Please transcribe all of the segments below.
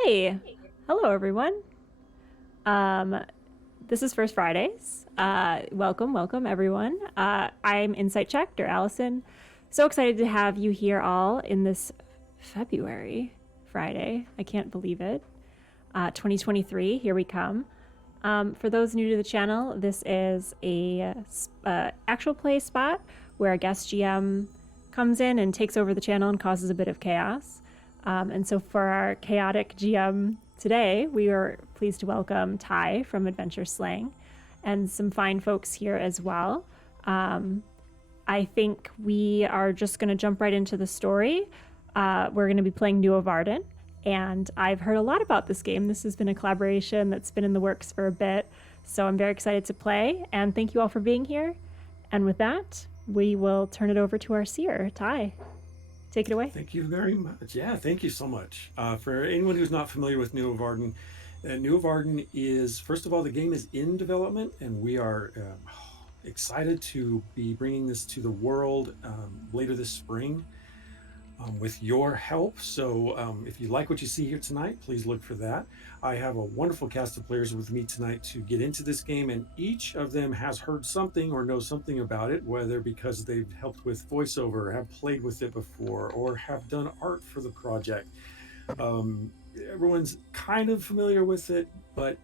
Hi. Hello, everyone. Um, this is First Fridays. Welcome, everyone. I'm Insight Checked, or Allison. So excited to have you here all in this February Friday. I can't believe it. 2023, here we come. For those new to the channel, this is a actual play spot where a guest GM comes in and takes over the channel and causes a bit of chaos. And so for our chaotic GM today, we are pleased to welcome Ty from Adventure Slang and some fine folks here as well. I think we are just going to jump right into the story. We're going to be playing Nuovarden, and I've heard a lot about this game. This has been a collaboration that's been in the works for a bit, so I'm very excited to play, and thank you all for being here. And with that, we will turn it over to our seer, Ty. Take it away. Thank you very much. Yeah, thank you so much. For anyone who's not familiar with Nuovarden is, first of all, the game is in development, and we are excited to be bringing this to the world later this spring with your help. So if you like what you see here tonight, please look for that. I have a wonderful cast of players with me tonight to get into this game, and each of them has heard something or knows something about it, whether because they've helped with voiceover, have played with it before, or have done art for the project. Everyone's kind of familiar with it, but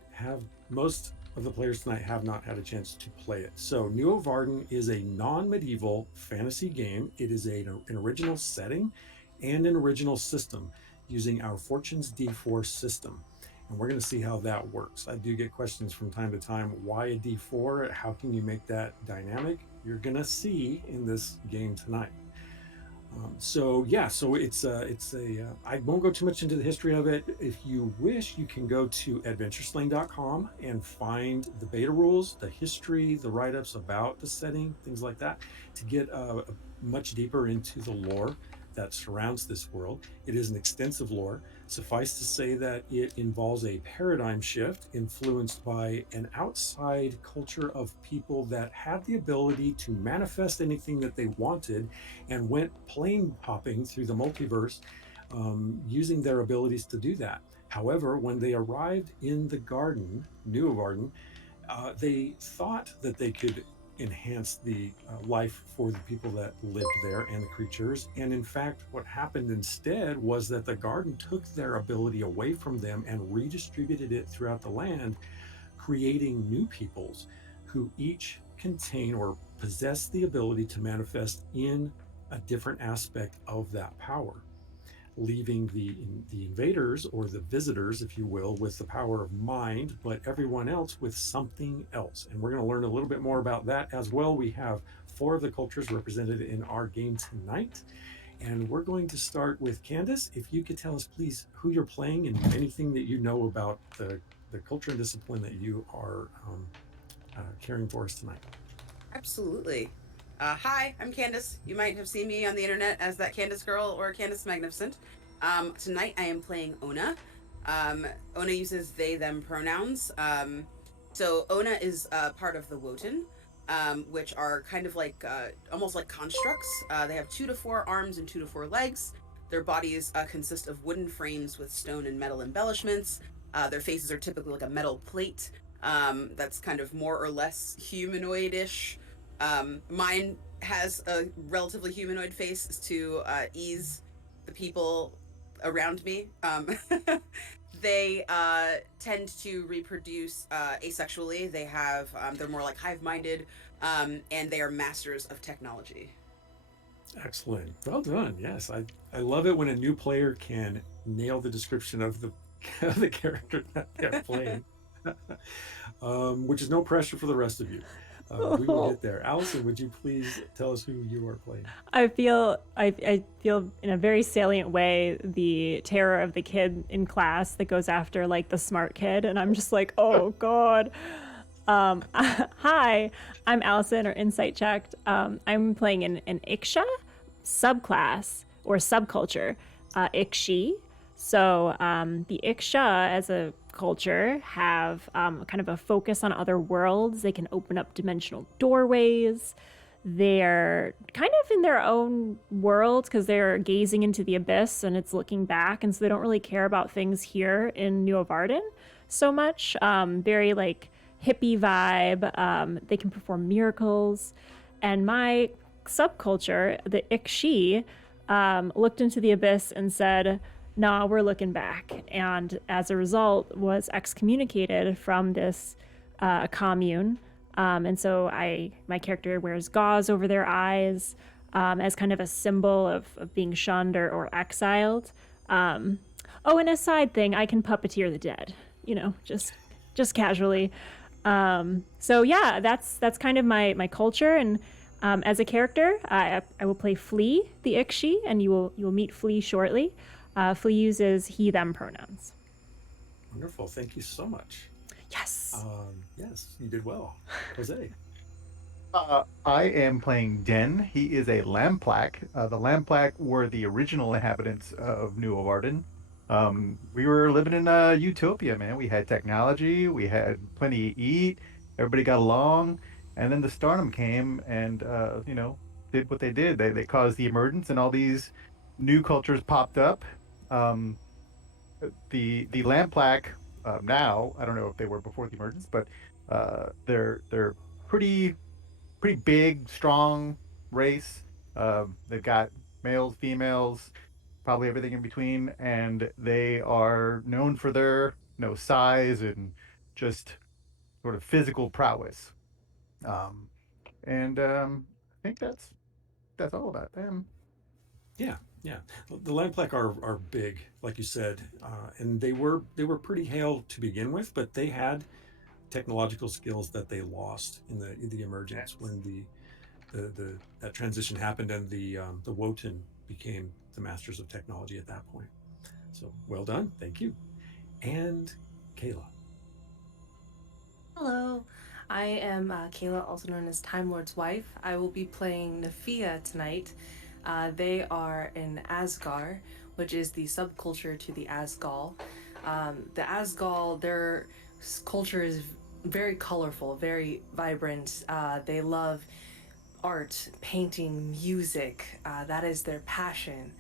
most of the players tonight have not had a chance to play it. So Nuovarden is a non-medieval fantasy game. It is an original setting and an original system using our Fortunes D4 system. And we're going to see how that works. I do get questions from time to time. Why a D4? How can you make that dynamic? You're going to see in this game tonight. So it's a. I won't go too much into the history of it. If you wish, you can go to adventureslang.com and find the beta rules, the history, the write-ups about the setting, things like that, to get much deeper into the lore that surrounds this world. It is an extensive lore. Suffice to say that it involves a paradigm shift influenced by an outside culture of people that had the ability to manifest anything that they wanted and went plane hopping through the multiverse using their abilities to do that. However, when they arrived in the garden, Nuovarden, they thought that they could enhance the life for the people that lived there and the creatures. And in fact, what happened instead was that the garden took their ability away from them and redistributed it throughout the land, creating new peoples who each contain or possess the ability to manifest in a different aspect of that power, leaving the invaders or the visitors, if you will, with the power of mind, but everyone else with something else. And we're going to learn a little bit more about that as well. We have 4 of the cultures represented in our game tonight. And we're going to start with Candace. If you could tell us, please, who you're playing and anything that you know about the culture and discipline that you are caring for us tonight. Absolutely. Hi, I'm Candace. You might have seen me on the internet as that Candace girl or Candace Magnificent. Tonight I am playing Ona. Ona uses they, them pronouns. So Ona is part of the Wotan, which are kind of like almost like constructs. They have 2 to 4 arms and 2 to 4 legs. Their bodies consist of wooden frames with stone and metal embellishments. Their faces are typically like a metal plate that's kind of more or less humanoid-ish. Mine has a relatively humanoid face to ease the people around me. They tend to reproduce asexually. They're more like hive-minded, and they are masters of technology. Excellent. Well done. Yes, I love it when a new player can nail the description of the of the character that they're playing, which is no pressure for the rest of you. We will get there. Allison, would you please tell us who you are playing? I feel in a very salient way the terror of the kid in class that goes after like the smart kid, and I'm just like, oh god. Hi, I'm Allison, or Insight Checked. I'm playing an Iksha subclass or subculture, Ikshi. So the Iksha as a culture have kind of a focus on other worlds. They can open up dimensional doorways. they're kind of in their own world because they're gazing into the abyss and it's looking back, and so they don't really care about things here in Nuovarden so much. Very like hippie vibe. They can perform miracles, and my subculture, the Ikshi, looked into the abyss and said, "Nah, we're looking back," and as a result, was excommunicated from this commune. And so my character wears gauze over their eyes as kind of a symbol of being shunned or exiled. Oh, and a side thing, I can puppeteer the dead, just casually. So yeah, that's kind of my culture. And as a character, I will play Flea, the Ikshi, and you will meet Flea shortly. Flea uses he/them pronouns. Wonderful. Thank you so much. Yes. Yes, you did well. Jose. I am playing Den. He is a Lamplack. The Lamplack were the original inhabitants of Nuovarden. We were living in a utopia, man. We had technology, we had plenty to eat, everybody got along, and then the Starnum came and did what they did. They caused the emergence, and all these new cultures popped up. Um, the Lamplack now, I don't know if they were before the emergence, but they're pretty big, strong race. They've got males, females, probably everything in between, and they are known for their size and just sort of physical prowess. Um, and I think that's all about them. Yeah, yeah. The Lamplack are big, like you said, and they were pretty hale to begin with, but they had technological skills that they lost in the emergence Yes. when the that transition happened, and the Wotan became the masters of technology at that point. So well done, thank you. And Kayla. Hello, I am Kayla, also known as Time Lord's wife. I will be playing Nafia tonight. They are in Asgar, which is the subculture to the Asgal. The Asgal, their culture is very colorful, very vibrant. They love art, painting, music. That is their passion.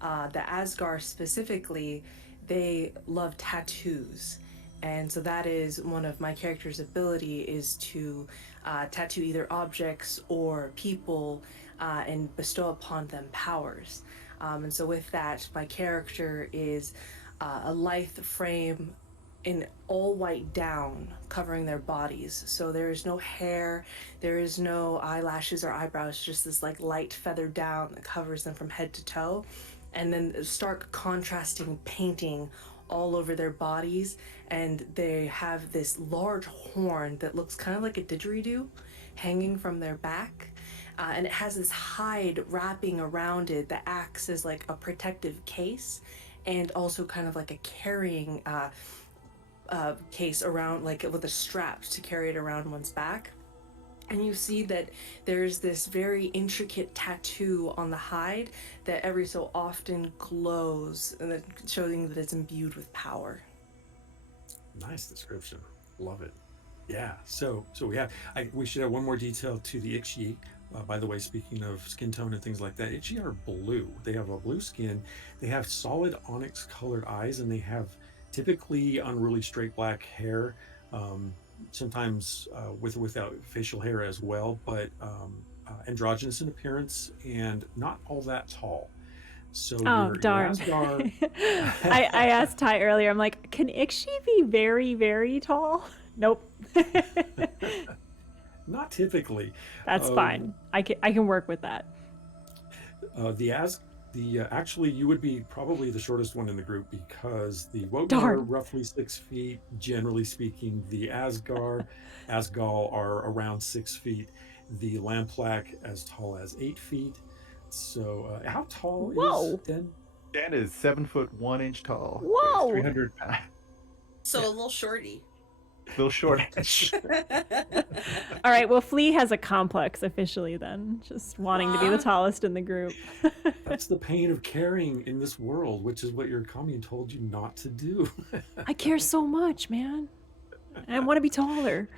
The Asgar specifically, they love tattoos. And so that is one of my character's ability is to tattoo either objects or people and bestow upon them powers. And so with that, my character is a lithe frame in all white down covering their bodies. So there is no hair, there is no eyelashes or eyebrows, just this like light feather down that covers them from head to toe. And then stark contrasting painting all over their bodies, and they have this large horn that looks kind of like a didgeridoo hanging from their back. And it has this hide wrapping around it that acts as like a protective case and also kind of like a carrying case around, like with a strap to carry it around one's back. And you see that there's this very intricate tattoo on the hide that every so often glows, and showing that it's imbued with power. Nice description. Love it. Yeah. So we should have one more detail to the Ikshi. By the way, speaking of skin tone and things like that, Ikshi are blue. They have a blue skin. They have solid onyx colored eyes, and they have typically unruly straight black hair. Sometimes with or without facial hair as well, but androgynous in appearance and not all that tall. So Oh, your darn. Asgar, I asked Ty earlier, I'm like, can Ikshi be very, very tall? Nope. not typically. That's fine. I can work with that. Actually, you would be probably the shortest one in the group because the Wotan are Darn. roughly 6 feet, generally speaking. The Asgal are around 6 feet. The Lamplack as tall as 8 feet. So, how tall Whoa. is Den? Dan is 7 foot 1 inch tall. Whoa. 300 pounds. So a little shorty. Little shortish. All right, well, Flea has a complex officially then, just wanting to be the tallest in the group. That's the pain of carrying in this world, which is what your commune told you not to do. I care so much, man. I want to be taller.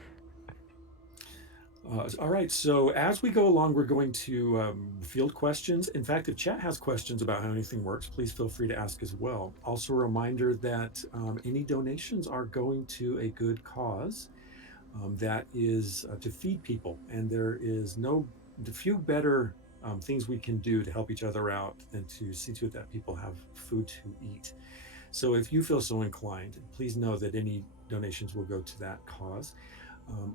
All right, so as we go along, we're going to field questions. In fact, if chat has questions about how anything works, please feel free to ask as well. Also, a reminder that any donations are going to a good cause. That is to feed people, and there is the few better things we can do to help each other out than to see to it that people have food to eat. So if you feel so inclined, please know that any donations will go to that cause.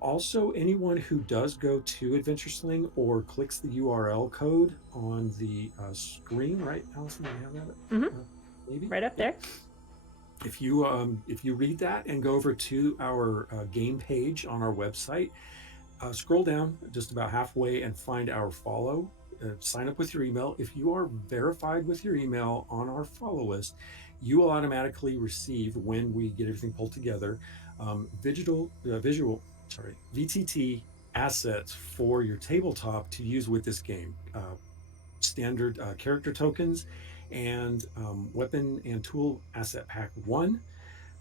Also, anyone who does go to Adventure Sling or clicks the URL code on the screen, right, Allison? Do you have that? Mhm. Maybe Right up there. if you read that and go over to our game page on our website, scroll down just about halfway and find our follow. Sign up with your email. If you are verified with your email on our follow list, you will automatically receive, when we get everything pulled together, VTT assets for your tabletop to use with this game. Standard character tokens and weapon and tool asset pack 1,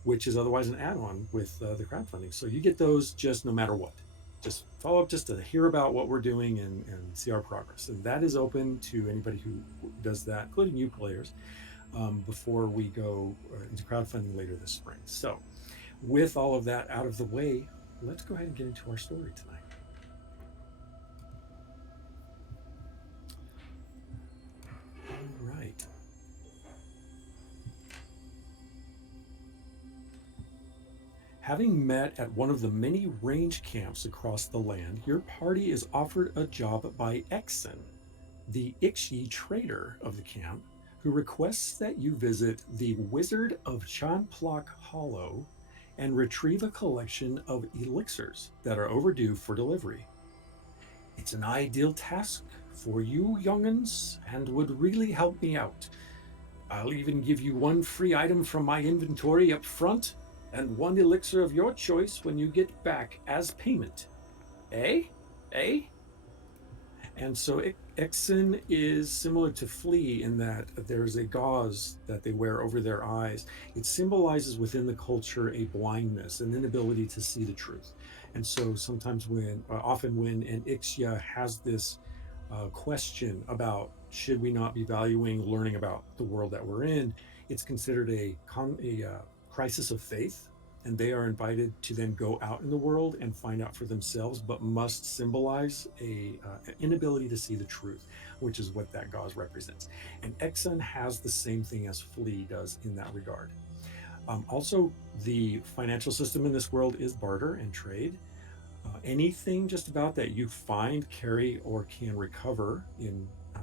which is otherwise an add-on with the crowdfunding. So you get those just no matter what. Just follow up just to hear about what we're doing and see our progress. And that is open to anybody who does that, including you players, before we go into crowdfunding later this spring. So with all of that out of the way, let's go ahead and get into our story tonight. All right. Having met at one of the many range camps across the land, your party is offered a job by Exon, the Ixi trader of the camp, who requests that you visit the Wizard of Chanplok Hollow and retrieve a collection of elixirs that are overdue for delivery. It's an ideal task for you young'uns and would really help me out. I'll even give you one free item from my inventory up front and one elixir of your choice when you get back as payment. Eh? Eh? And so Exen is similar to Flea in that there's a gauze that they wear over their eyes. It symbolizes within the culture a blindness, an inability to see the truth. And so sometimes often when an Ixia has this question about should we not be valuing learning about the world that we're in, it's considered a crisis of faith, and they are invited to then go out in the world and find out for themselves, but must symbolize an inability to see the truth, which is what that gauze represents. And Exxon has the same thing as Flea does in that regard. Also, the financial system in this world is barter and trade. Anything just about that you find, carry, or can recover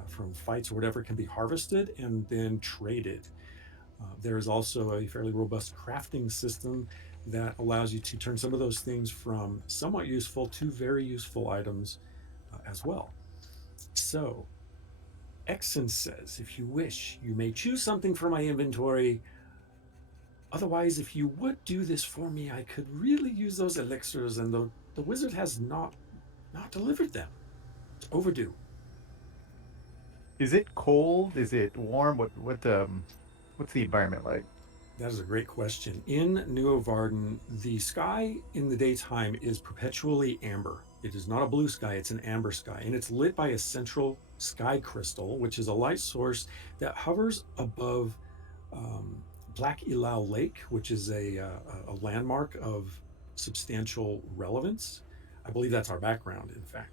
from fights or whatever can be harvested and then traded. There is also a fairly robust crafting system that allows you to turn some of those things from somewhat useful to very useful items as well. So, Exon says, if you wish, you may choose something from my inventory. Otherwise, if you would do this for me, I could really use those elixirs, and the wizard has not delivered them. It's overdue. Is it cold? Is it warm? What's the environment like? That is a great question. In Nuovarden, the sky in the daytime is perpetually amber. It is not a blue sky, it's an amber sky, and it's lit by a central sky crystal, which is a light source that hovers above Black Ilau Lake, which is a landmark of substantial relevance. I believe that's our background, in fact.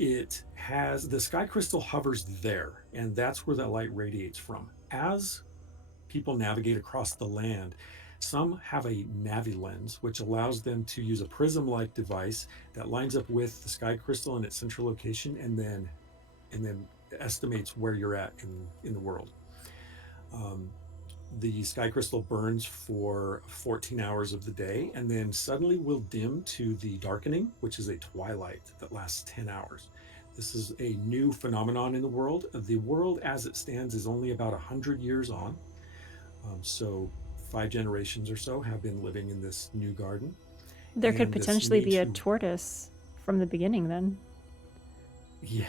It has the sky crystal hovers there, and that's where that light radiates from. As people navigate across the land, some have a navi lens, which allows them to use a prism-like device that lines up with the sky crystal in its central location, and then estimates where you're at in the world. The sky crystal burns for 14 hours of the day and then suddenly will dim to the darkening, which is a twilight that lasts 10 hours. This is a new phenomenon in the world. The world as it stands is only about 100 years on. So 5 generations or so have been living in this new garden. There could And this potentially need be a to- tortoise from the beginning then. Yeah,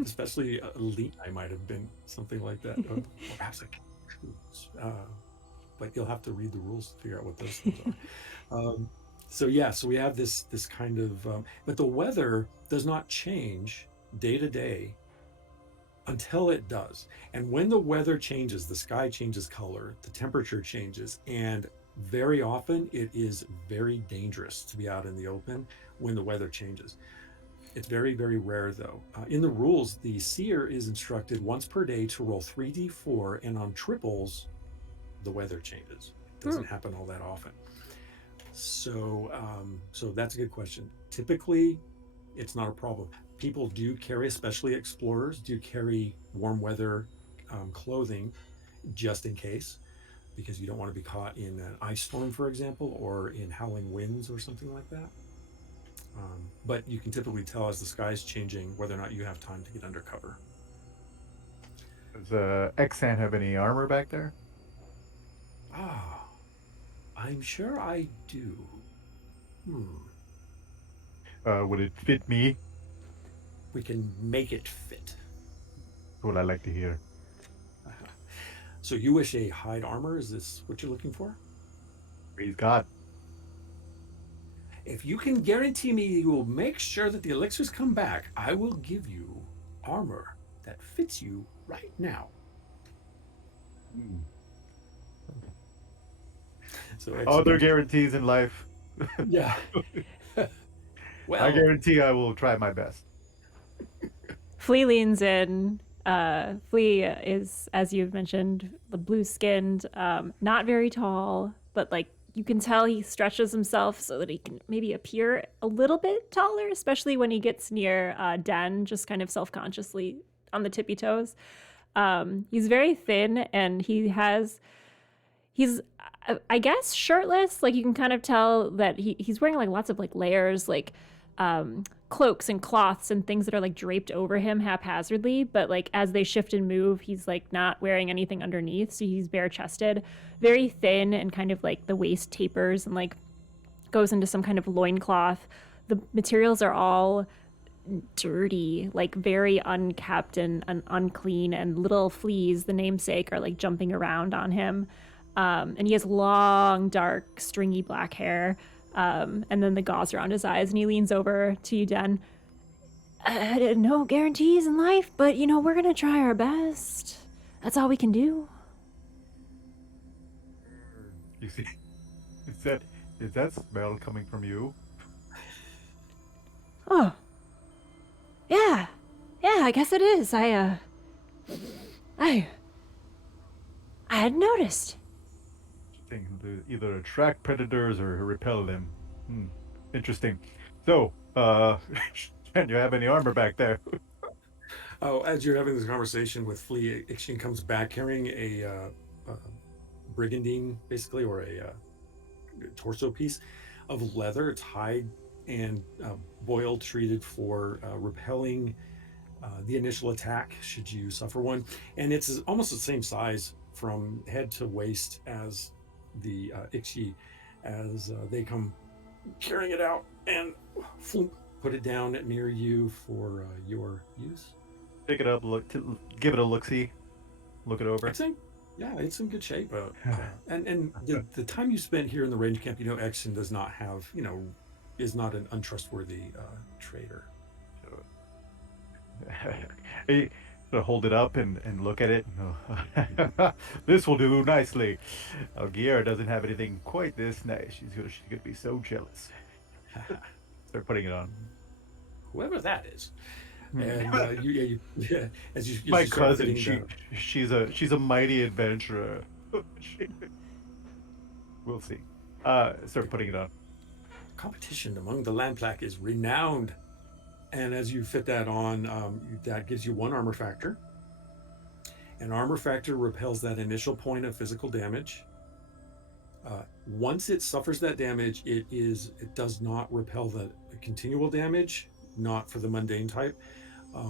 especially I might have been something like that. Or perhaps a but you'll have to read the rules to figure out what those things are. So yeah, so we have this kind of, but the weather does not change day to day until it does. And when the weather changes, the sky changes color, the temperature changes, and very often it is very dangerous to be out in the open when the weather changes. It's very, very rare though. In the rules, the seer is instructed once per day to roll 3d4, and on triples, the weather changes. It doesn't happen all that often. So that's a good question. Typically, it's not a problem. People do carry, especially explorers, do carry warm weather clothing just in case, because you don't want to be caught in an ice storm, for example, or in howling winds or something like that. But you can typically tell as the sky is changing whether or not you have time to get under cover. Does Xan have any armor back there? Ah, I'm sure I do. Would it fit me? We can make it fit. That's what I like to hear. So you wish a hide armor? Is this what you're looking for? Praise God. If you can guarantee me you will make sure that the elixirs come back, I will give you armor that fits you right now. So Other guarantees in life. yeah. Well, I guarantee I will try my best. Flea leans in. Flea is, as you've mentioned, the blue-skinned, not very tall, but like you can tell he stretches himself so that he can maybe appear a little bit taller, especially when he gets near Den, just kind of self-consciously on the tippy toes. He's very thin, and he's I guess shirtless. Like you can kind of tell that he's wearing like lots of like layers, like cloaks and cloths and things that are like draped over him haphazardly, but like as they shift and move, he's like not wearing anything underneath, so he's bare chested, very thin, and kind of like the waist tapers and like goes into some kind of loincloth. The materials are all dirty, like very unkept and unclean, and little fleas, the namesake, are like jumping around on him. And he has long, dark, stringy black hair. And then the gauze around his eyes, and he leans over to you, Den. No guarantees in life, but you know, we're gonna try our best. That's all we can do. You see, is that smell coming from you? Oh. Yeah. Yeah, I guess it is. I hadn't noticed. Thing to either attract predators or repel them. Interesting. So, can you have any armor back there? Oh, as you're having this conversation with Flea, Ixion comes back carrying a brigandine, basically, or a torso piece of leather. It's hide and boil treated for repelling the initial attack should you suffer one. And it's almost the same size from head to waist as the Ixi, as they come carrying it out and put it down near you for your use. Pick it up, give it a look-see, look it over. I think, yeah, it's in good shape. And the time you spent here in the range camp, you know, Exon does not have, you know, is not an untrustworthy trader. Hey, hold it up and look at it. This will do nicely. Algier doesn't have anything quite this nice. She's gonna be so jealous. Start putting it on. Whoever that is. And as you my cousin, she's a mighty adventurer. We'll see. Start putting it on. Competition among the Lamplac is renowned. And as you fit that on, that gives you one armor factor. An armor factor repels that initial point of physical damage. Once it suffers that damage, it does not repel the continual damage, not for the mundane type,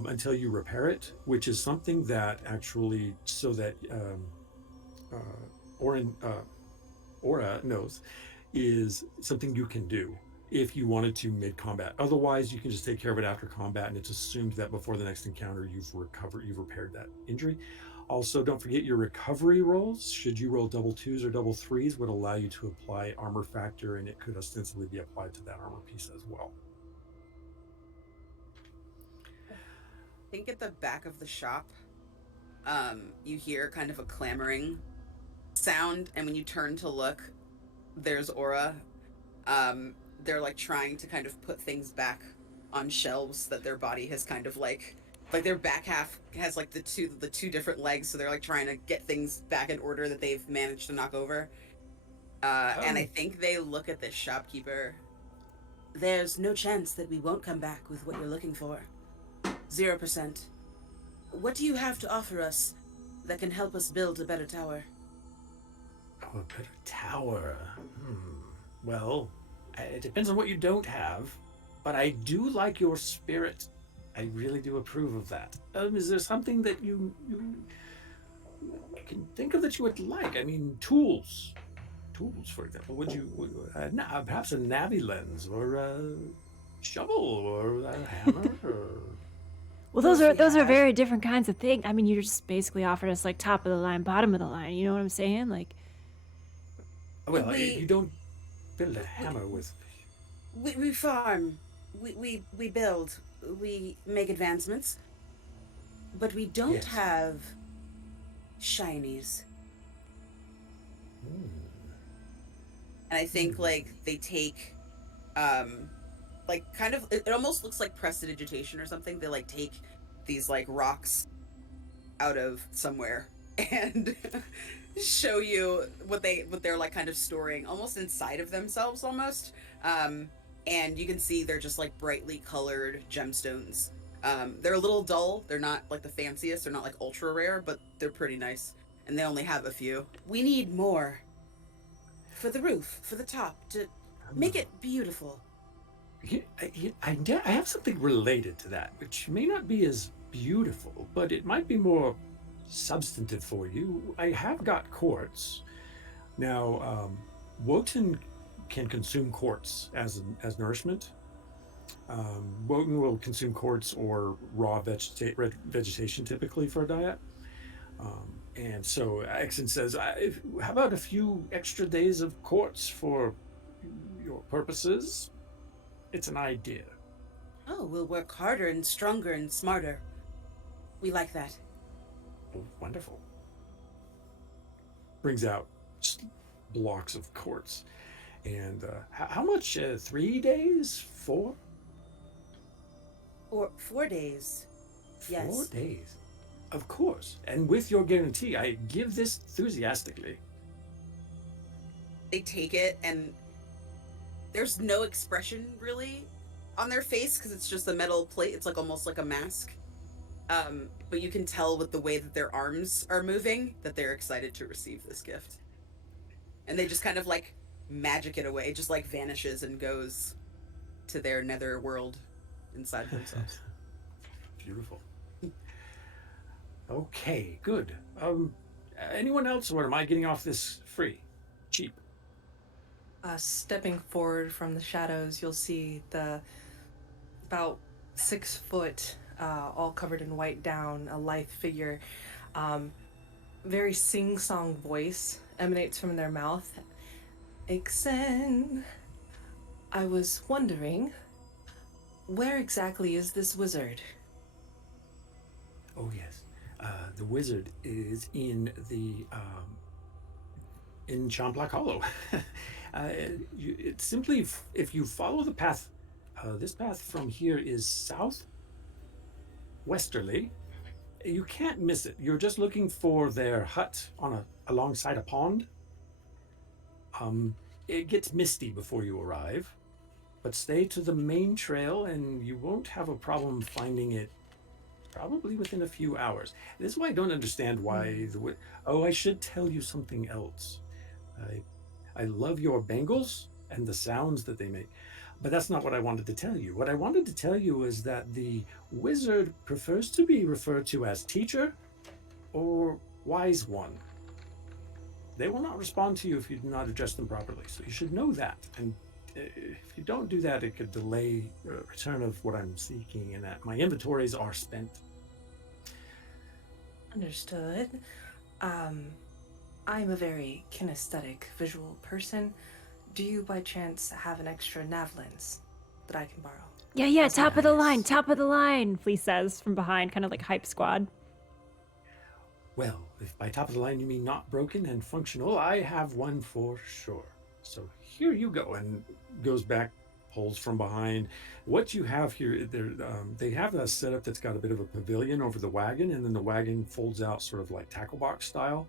until you repair it, which is something that actually, so that Aura knows, is something you can do if you wanted to mid-combat. Otherwise, you can just take care of it after combat, and it's assumed that before the next encounter, you've repaired that injury. Also, don't forget your recovery rolls. Should you roll double twos or double threes, would allow you to apply armor factor, and it could ostensibly be applied to that armor piece as well. I think at the back of the shop, you hear kind of a clamoring sound, and when you turn to look, there's Aura. They're like trying to kind of put things back on shelves that their body has kind of like their back half has like the two different legs, so they're like trying to get things back in order that they've managed to knock over. And I think they look at this shopkeeper. There's no chance that we won't come back with what you're looking for. 0%. What do you have to offer us that can help us build a better tower? Oh, a better tower. Well, it depends on what you don't have, but I do like your spirit. I really do approve of that. Is there something that you can think of that you would like? I mean, tools. Tools, for example. Would you perhaps a navy lens or a shovel or a hammer? Or... Well, those are very different kinds of things. I mean, you just basically offered us like top of the line, bottom of the line. You know what I'm saying? Like, well, you don't build a hammer with. We farm. We build. We make advancements. But we don't have shinies. And I think like they take like kind of it almost looks like prestidigitation or something. They like take these like rocks out of somewhere and show you what they're like kind of storing almost inside of themselves almost. And you can see they're just like brightly colored gemstones. They're a little dull. They're not like the fanciest. They're not like ultra rare, but they're pretty nice. And they only have a few. We need more. For the roof, for the top, to make it beautiful. I have something related to that, which may not be as beautiful, but it might be more substantive for you. I have got quartz. Now, Wotan can consume quartz as nourishment. Wotan will consume quartz or raw vegetation typically for a diet. And so Exon says, how about a few extra days of quartz for your purposes? It's an idea. Oh, we'll work harder and stronger and smarter. We like that. Oh, wonderful. Brings out blocks of quartz. And how much? 3 days? 4? Or 4 days. 4 Yes. days. Of course. And with your guarantee, I give this enthusiastically. They take it and there's no expression really on their face because it's just a metal plate. It's like almost like a mask. But you can tell with the way that their arms are moving that they're excited to receive this gift. And they just kind of like magic it away. It just like vanishes and goes to their nether world inside themselves. Beautiful. Okay, good. Anyone else, or am I getting off this free? Cheap? Stepping forward from the shadows, you'll see the about 6 foot, all covered in white down, a lithe figure. Very sing-song voice emanates from their mouth. Ixen, I was wondering, where exactly is this wizard? Oh yes, the wizard is in Champlac Hollow. It's simply if you follow the path. This path from here is southwesterly. You can't miss it. You're just looking for their hut alongside a pond. It gets misty before you arrive, but stay to the main trail and you won't have a problem finding it probably within a few hours. This is why I don't understand why I should tell you something else. I love your bangles and the sounds that they make, but that's not what I wanted to tell you. What I wanted to tell you is that the wizard prefers to be referred to as teacher or wise one. They will not respond to you if you do not address them properly, so you should know that. And if you don't do that, it could delay return of what I'm seeking, and that my inventories are spent. Understood. Um, I'm a very kinesthetic visual person. Do you by chance have an extra nav lens that I can borrow? Yeah, top of the line, Nice. top of the line, Flea says from behind, kind of like hype squad. Well, if by top of the line you mean not broken and functional, I have one for sure. So here you go, and goes back, pulls from behind. What you have here, they have a setup that's got a bit of a pavilion over the wagon, and then the wagon folds out sort of like tackle box style,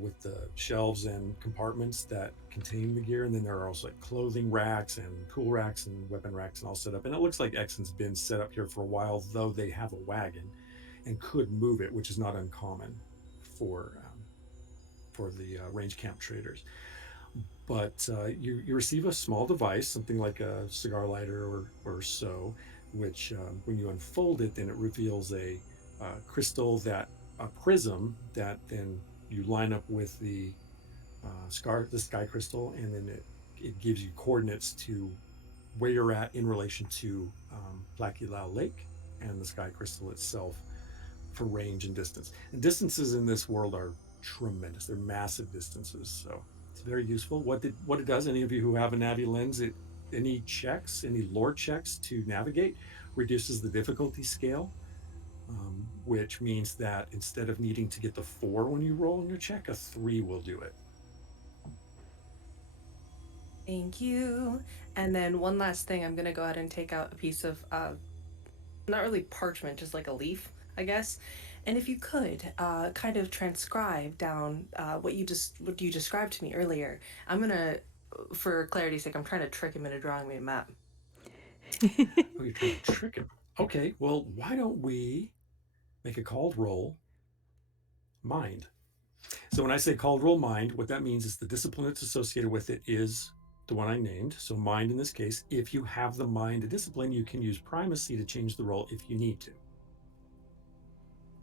with the shelves and compartments that contain the gear. And then there are also like clothing racks and tool racks and weapon racks and all set up. And it looks like Exon's been set up here for a while, though they have a wagon and could move it, which is not uncommon for the range camp traders. But you receive a small device, something like a cigar lighter or so, which when you unfold it, then it reveals a crystal, that a prism that then you line up with the sky crystal, and then it gives you coordinates to where you're at in relation to Plakilau Lake and the sky crystal itself for range and distance. And distances in this world are tremendous. They're massive distances, so it's very useful. What it does, any of you who have a Navi lens, any lore checks to navigate reduces the difficulty scale, which means that instead of needing to get the 4 when you roll in your check, a 3 will do it. Thank you. And then one last thing, I'm gonna go ahead and take out a piece of not really parchment, just like a leaf, I guess. And if you could, kind of transcribe down what you described to me earlier. I'm gonna, for clarity's sake, I'm trying to trick him into drawing me a map. Oh, you're trying to trick him. Okay, well, why don't we make a called roll mind? So when I say called roll mind, what that means is the discipline that's associated with it is the one I named. So mind in this case. If you have the mind discipline, you can use primacy to change the roll if you need to.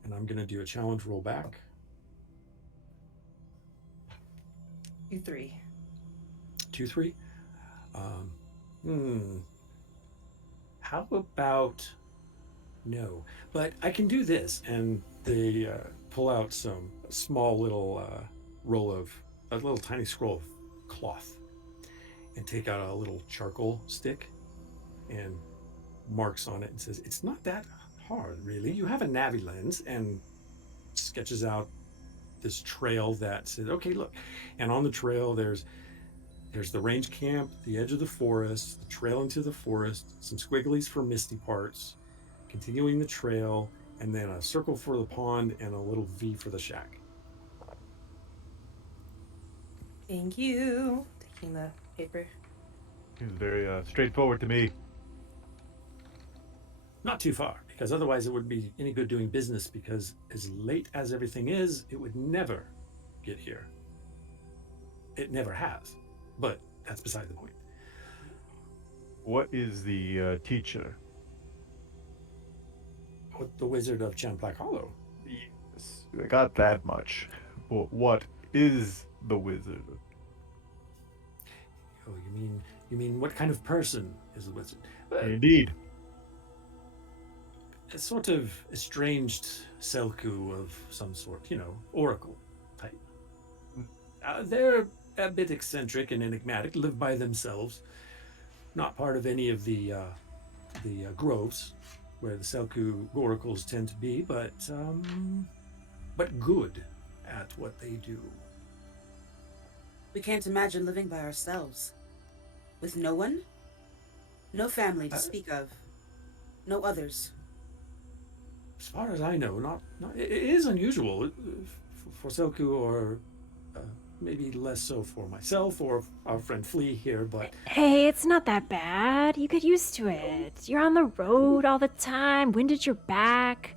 And I'm going to do a challenge roll back. 2-3. 2-3. How about no? But I can do this, and they pull out some small little roll of a little tiny scroll of cloth, and take out a little charcoal stick, and marks on it, and says, "It's not that hard, really. You have a Navi lens," and sketches out this trail that says, "Okay, look," and on the trail there's the range camp, the edge of the forest, the trail into the forest, some squigglies for misty parts, continuing the trail, and then a circle for the pond and a little V for the shack. Thank you. Taking the paper. Seems very straightforward to me. Not too far, because otherwise it wouldn't be any good doing business, because as late as everything is, it would never get here. It never has. But that's beside the point. What is the teacher? The Wizard of Champlain Hollow. Yes, I got that much. But what is the wizard? Oh, you mean what kind of person is the wizard? Indeed. A sort of estranged Selku of some sort, oracle type. They're a bit eccentric and enigmatic, live by themselves, not part of any of the groves where the Selku oracles tend to be, but good at what they do. We can't imagine living by ourselves. With no one? No family to speak of. No others. As far as I know, not it is unusual for Selku, or maybe less so for myself or our friend Flea here, but Hey, it's not that bad. You get used to it. You're on the road all the time, wind at your back,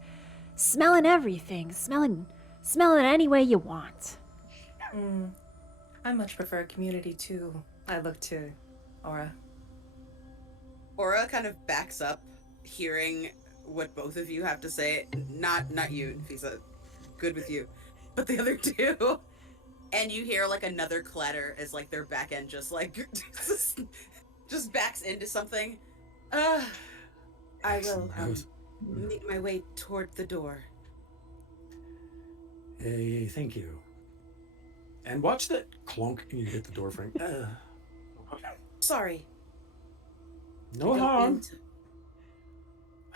smelling everything, smelling any way you want. I much prefer community too. I look to Aura. Aura kind of backs up, hearing what both of you have to say. Not you, Nafisa. Good with you. But the other two. And you hear like another clatter as like their back end just like just backs into something. I will make my way toward the door. Thank you. And watch that clunk and you hit the door frame. Sorry. No Don't harm. mean to-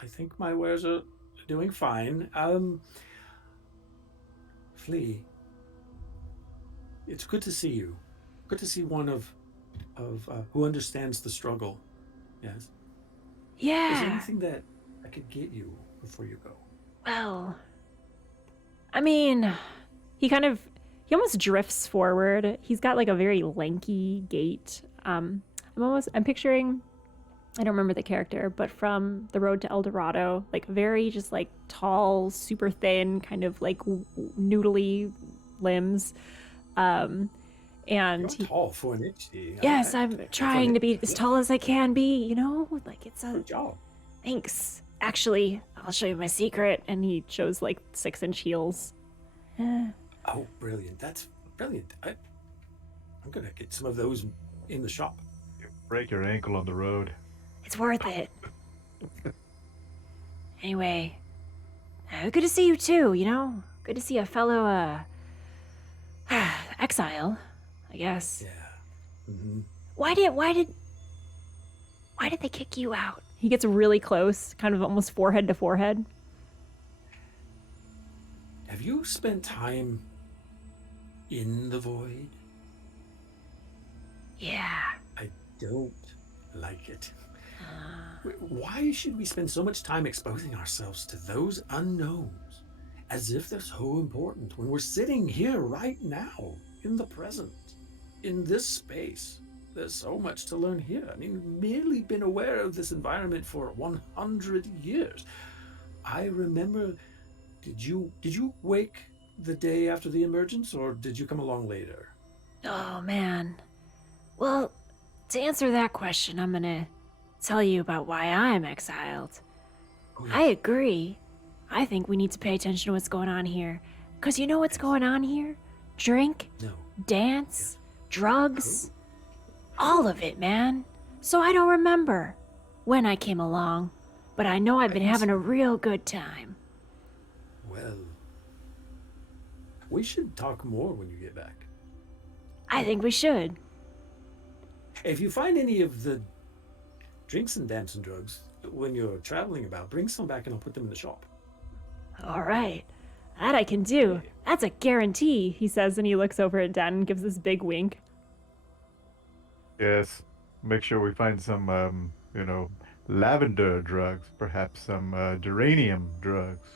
I think my wares are doing fine. Flea, it's good to see you. Good to see one of who understands the struggle. Yes. Is there Yeah. anything that I could get you before you go? Well, I mean, he almost drifts forward. He's got like a very lanky gait. I'm picturing, I don't remember the character, but from The Road to El Dorado, like very just like tall, super thin, kind of like noodly limbs. And You're tall for an HD. yes, I'm trying to be as tall as I can be, you know? Like it's a Good job. thanks. Actually, I'll show you my secret. And he shows like 6-inch heels. Oh, brilliant. That's brilliant. I'm going to get some of those in the shop. You break your ankle on the road. It's worth it. Anyway, good to see you too, you know? Good to see a fellow, exile, I guess. Yeah. Mm-hmm. Why did they kick you out? He gets really close, kind of almost forehead to forehead. Have you spent time in the void? Yeah. I don't like it. Why should we spend so much time exposing ourselves to those unknowns as if they're so important when we're sitting here right now in the present, in this space? There's so much to learn here. I mean, we've merely been aware of this environment for 100 years. I remember, did you wake the day after the emergence, or did you come along later? Oh, man. Well, to answer that question, I'm gonna tell you about why I'm exiled. Oh, I agree. I think we need to pay attention to what's going on here. Because you know what's going on here? Drink, No. dance, drugs, all of it, man. So I don't remember when I came along, but I know I've been having a real good time. Well, we should talk more when you get back. I think we should. If you find any of the drinks and dancing drugs when you're traveling about, bring some back and I'll put them in the shop. All right. That I can do. That's a guarantee, he says, and he looks over at Dan and gives this big wink. Yes. Make sure we find some, lavender drugs, perhaps some geranium drugs.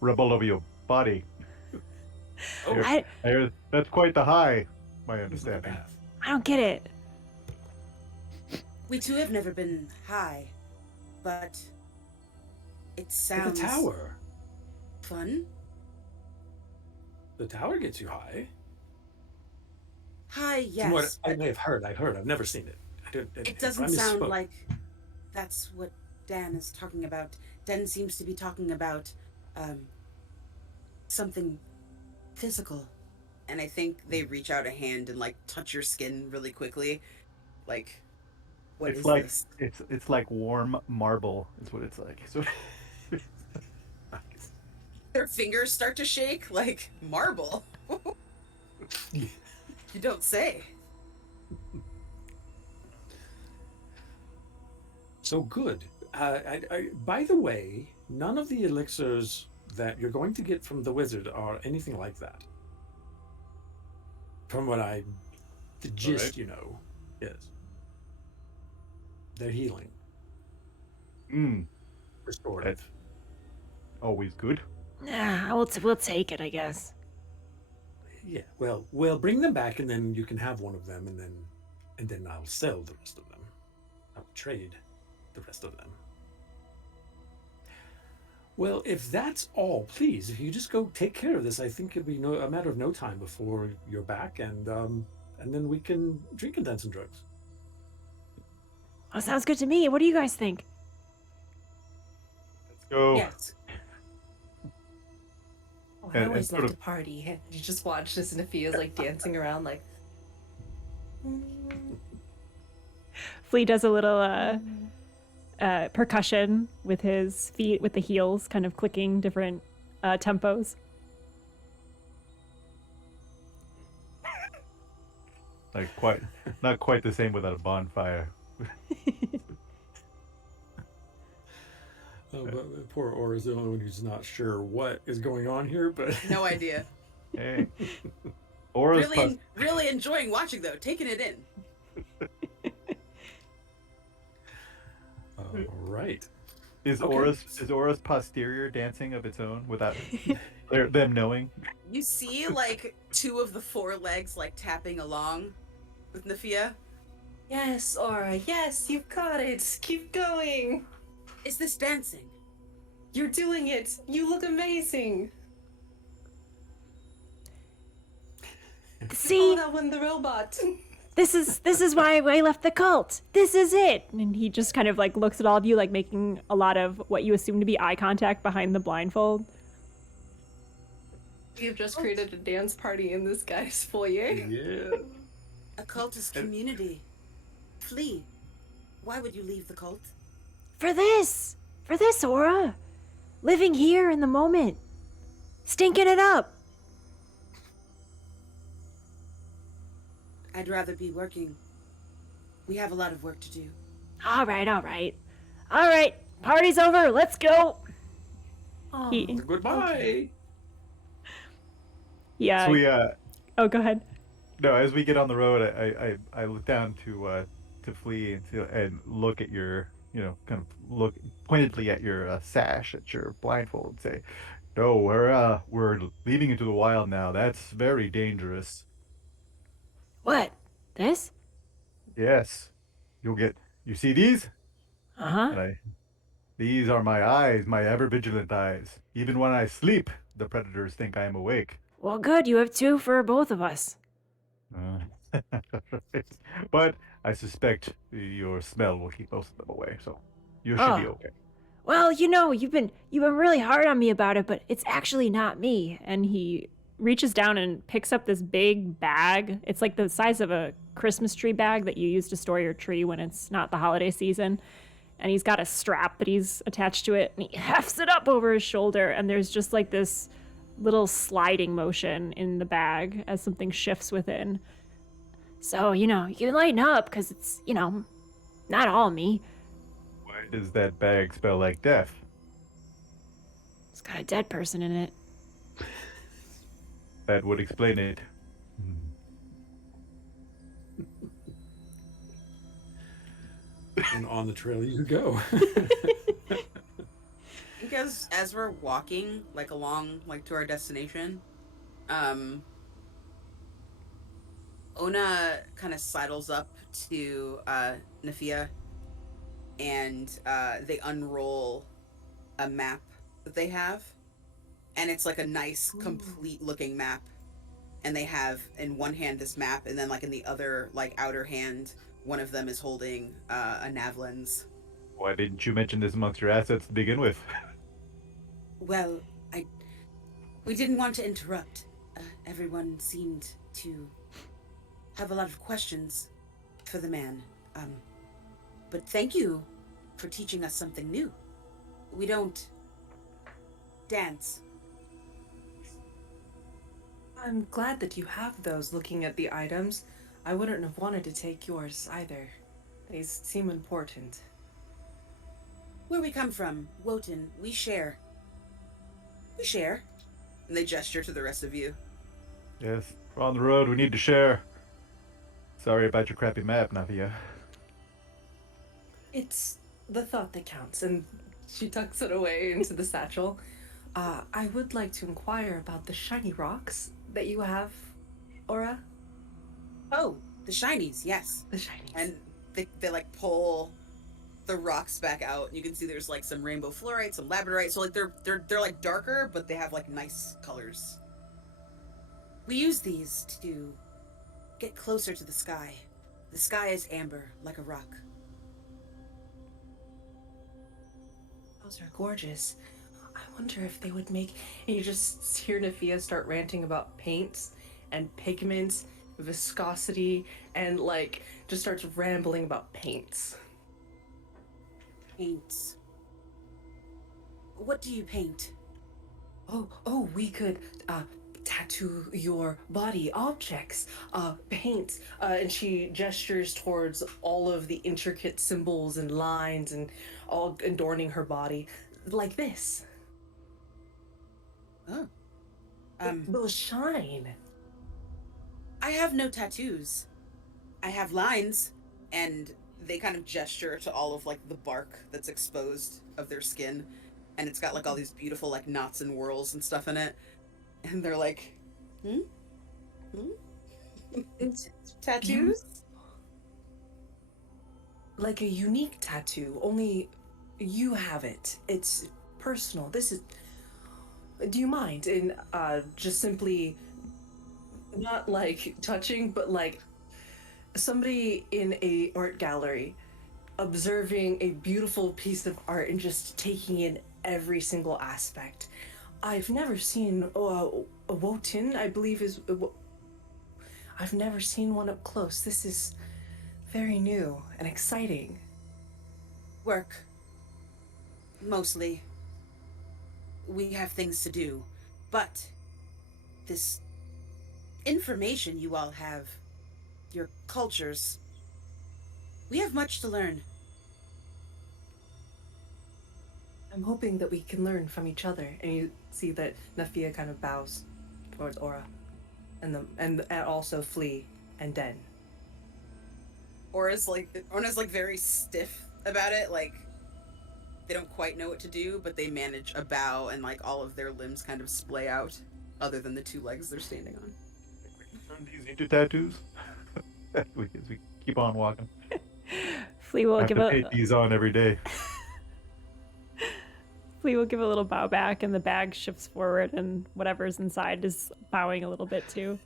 Rub all over your body. Oh, I That's quite the high, my understanding. I don't get it. We too have never been high, but it sounds The tower. fun. The tower gets you high. High, yes. From what I but may have heard. I've never seen it. it doesn't sound like that's what Dan is talking about. Dan seems to be talking about something physical. And I think they reach out a hand and like touch your skin really quickly. Like, what It's is like this? it's like warm marble. Is what it's like. So, Their fingers start to shake like marble. You don't say. So good. By the way, none of the elixirs that you're going to get from the wizard are anything like that. From what the gist, is they're healing, restorative. always good. Nah, we'll take it, I guess. Yeah. Well, bring them back, and then you can have one of them, and then I'll sell the rest of them. I'll trade the rest of them. Well, if that's all, please, if you just go take care of this, I think it'll be a matter of no time before you're back, and then we can drink and dance and drugs. Oh, sounds good to me. What do you guys think? Let's go. Yes. Oh, I And always sort love of- to party. You just watch this and Nafia's like dancing around like. Flea does a little percussion with his feet, with the heels, kind of clicking different tempos. Like not quite the same without a bonfire. Oh, but poor Aura's the only one who's not sure what is going on here. But No idea. Hey, Aura's Really enjoying watching though, taking it in. all right. is Okay. Aura's posterior dancing of its own without them knowing? You see like 2 of the 4 legs like tapping along with Nafia. Yes, Aura, yes, you've got it. Keep going. Is this dancing? You're doing it. You look amazing. See, Oh, that one, the robot. this is why I left the cult. This is it. And he just kind of like looks at all of you, like making a lot of what you assume to be eye contact behind the blindfold. We've just created a dance party in this guy's foyer. Yeah. A cult is community. Flee. Why would you leave the cult? For this, Aura. Living here in the moment. Stinking it up. I'd rather be working. We have a lot of work to do. All right. Party's over. Let's go. Oh, Goodbye. Okay. Yeah. So we Oh, go ahead. no, as we get on the road, I look down to Flea and look at your, kind of look pointedly at your sash, at your blindfold, and say, "No, we're leaving into the wild now. That's very dangerous." What? This? Yes, you see these? Uh-huh. And these are my eyes, my ever vigilant eyes. Even when I sleep, the predators think I am awake. Well, good. You have 2 for both of us. But I suspect your smell will keep most of them away, so you should be Oh. okay. Well, you've been really hard on me about it, but it's actually not me. And he reaches down and picks up this big bag. It's like the size of a Christmas tree bag that you use to store your tree when it's not the holiday season. And he's got a strap that he's attached to it, and he hefts it up over his shoulder, and there's just like this little sliding motion in the bag as something shifts within. So, you can lighten up, because it's, not all me. Why does that bag smell like death? It's got a dead person in it. That would explain it. And on the trail you go. Because as we're walking like along like to our destination, Ona kind of sidles up to Nafia, and they unroll a map that they have, and it's like a nice complete looking map, and they have in one hand this map, and then like in the other like outer hand one of them is holding a nav lens. Why didn't you mention this amongst your assets to begin with? Well, we didn't want to interrupt. Everyone seemed to have a lot of questions for the man. But thank you for teaching us something new. We don't dance. I'm glad that you have those. Looking at the items, I wouldn't have wanted to take yours either. They seem important. Where we come from, Wotan, we share. We share. And they gesture to the rest of you. Yes, we're on the road. We need to share. Sorry about your crappy map, Navia. It's the thought that counts, and she tucks it away into the satchel. I would like to inquire about the shiny rocks that you have, Aura. Oh, the shinies, yes. The shinies. And they like pull the rocks back out, and you can see there's like some rainbow fluorite, some labradorite. So like they're like darker, but they have like nice colors. We use these to get closer to the sky. The sky is amber, like a rock. Those are gorgeous. I wonder if they would make... And you just hear Nafia start ranting about paints and pigments, viscosity, and like just starts rambling about paints. Paints. What do you paint? Oh, we could tattoo your body, objects, paint, and she gestures towards all of the intricate symbols and lines and all adorning her body, like this. Oh. It will shine. I have no tattoos. I have lines, and they kind of gesture to all of like the bark that's exposed of their skin, and it's got like all these beautiful like knots and whorls and stuff in it, and they're like, hmm, It's tattoos. like a unique tattoo. Only you have it. It's personal. This is. Do you mind? And just simply, not like touching, but like somebody in a art gallery observing a beautiful piece of art and just taking in every single aspect. I've never seen a Wotan, I believe is. I've never seen one up close. This is very new and exciting. Work. Mostly. We have things to do. But this information you all have, your cultures, we have much to learn. I'm hoping that we can learn from each other. And you see that Nafia kind of bows towards Aura, and also Flea and Den. Ora's like very stiff about it, like they don't quite know what to do, but they manage a bow and like all of their limbs kind of splay out, other than the two legs they're standing on. Turn these into tattoos. As we keep on walking. Flea will I have give to a paint these on every day. Flea will give a little bow back, and the bag shifts forward, and whatever's inside is bowing a little bit too.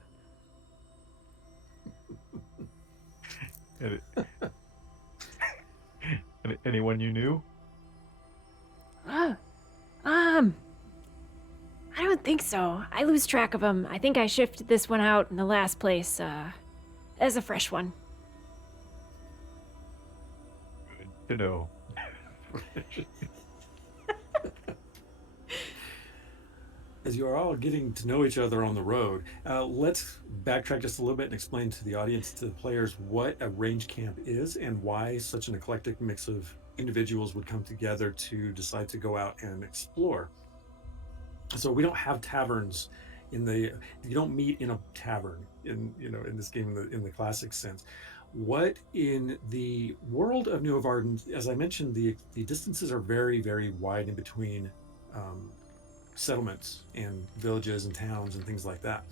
Anyone you knew? I don't think so. I lose track of them. I think I shifted this one out in the last place, as a fresh one. Good to know. As you are all getting to know each other on the road, let's backtrack just a little bit and explain to the audience, to the players, what a range camp is and why such an eclectic mix of individuals would come together to decide to go out and explore. So we don't have taverns you don't meet in a tavern in this game in the classic sense. What in the world of Nuovarden, as I mentioned, the distances are very, very wide in between settlements and villages and towns and things like that.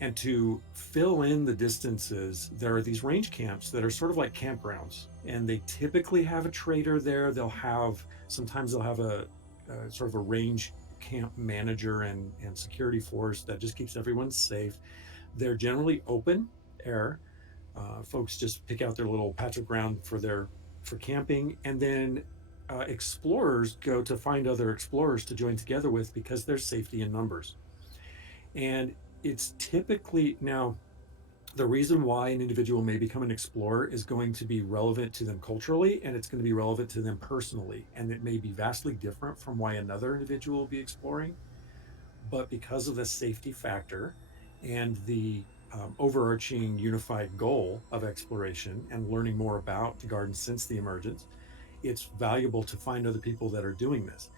And to fill in the distances, there are these range camps that are sort of like campgrounds, and they typically have a trader there. Sometimes they'll have a sort of a range camp manager and security force that just keeps everyone safe. They're generally open air. Folks just pick out their little patch of ground for camping, and then explorers go to find other explorers to join together with, because there's safety in numbers. And it's typically, now, the reason why an individual may become an explorer is going to be relevant to them culturally, and it's going to be relevant to them personally, and it may be vastly different from why another individual will be exploring. But because of the safety factor and the overarching unified goal of exploration and learning more about the garden since the emergence, it's valuable to find other people that are doing this.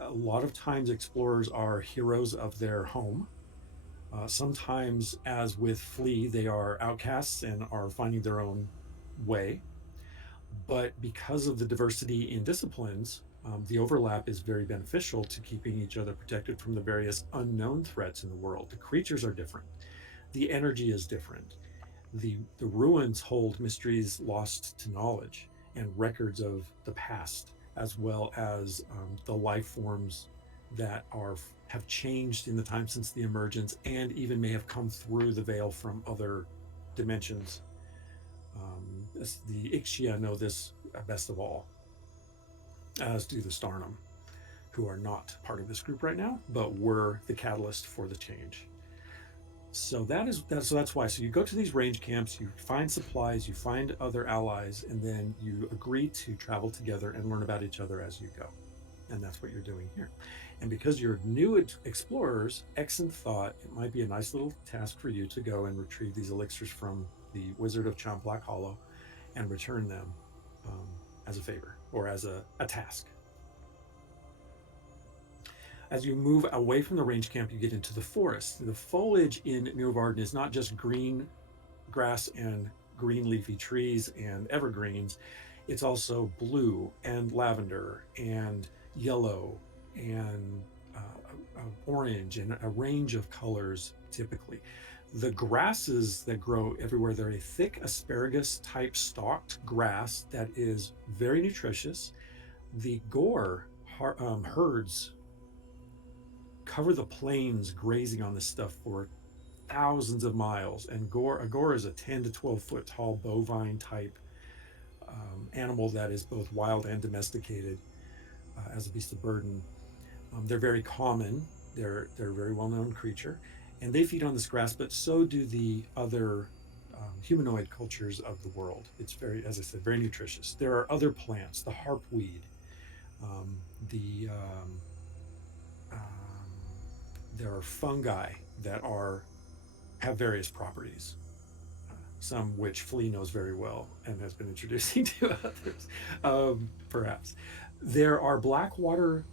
A lot of times explorers are heroes of their home. Sometimes, as with Flea, they are outcasts and are finding their own way. But because of the diversity in disciplines, the overlap is very beneficial to keeping each other protected from the various unknown threats in the world. The creatures are different. The energy is different. The ruins hold mysteries lost to knowledge and records of the past, as well as the life forms that have changed in the time since the emergence, and even may have come through the veil from other dimensions. The Ixia know this best of all, as do the Starnum, who are not part of this group right now, but were the catalyst for the change. So that's why. So you go to these range camps, you find supplies, you find other allies, and then you agree to travel together and learn about each other as you go. And that's what you're doing here. And because you're new explorers, Exon thought it might be a nice little task for you to go and retrieve these elixirs from the Wizard of Champlac Hollow and return them um, as a favor or as a task. As you move away from the range camp, you get into the forest. The foliage in Nuovarden is not just green grass and green leafy trees and evergreens. It's also blue and lavender and yellow and orange and a range of colors typically. The grasses that grow everywhere, they're a thick asparagus type stalked grass that is very nutritious. The gore herds cover the plains grazing on this stuff for thousands of miles. And a gore is a 10 to 12 foot tall bovine type animal that is both wild and domesticated as a beast of burden. They're very common. They're a very well known creature, and they feed on this grass. But so do the other humanoid cultures of the world. It's very, as I said, very nutritious. There are other plants, the harpweed, um, the there are fungi that have various properties, some which Flea knows very well and has been introducing to others, perhaps. There are blackwater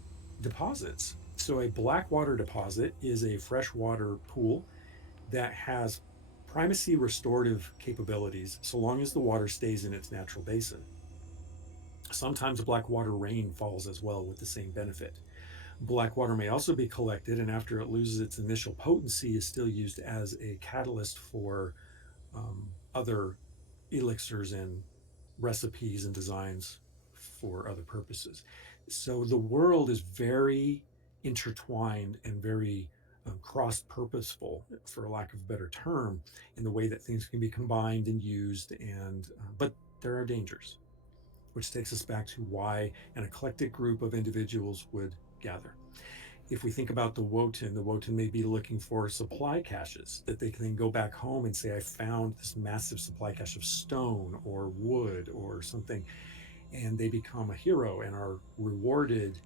deposits. So, a blackwater deposit is a freshwater pool that has primacy restorative capabilities so long as the water stays in its natural basin. Sometimes blackwater rain falls as well with the same benefit. Black water may also be collected, and after it loses its initial potency, is still used as a catalyst for other elixirs and recipes and designs for other purposes. So the world is very intertwined and very cross purposeful, for lack of a better term, in the way that things can be combined and used. And but there are dangers, which takes us back to why an eclectic group of individuals would gather. If we think about the Wotan may be looking for supply caches that they can then go back home and say, I found this massive supply cache of stone or wood or something, and they become a hero and are rewarded,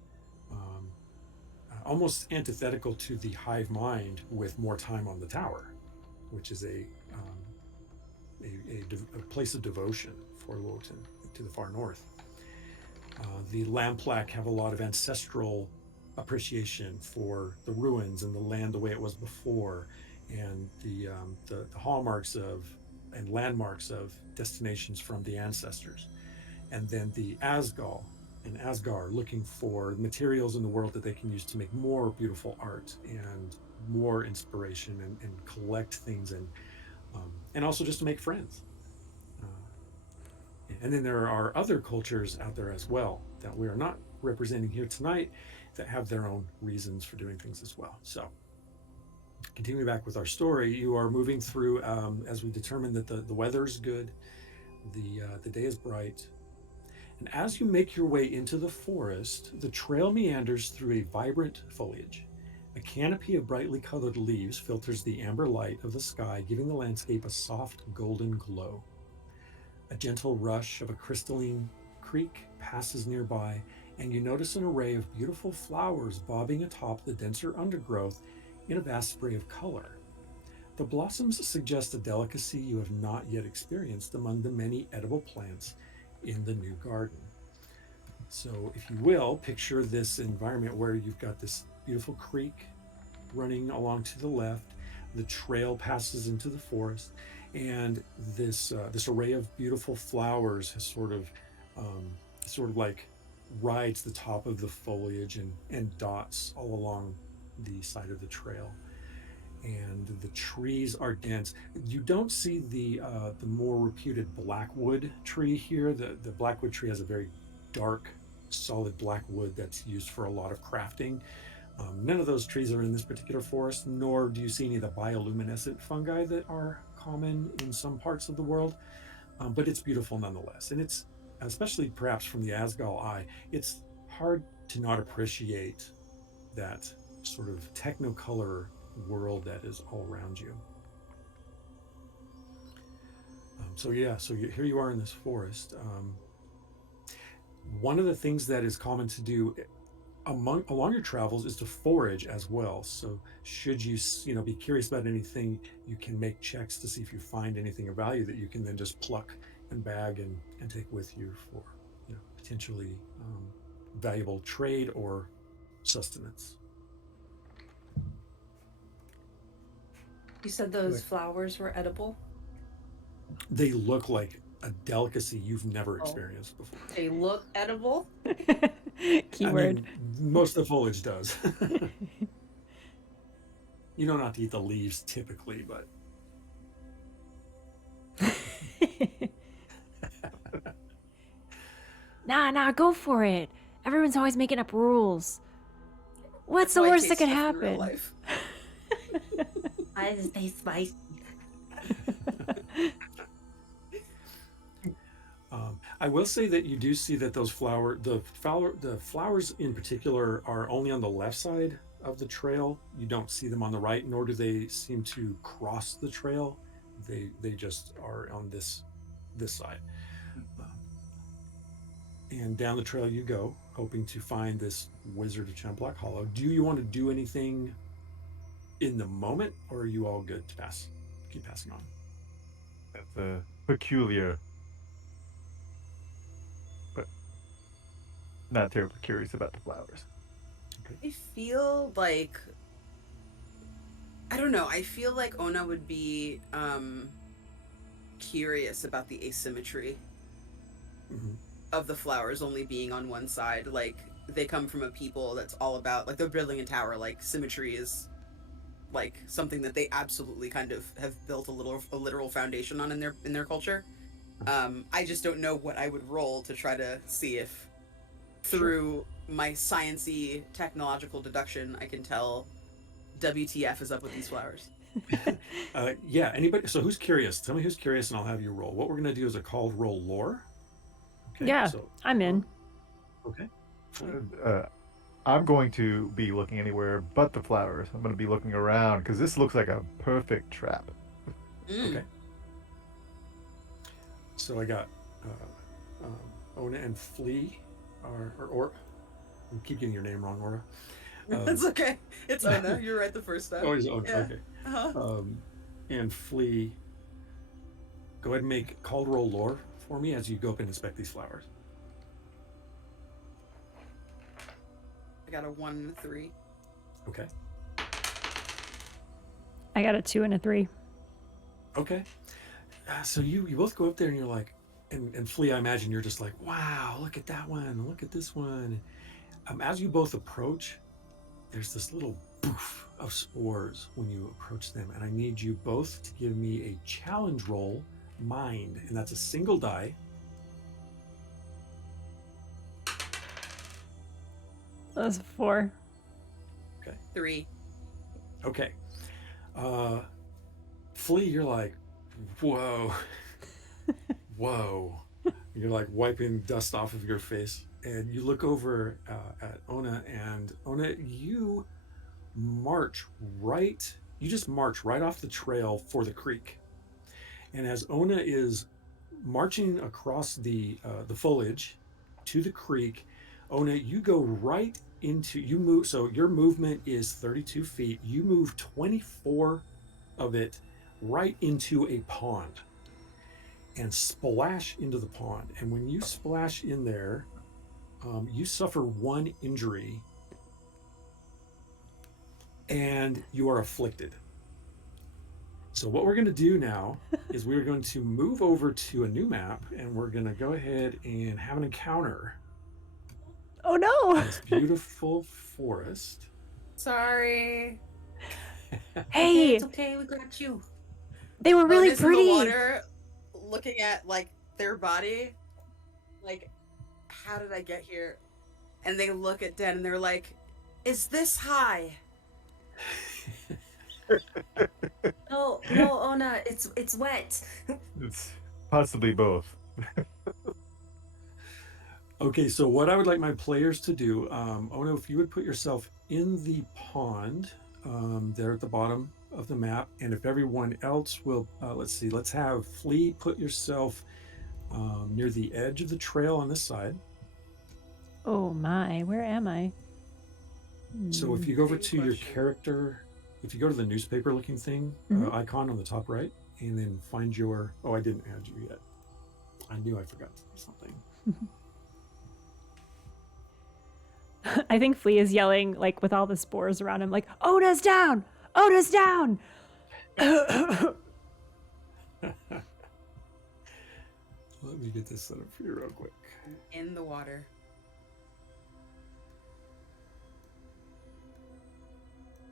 almost antithetical to the hive mind, with more time on the tower, which is a place of devotion for Wotan to the far north. The Lamplack have a lot of ancestral appreciation for the ruins and the land the way it was before, and the hallmarks of and landmarks of destinations from the ancestors. And then the Asgar looking for materials in the world that they can use to make more beautiful art and more inspiration and collect things and also just to make friends. And then there are other cultures out there as well that we are not representing here tonight that have their own reasons for doing things as well. So, continuing back with our story, you are moving through as we determine that the weather's good, the day is bright, and as you make your way into the forest, the trail meanders through a vibrant foliage. A canopy of brightly colored leaves filters the amber light of the sky, giving the landscape a soft golden glow. A gentle rush of a crystalline creek passes nearby, and you notice an array of beautiful flowers bobbing atop the denser undergrowth in a vast spray of color. The blossoms suggest a delicacy you have not yet experienced among the many edible plants in the new garden. So, if you will, picture this environment where you've got this beautiful creek running along to the left, the trail passes into the forest, and this array of beautiful flowers has sort of like rides the top of the foliage and dots all along the side of the trail. And the trees are dense. You don't see the more reputed blackwood tree here. The blackwood tree has a very dark, solid black wood that's used for a lot of crafting. None of those trees are in this particular forest, nor do you see any of the bioluminescent fungi that are common in some parts of the world. But it's beautiful nonetheless, and it's, especially perhaps from the Asgal eye, it's hard to not appreciate that sort of technicolor world that is all around you. Here you are in this forest. One of the things that is common to do along your travels is to forage as well. So should you be curious about anything, you can make checks to see if you find anything of value that you can then just pluck and bag and take with you for potentially valuable trade or sustenance. You said those flowers were edible? They look like a delicacy you've never Oh. experienced before. They look edible? Keyword. I mean, most of the foliage does. You know not to eat the leaves typically, but Nah, go for it. Everyone's always making up rules. What's the That's why worst that it could tastes tough in real happen? life. I just taste spicy. I will say that you do see that those the flowers in particular are only on the left side of the trail. You don't see them on the right, nor do they seem to cross the trail. They just are on this side. And down the trail you go, hoping to find this Wizard of Chamblac Hollow. Do you want to do anything in the moment, or are you all good to keep passing on? That's peculiar, but not terribly curious about the flowers. I feel like I don't know. I feel like Ona would be curious about the asymmetry Mm-hmm. of the flowers only being on one side. Like they come from a people that's all about like they're building a tower. Like symmetry is like something that they absolutely kind of have built a literal foundation on in their culture. I just don't know what I would roll to try to see if through my sciencey technological deduction I can tell WTF is up with these flowers. Yeah, anybody? So who's curious? Tell me who's curious, and I'll have you roll. What we're going to do is a called roll lore. Okay, Yeah, so I'm in. Okay. I'm going to be looking anywhere but the flowers. I'm going to be looking around because this looks like a perfect trap. Okay. So I got Ona and Flea, or I keep getting your name wrong, Aura. That's okay. It's Ona. You're right the first time. Oh, he's Ona. Yeah. Okay. Uh-huh. And Flea, go ahead and make called roll lore for me as you go up and inspect these flowers. I got a 1 and a 3. Okay. I got a 2 and a 3. Okay. So you both go up there and you're like, and Flea, I imagine you're just like, wow, look at that one, look at this one. As you both approach, there's this little poof of spores when you approach them, and I need you both to give me a challenge roll, mind, and that's a single die. That's a 4. Okay. 3. Okay. Flea, you're like, whoa. Whoa. You're like wiping dust off of your face. And you look over at Ona, and Ona, you just march right off the trail for the creek. And as Ona is marching across the foliage to the creek, Ona, you go right you move, so your movement is 32 feet. You move 24 of it right into a pond and splash into the pond. And when you splash in there, you suffer 1 injury and you are afflicted. So what we're going to do now is we're going to move over to a new map, and we're going to go ahead and have an encounter. Oh no! This beautiful forest. Sorry. Hey, It's okay, we got you. they were really Ona's pretty. in the water, looking at like their body, like, how did I get here? And they look at Den and they're like, "Is this high?" No, Ona, it's wet. It's possibly both. Okay, so what I would like my players to do, Ono, if you would put yourself in the pond there at the bottom of the map, and if everyone else will, let's have Flea put yourself near the edge of the trail on this side. Oh my, where am I? So if you go over Great to your question. character, if you go to the newspaper looking thing, Mhm. icon on the top right, and then find your, oh, I didn't add you yet. I knew I forgot to do something. I think Flea is yelling like with all the spores around him, like Oda's down, Oda's down. Let me get this set up for you real quick. In the water.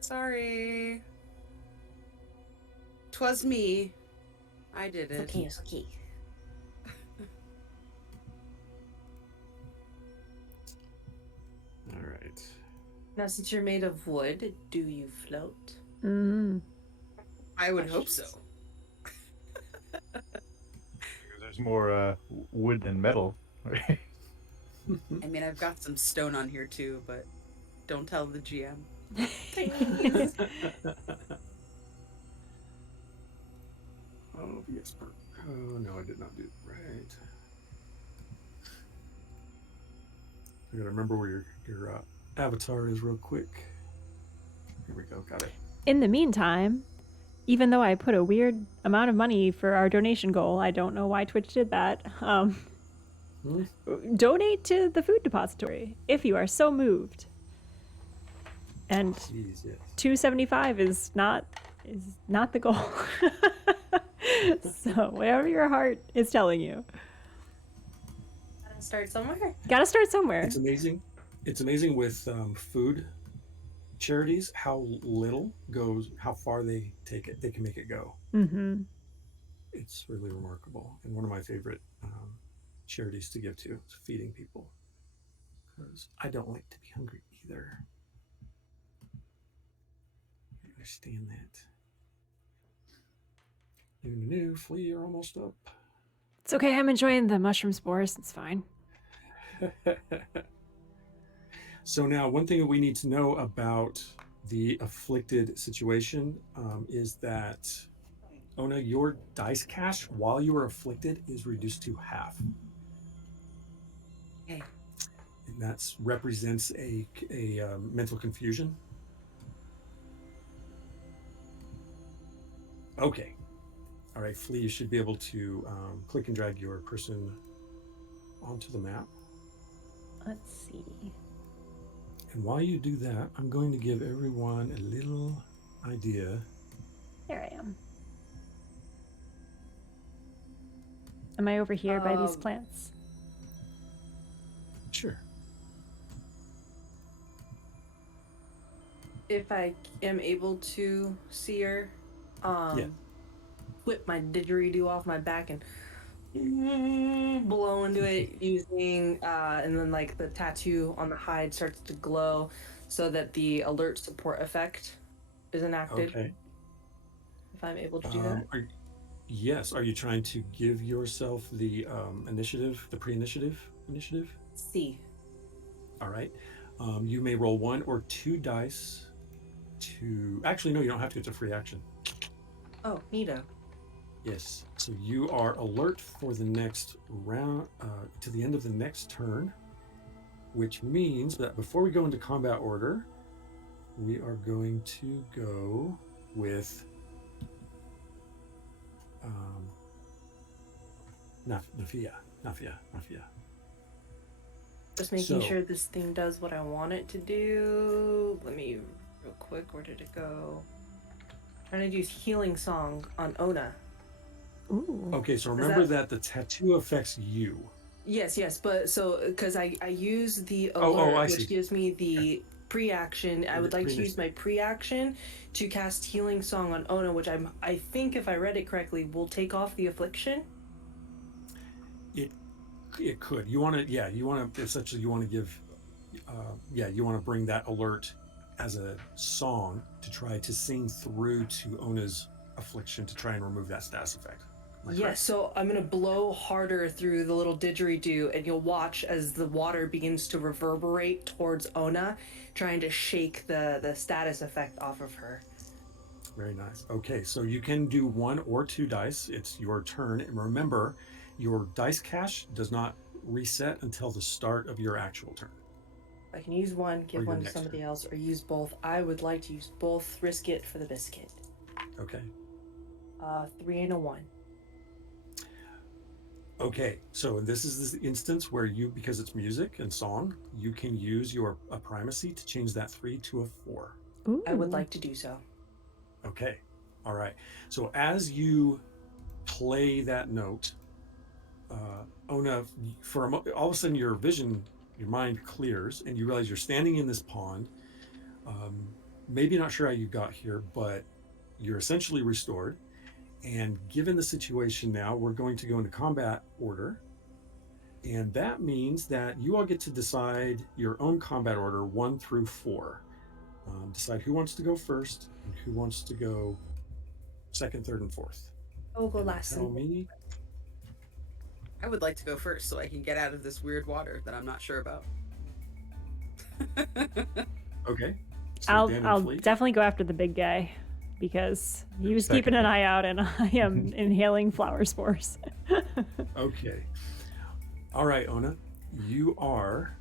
Sorry. 'Twas me. I did it. It's okay. All right. Now, since you're made of wood, do you float? Mm. I would hope so. There's more wood than metal. I mean, I've got some stone on here too, but don't tell the GM. Please. Oh, yes. Oh, no, I did not do it right. I gotta remember where your avatar is real quick. Here we go. Got it. In the meantime, even though I put a weird amount of money for our donation goal, I don't know why Twitch did that. Donate to the food depository if you are so moved. And Jeez, yes. $2.75 is not the goal. So whatever your heart is telling you, Gotta start somewhere. gotta start somewhere. It's amazing. It's amazing with food charities how little goes, how far they take it. They can make it go. Mm-hmm. It's really remarkable, and one of my favorite charities to give to is feeding people, because I don't like to be hungry either. I understand that. New Flea, you're almost up. It's okay. I'm enjoying the mushroom spores. It's fine. So now, one thing that we need to know about the afflicted situation is that, Ona, your dice cash while you are afflicted is reduced to half. Okay. And that represents a mental confusion. Okay. All right, Flea, you should be able to click and drag your person onto the map. Let's see. And while you do that, I'm going to give everyone a little idea. There I am. Am I over here by these plants? Sure. If I am able to see her, whip my didgeridoo off my back and blow into it using, and then like the tattoo on the hide starts to glow so that the alert support effect is enacted. Okay. If I'm able to do that. Yes. Are you trying to give yourself the initiative, the pre-initiative initiative? C. All right. You may roll 1 or 2 dice to. Actually, no, you don't have to. It's a free action. Oh, neato. Yes. So you are alert for the next round, to the end of the next turn, which means that before we go into combat order, we are going to go with Nafia. Just making sure this thing does what I want it to do. Let me, real quick, where did it go? Trying to use healing song on Ona. Ooh. Okay, so remember that the tattoo affects you. Yes, but so, because I use the alert, which see. gives me the pre-action. I would like to use my pre-action to cast healing song on Ona, which I think, if I read it correctly, will take off the affliction. It could. You want to essentially you want to give, you want to bring that alert as a song to try to sing through to Ona's affliction to try and remove that status effect. Yes, so I'm going to blow harder through the little didgeridoo, and you'll watch as the water begins to reverberate towards Ona, trying to shake the status effect off of her. Very nice. Okay, so you can do 1 or 2 dice. It's your turn. And remember, your dice cache does not reset until the start of your actual turn. I can use one, Or give your one to next somebody turn. else, or use both. I would like to use both. Risk it for the biscuit. Okay. 3 and a 1. Okay, so this is the instance where you, because it's music and song, you can use your primacy to change that 3 to a 4. Ooh. I would like to do so. Okay, all right. So as you play that note, Ona, all of a sudden your vision, your mind clears, and you realize you're standing in this pond. Maybe not sure how you got here, but you're essentially restored. And given the situation now, we're going to go into combat order. And that means that you all get to decide your own combat order 1 through 4. Decide who wants to go first and who wants to go second, third, and fourth. I will go last. Tell me. I would like to go first so I can get out of this weird water that I'm not sure about. Okay. So I'll Dan and I'll Fleet. definitely go after the big guy because he was Second. keeping an eye out, and I am inhaling flower spores. Okay. All right, Ona. You are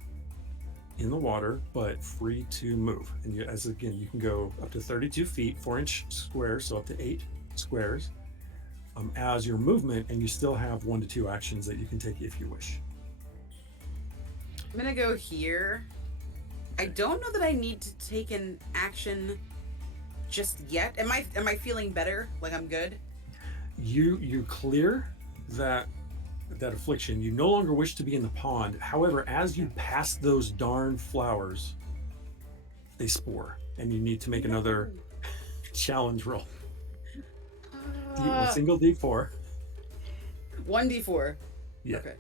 in the water, but free to move. And you, as again, you can go up to 32 feet, 4-inch squares, so up to 8 squares as your movement, and you still have 1 to 2 actions that you can take if you wish. I'm gonna go here. I don't know that I need to take an action just yet. Am I feeling better? Like I'm good? You clear that affliction. You no longer wish to be in the pond. However, as you pass those darn flowers, they spore, and you need to make another challenge roll. A single D4. 1d4. Yeah. Okay.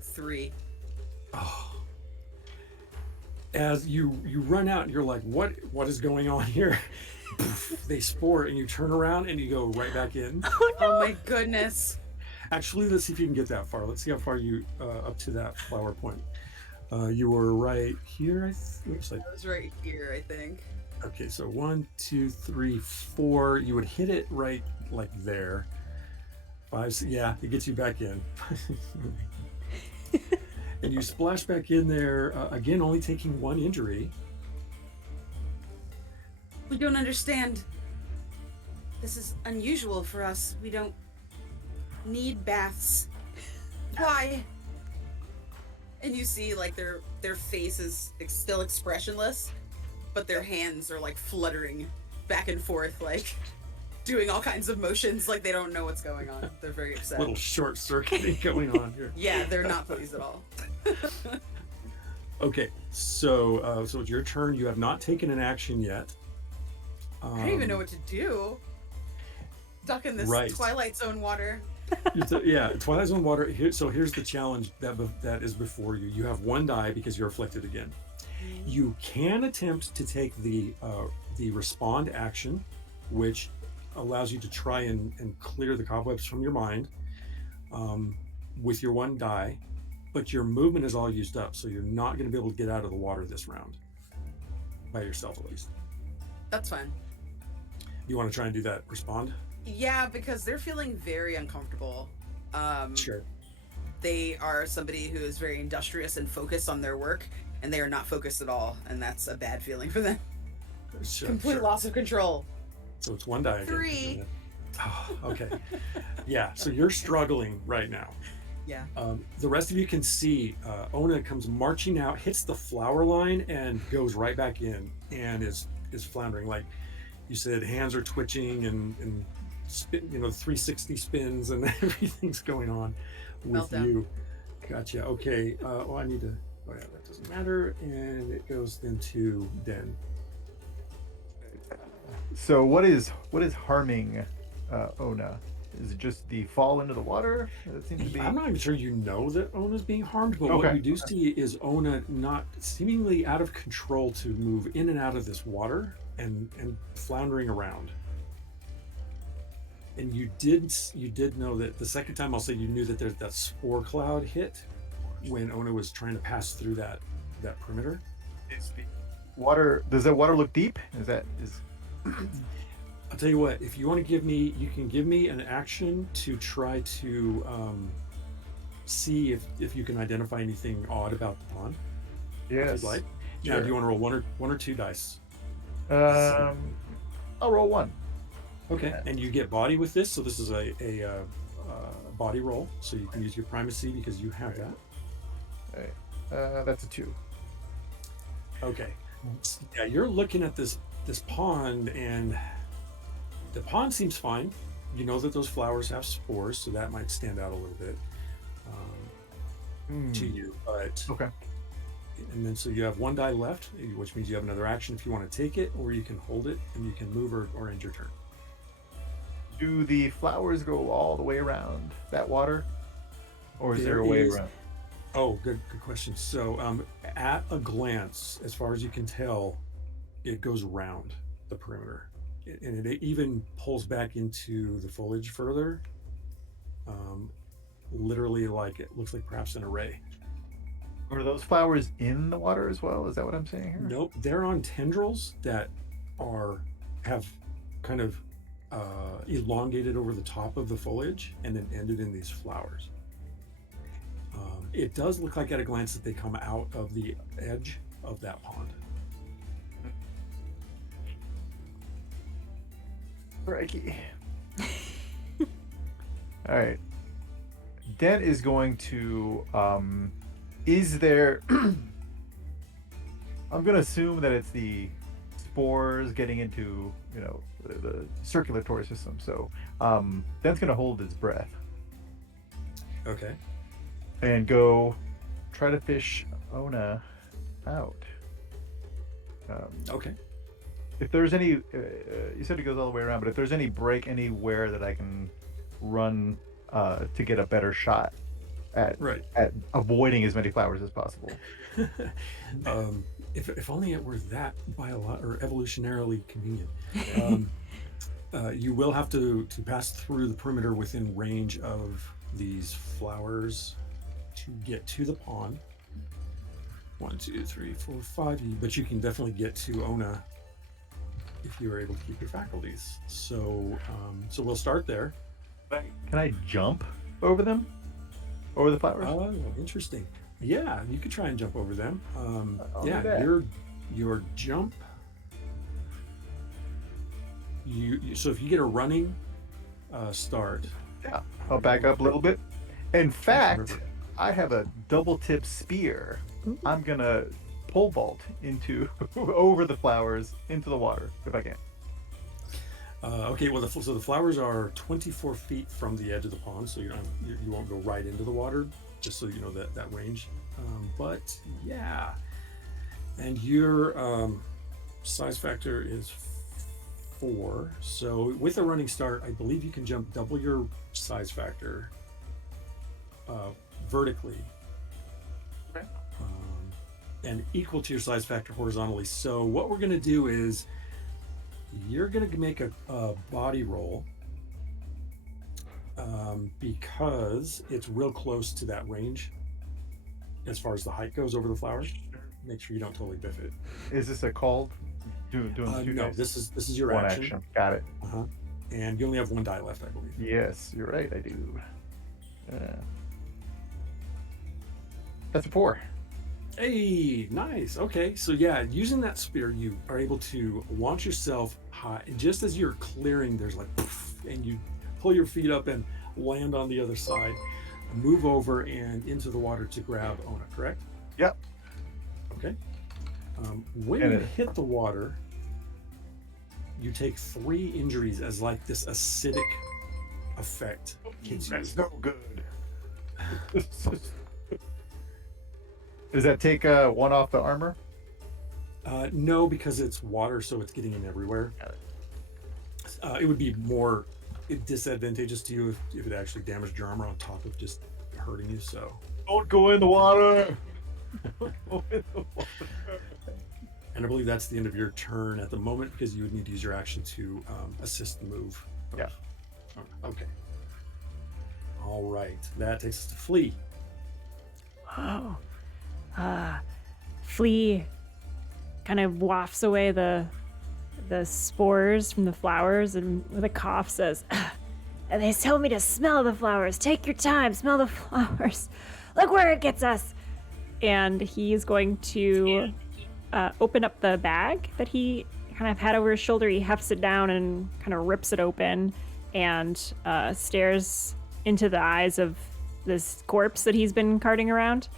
3. Oh. As you run out, and you're like, what is going on here? They spore, and you turn around and you go right back in. Oh my goodness. Actually, let's see if you can get that far. Let's see how far you up to that flower point. You were right here. Looks like. I was right here, I think. Okay, so 1, 2, 3, 4. You would hit it right like there. 5. Yeah, it gets you back in. And you splash back in there again, only taking 1 injury. We don't understand. This is unusual for us. We don't need baths. Why? And you see like their face is still expressionless, but their hands are like fluttering back and forth, like doing all kinds of motions, like they don't know what's going on. They're very upset. Little short circuiting going on here. Yeah, they're not pleased at all. Okay, so it's your turn. You have not taken an action yet. I don't even know what to do. Stuck in this Right. Twilight Zone water. Yeah, Twilight Zone water. So here's the challenge that is before you. You have 1 die because you're afflicted again. You can attempt to take the respond action, which allows you to try and clear the cobwebs from your mind with your 1 die, but your movement is all used up, so you're not going to be able to get out of the water this round by yourself, at least. That's fine. You want to try and do that respond? Yeah, because they're feeling very uncomfortable. Sure. They are somebody who is very industrious and focused on their work, and they are not focused at all, and that's a bad feeling for them. Sure, Complete sure. loss of control. So it's 1 die again. 3. Oh, okay. Yeah, so you're struggling right now. Yeah. The rest of you can see Ona comes marching out, hits the flower line, and goes right back in, and is floundering. Like you said, hands are twitching and spin, 360 spins, and everything's going on with Meltdown. you. Gotcha. Okay. I need to. Oh yeah, that doesn't matter, and it goes then to Den. So what is harming Ona? Is it just the fall into the water? That seems to be. I'm not even sure you know that Ona's being harmed, but Okay. what you do see is Ona not seemingly out of control to move in and out of this water and floundering around. And you did know that the second time, I'll say, you knew that there's that spore cloud hit when Ona was trying to pass through that perimeter. Is the water? Does that water look deep? Is I'll tell you what, if you want to you can give me an action to try to see if you can identify anything odd about the pond. If Yes. you'd like. Now, Sure. do you want to roll one or two dice? I'll roll one. Okay, and you get body with this, so this is a body roll, so you can use your primacy because you have that. Right. That's a 2. Okay, yeah, you're looking at this pond, and the pond seems fine. You know that those flowers have spores, so that might stand out a little bit to you. But Okay. and then so you have one die left, which means you have another action if you want to take it, or you can hold it and you can move or end your turn. Do the flowers go all the way around that water, or is there a way around? Oh, good question. So, at a glance, as far as you can tell, it goes around the perimeter, and it even pulls back into the foliage further. Literally, like it looks like perhaps an array. Are those flowers in the water as well? Is that what I'm saying here? Nope, they're on tendrils that have kind of elongated over the top of the foliage and then ended in these flowers. It does look like at a glance that they come out of the edge of that pond. Crikey. All right. Den is going to. Is there? I'm going to assume that it's the spores getting into the circulatory system. So Den's going to hold his breath Okay. and go try to fish Ona out. Okay. If there's any, you said it goes all the way around, but if there's any break anywhere that I can run to get a better shot at Right. at avoiding as many flowers as possible. If only it were that or evolutionarily convenient. You will have to pass through the perimeter within range of these flowers to get to the pond. 1, 2, 3, 4, 5. But you can definitely get to Ona if you are able to keep your faculties. So we'll start there. Can I jump over them? Over the flowers? Oh, interesting. Yeah, you could try and jump over them. I'll do Yeah, that. your jump. So if you get a running start. Yeah. I'll back up a little bit. In fact, I have a double tip spear. Ooh. I'm gonna pole vault into over the flowers into the water if I can. Okay, well, so the flowers are 24 feet from the edge of the pond, so you won't go right into the water, just so you know that range. But yeah, and your size factor is 4. So with a running start, I believe you can jump double your size factor vertically, Okay. and equal to your size factor horizontally. So what we're going to do is you're going to make a body roll because it's real close to that range as far as the height goes over the flowers. Make sure you don't totally biff it. Is this a called? Doing two No, dice? this is your One action. Got it. Uh-huh. And you only have one die left, I believe. Yes, you're right. I do. That's a 4. Hey, nice. Okay, so yeah, using that spear, you are able to launch yourself high. And just as you're clearing, there's like, poof, and you pull your feet up and land on the other side, move over and into the water to grab Ona, correct? Yep. Okay. When And you it- hit the water, you take 3 injuries as like this acidic effect hits you. That's no good. Does that take 1 off the armor? No, because it's water, so it's getting in everywhere. It would be more disadvantageous to you if it actually damaged your armor on top of just hurting you. So, Don't go in the water. Don't go in the water. and I believe that's the end of your turn at the moment because you would need to use your action to assist the move. Yeah. Okay. All right. That takes us to Flea. Oh. Flea kind of wafts away the spores from the flowers and with a cough says, And they tell me to smell the flowers. Take your time, smell the flowers. Look where it gets us. And he's going to open up the bag that he kind of had over his shoulder. He hefts it down and kind of rips it open and stares into the eyes of this corpse that he's been carting around.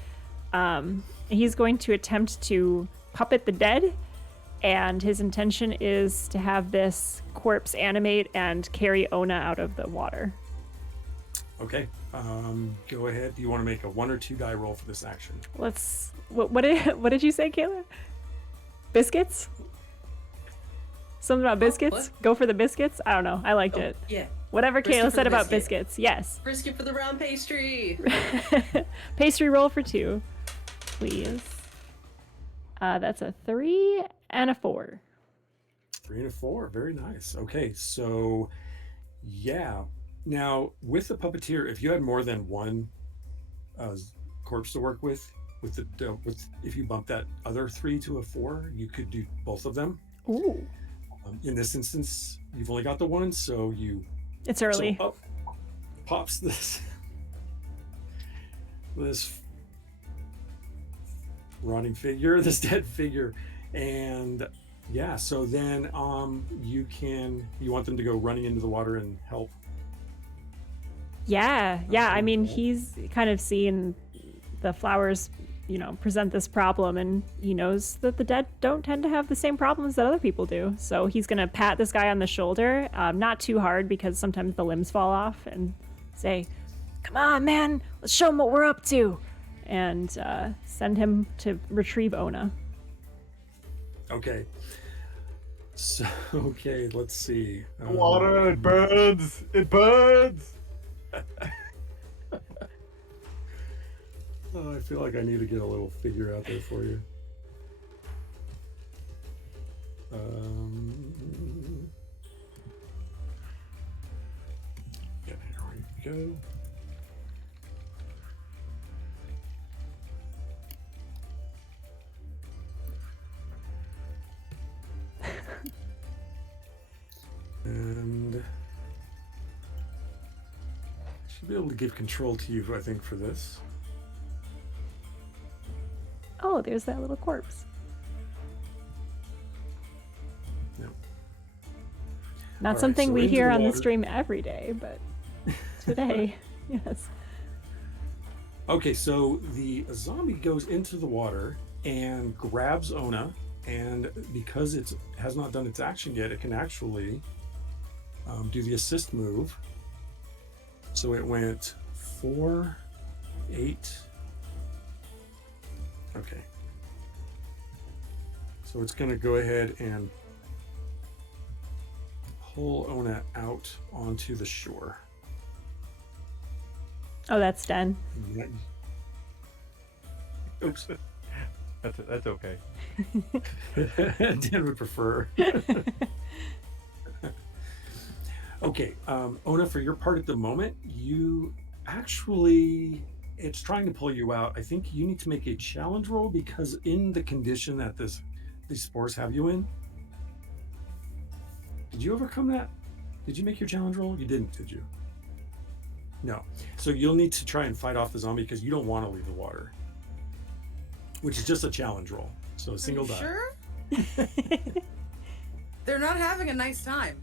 He's going to attempt to puppet the dead, and his intention is to have this corpse animate and carry Ona out of the water. Okay. Go ahead. Do you want to make a 1 or 2 die roll for this action? What did you say, Kayla? Biscuits? Something about biscuits? what? Go for the biscuits? I don't know. I liked it. Yeah. Whatever Brisket Kayla for said the about biscuit. biscuits. Yes. Brisket for the round pastry. Pastry roll for 2, please. That's a 3 and a 4. 3 and a 4. Very nice. Okay, so yeah. Now with the puppeteer, if you had more than one corpse to work with if you bump that other 3 to a 4, you could do both of them. Ooh. In this instance, you've only got the one, so you. It's early. So up pops this rotting figure, this dead figure, and yeah. So then, you want them to go running into the water and help. Yeah. I mean, he's kind of seen the flowers, present this problem, and he knows that the dead don't tend to have the same problems that other people do. So he's gonna pat this guy on the shoulder, not too hard because sometimes the limbs fall off, and say, "Come on, man, let's show him what we're up to," and send him to retrieve Ona. Okay. So let's see. Water, it burns. It burns. Oh, I feel like I need to get a little figure out there for you. Yeah, here we go. And should be able to give control to you, I think, for this. Oh, there's that little corpse. No. Not All right, something so we into hear the on the water. stream every day, but today, yes. Okay, so the zombie goes into the water and grabs Ona, and because it has not done its action yet, it can actually do the assist move. So it went 4, 8. Okay. So it's going to go ahead and pull Ona out onto the shore. Oh, that's done. Oops. That's okay. Dan would prefer. Okay, Ona, for your part at the moment, you actually, it's trying to pull you out. I think you need to make a challenge roll because in the condition that these spores have you in, did you overcome that? Did you make your challenge roll? You didn't, did you? No. So you'll need to try and fight off the zombie because you don't want to leave the water, which is just a challenge roll. So a single die. Sure? They're not having a nice time.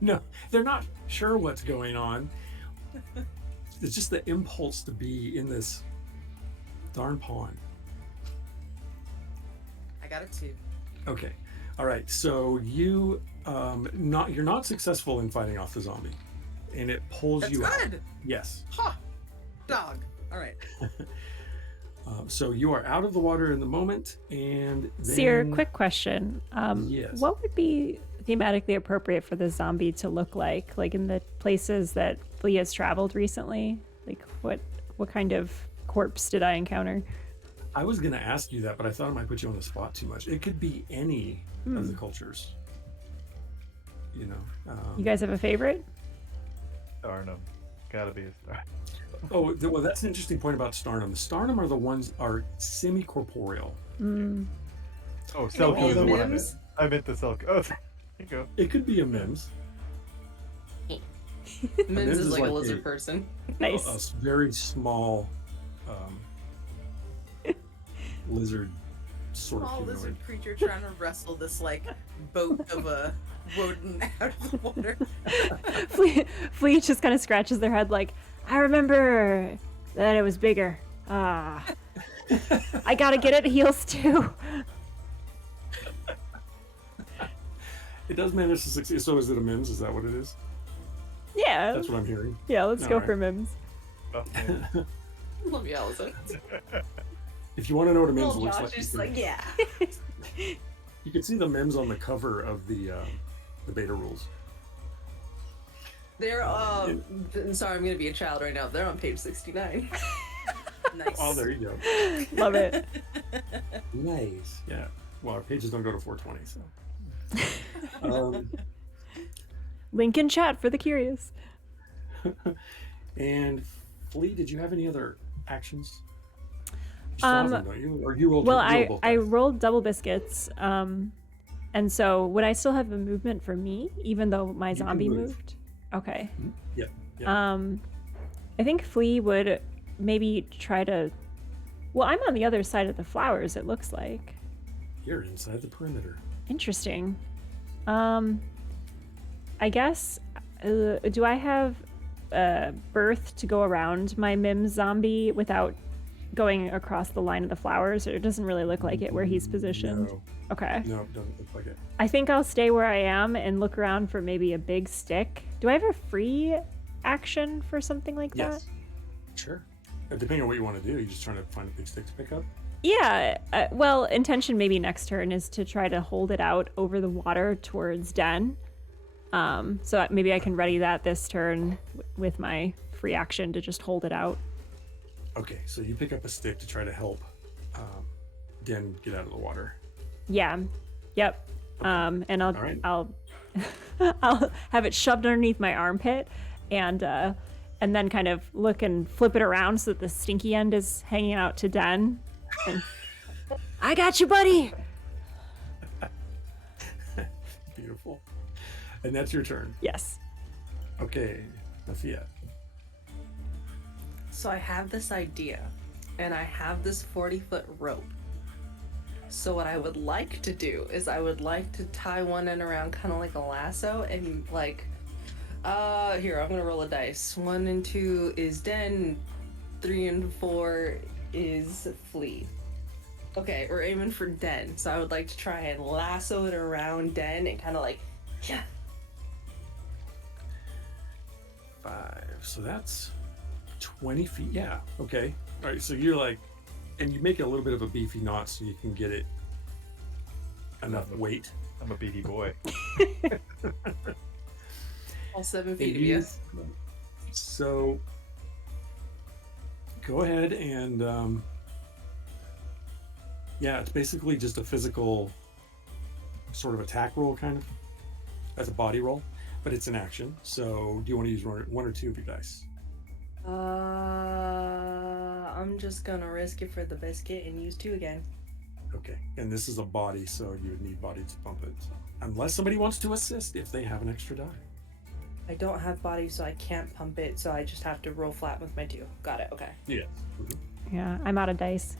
No, they're not sure what's going on. It's just the impulse to be in this darn pond. I got it too. Okay. All right. So you're not successful in fighting off the zombie, and it pulls That's you out. good. Yes. Ha! Dog. All right. So you are out of the water in the moment, and then, Seer, quick question. Yes. What would be thematically appropriate for the zombie to look like in the places that Flea has traveled recently? Like, what kind of corpse did I encounter? I was going to ask you that, but I thought it might put you on the spot too much. It could be any of the cultures. You know. You guys have a favorite? Starnum. Gotta be a star. Oh, well, that's an interesting point about Starnum. The Starnum are the ones are semi-corporeal. Oh, Any Selkie is the one I meant. Mims? I meant the Selkie. Oh, there you go. It could be a Mims. Mims is like a like lizard person. Nice. A very small lizard sort Small of humanoid. lizard creature trying to wrestle this like boat of a rodent out of the water. Flea just kind of scratches their head like, I remember that it was bigger. Ah. I gotta get it heels too. It does manage to succeed. So is it a Mims? Is that what it is? Yeah. That's what I'm hearing. Yeah, let's go Alright. for Mims. Love you, Allison. If you want to know what a Mims Little looks Josh like, is you like, can, yeah. you can see the Mims on the cover of the beta rules. They're sorry, I'm gonna be a child right now. They're on page 69. Nice. Oh, there you go. Love it. Nice. Yeah. Well, our pages don't go to 420, so. Link in chat for the curious. And Flea, did you have any other actions? You still Um, have them, don't you? Or you rolled, Well, you rolled both I dice? rolled double biscuits, and so would I still have a movement for me, even though my You can zombie move. moved? Okay. Yeah. I think Flea would maybe try to. Well, I'm on the other side of the flowers. It looks like You're inside the perimeter. interesting. I guess. Do I have birth to go around my Mim zombie without going across the line of the flowers? Or it doesn't really look like it where he's positioned. No, Okay. no, it doesn't look like it. I think I'll stay where I am and look around for maybe a big stick. Do I have a free action for something like that? Yes. Sure. Depending on what you want to do, you're just trying to find a big stick to pick up. Yeah. Well, intention maybe next turn is to try to hold it out over the water towards Den. So maybe I can ready that this turn with my free action to just hold it out. Okay, so you pick up a stick to try to help Den get out of the water. Yeah. Yep. And I'll All right. I'll I'll have it shoved underneath my armpit and then kind of look and flip it around so that the stinky end is hanging out to Den. And, I got you, buddy. Beautiful. And that's your turn. Yes. Okay, Nafia. So I have this idea, and I have this 40-foot rope. So what I would like to do is I would like to tie one end around kind of like a lasso and like, here, I'm gonna roll a dice. 1 and 2 is Den, 3 and 4 is Flea. Okay, we're aiming for Den, so I would like to try and lasso it around Den and kind of like, yeah. 5. So that's 20 feet. Yeah. Okay. All right. So you're like, and you make it a little bit of a beefy knot so you can get it enough weight. I'm a beady boy. All 7 And feet of you- you. So go ahead and yeah, it's basically just a physical sort of attack roll, kind of as a body roll, but it's an action. So do you want to use one or two of your dice? I'm just gonna risk it for the biscuit and use 2 again. Okay, and this is a body, so you would need body to pump it. Unless somebody wants to assist if they have an extra die. I don't have body, so I can't pump it, so I just have to roll flat with my 2. Got it, okay. Yes. Yeah, I'm out of dice.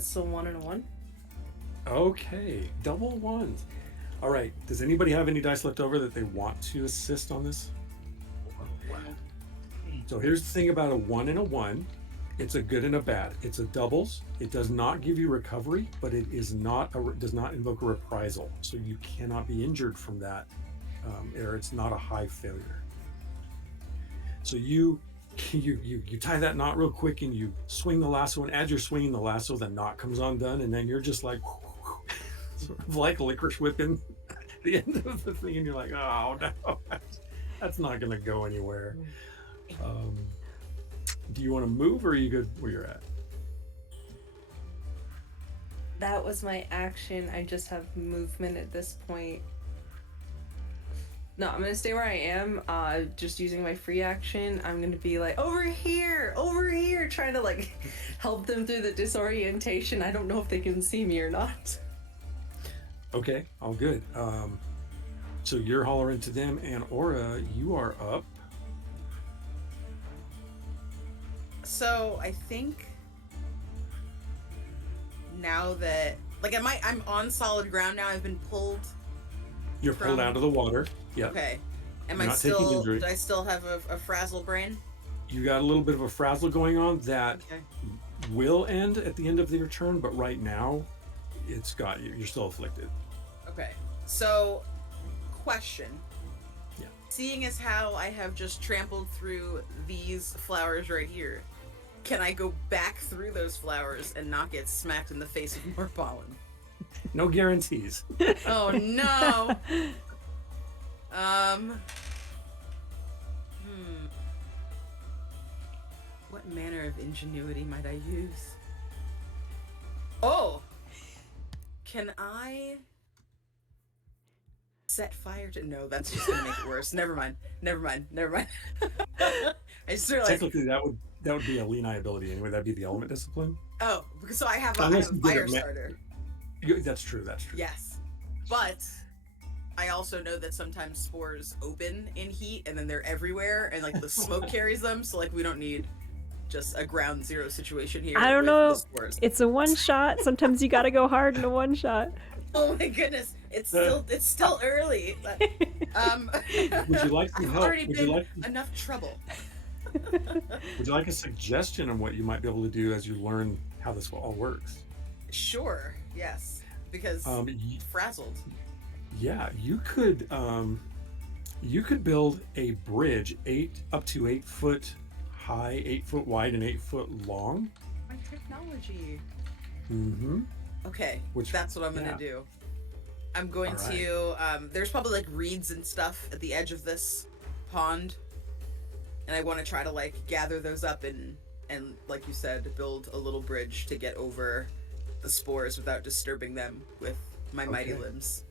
So 1 and a 1. Okay, double ones. All right, does anybody have any dice left over that they want to assist on this? So here's the thing about a 1 and a 1. It's a good and a bad. It's a doubles. It does not give you recovery, but it is not does not invoke a reprisal. So you cannot be injured from that error. It's not a high failure. So you tie that knot real quick and you swing the lasso, and as you're swinging the lasso, the knot comes undone, and then you're just like sort of like licorice whipping the end of the thing, and you're like, oh no, that's not gonna go anywhere. Do you want to move, or are you good where you're at? That was my action. I just have movement at this point. No, I'm gonna stay where I am. Just using my free action. I'm gonna be like, over here, trying to like help them through the disorientation. I don't know if they can see me or not. Okay, all good. So you're hollering to them, and Aura, you are up. So I think now that I'm on solid ground now. I've been pulled. You're pulled out of the water. Yep. Okay. Am You're I not taking still? injury. Do I still have a frazzle brain? You got a little bit of a frazzle going on that Okay. will end at the end of your turn, but right now, it's got you. You're still afflicted. Okay. So, question. Yeah. Seeing as how I have just trampled through these flowers right here, can I go back through those flowers and not get smacked in the face with more pollen? No guarantees. Oh no. What manner of ingenuity might I use? Oh! Can I set fire to... No, that's just gonna make it worse. Never mind. I just realized... Technically, that would be a Lean ability anyway. That'd be the element discipline. Oh, so I have Unless a you did fire it starter. That's true. Yes. But I also know that sometimes spores open in heat and then they're everywhere and like the smoke carries them, so like we don't need just a ground zero situation here. I don't with know. the spores. It's a one shot. Sometimes you gotta go hard in a one shot. Oh my goodness. It's still early. But, Would you like some I've help? already Would been you like enough trouble. Would you like a suggestion on what you might be able to do as you learn how this all works? Sure, yes. Because frazzled. Yeah, you could build a bridge up to 8 foot high, 8 foot wide, and 8 foot long. My technology. Mm-hmm. Okay, that's what I'm gonna do. I'm going All to there's probably like reeds and stuff at the edge of this pond, and I want to try to like gather those up and like you said, build a little bridge to get over the spores without disturbing them with my mighty limbs.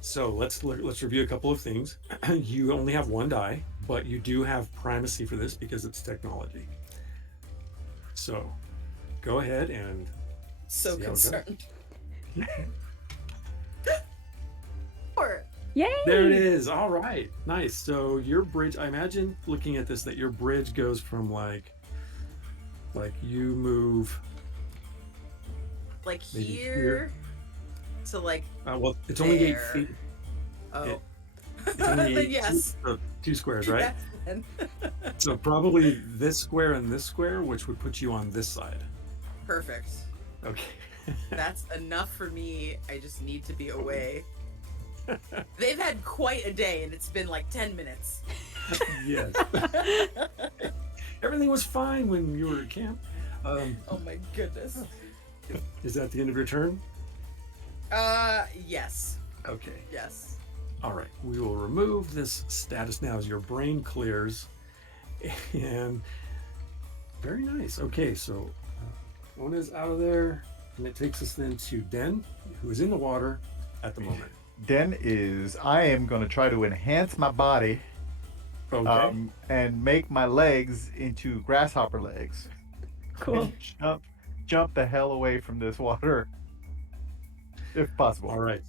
So let's review a couple of things. You only have one die, but you do have primacy for this because it's technology. So go ahead and So see how it goes. concerned. Or Yay! There it is. All right. Nice. So your bridge, I imagine looking at this, that your bridge goes from like you move like maybe here to like well, it's only 8 there. feet. Oh. It's only Then 8 yes. two squares, right? Yes, then. So probably this square and this square, which would put you on this side. Perfect. Okay. That's enough for me. I just need to be away. They've had quite a day and it's been like 10 minutes. Yes. Everything was fine when you were at camp. Oh my goodness. Is that the end of your turn? Yes. Okay. Yes. All right. We will remove this status now as your brain clears. And very nice. Okay, so one is out of there, and it takes us then to Den, who is in the water at the moment. I am going to try to enhance my body Okay. and make my legs into grasshopper legs. Cool. And jump the hell away from this water, if possible. All right.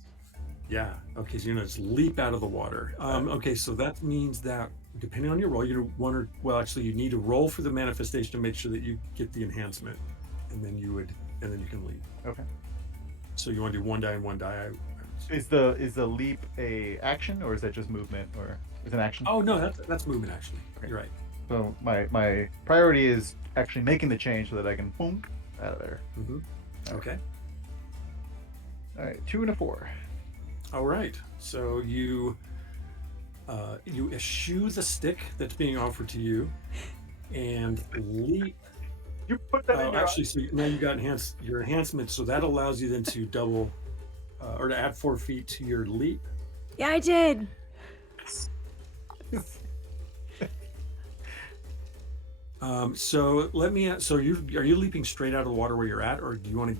Yeah. Okay. So you're gonna just leap out of the water. Okay. So that means that depending on your roll, you need to roll for the manifestation to make sure that you get the enhancement, and then you can leap. Okay. So you want to do one die and one die. Is the leap a action, or is that just movement, or is it an action? Oh no, that's movement actually. Okay. You're right. So my priority is actually making the change so that I can boom out of there. Mm-hmm. Okay. All right, 2 and a 4. All right. So you eschew the stick that's being offered to you, and leap. You put that in your Actually, so now you got your enhancement, so that allows you then to double or to add 4 feet to your leap. Yeah, I did. So let me. So are you leaping straight out of the water where you're at, or do you want to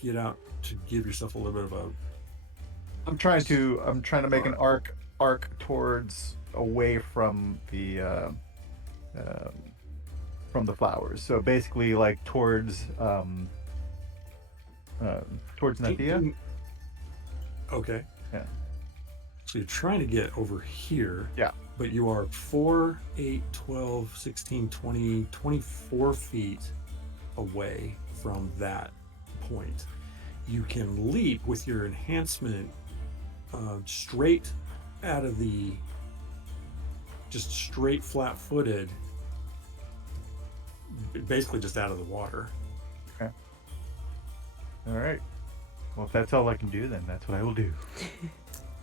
get out to give yourself a little bit of a? I'm trying to make an arc towards away from the flowers. So basically, like towards Nathia. Okay. Yeah. So you're trying to get over here. Yeah. But you are 4, 8, 12, 16, 20, 24 feet away from that point. You can leap with your enhancement straight out of just straight flat-footed, basically just out of the water. Okay. All right. Well, if that's all I can do, then that's what I will do.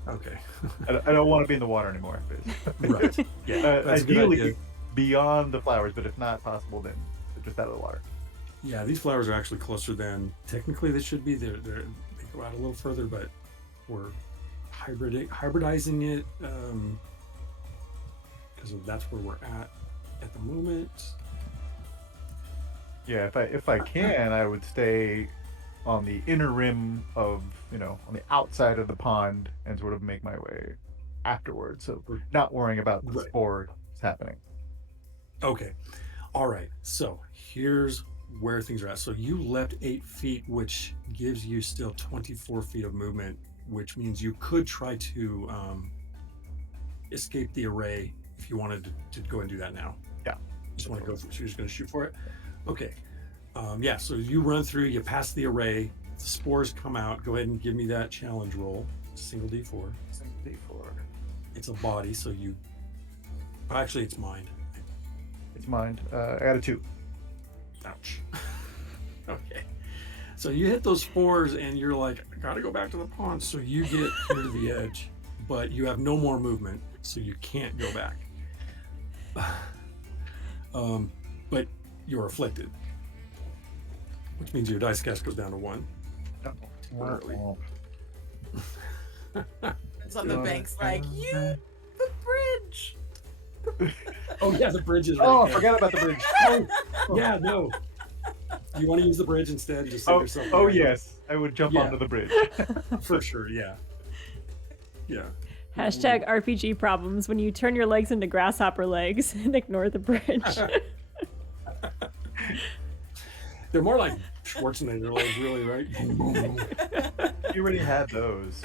Okay. I don't want to be in the water anymore. Right. Yeah. That's a good Ideally, idea. beyond the flowers, but if not possible, then just out of the water. Yeah, these flowers are actually closer than technically they should be. They go out a little further, but we're hybridizing it because that's where we're at the moment. Yeah, if I can, I would stay on the inner rim of, on the outside of the pond and sort of make my way afterwards. So we're not worrying about the Right. spores happening. Okay. All right. So here's where things are at. So you leapt 8 feet, which gives you still 24 feet of movement, which means you could try to escape the array if you wanted to go and do that now. Yeah. Just want to go for it. So you're just going to shoot for it? Okay. Yeah, so you run through, you pass the array, the spores come out. Go ahead and give me that challenge roll. Single D4. Single D4. It's a body, so you... Actually, it's mind. It's mine. I got a 2. Ouch. Okay. So you hit those spores and you're like, I gotta go back to the pond. So you get here to the edge, but you have no more movement, so you can't go back. But you're afflicted, which means your dice cast goes down to 1. Temporarily. It's on the banks like, you, the bridge. Oh yeah, the bridge is right Oh, I there. forgot about the bridge. Yeah, no. You want to use the bridge instead? Just save yourself. Oh there. yes, I would jump Yeah. onto the bridge. For sure, yeah. Yeah. Hashtag RPG problems when you turn your legs into grasshopper legs and ignore the bridge. They're more like Schwarzenegger legs, really, right? You already had those.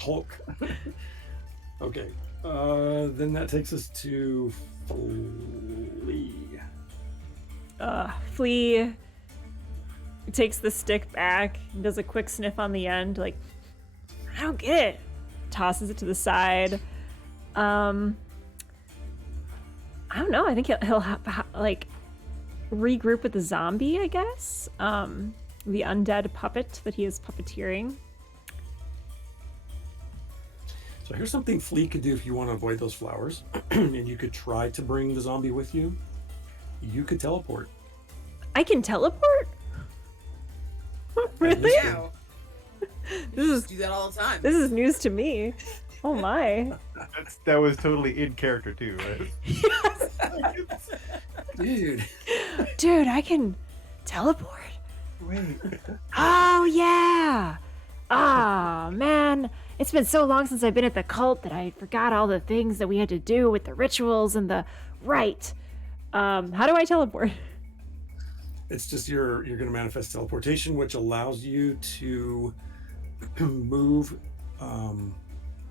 Hulk. Okay. Then that takes us to Flea. Flea takes the stick back and does a quick sniff on the end, like, I don't get it. Tosses it to the side. I don't know. I think he'll like regroup with the zombie, I guess. The undead puppet that he is puppeteering. So here's something Flea could do if you want to avoid those flowers, and you could try to bring the zombie with you. You could teleport. I can teleport? Really? Yeah. This is Do that all the time. this is news to me. Oh my. That was totally in character too, right? Dude. Dude, I can teleport. Wait. Oh yeah. Ah, man. It's been so long since I've been at the cult that I forgot all the things that we had to do with the rituals and the rite. How do I teleport? It's just you're going to manifest teleportation, which allows you to move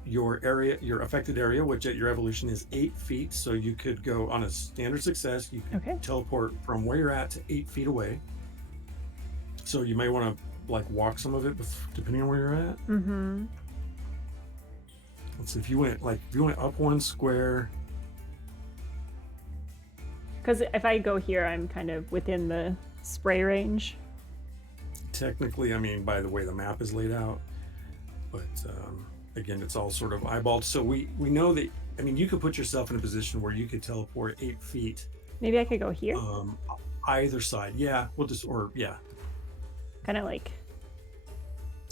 your area, your affected area, which at your evolution is 8 feet. So you could go on a standard success. You can Okay. teleport from where you're at to 8 feet away. So you may want to like walk some of it, depending on where you're at. Mm-hmm. Let's see, if you went up 1 square. Because if I go here, I'm kind of within the spray range. Technically, I mean, by the way the map is laid out, but again, it's all sort of eyeballed. So we know that, I mean, you could put yourself in a position where you could teleport 8 feet Maybe I could go here. either side. Yeah, Kind of like.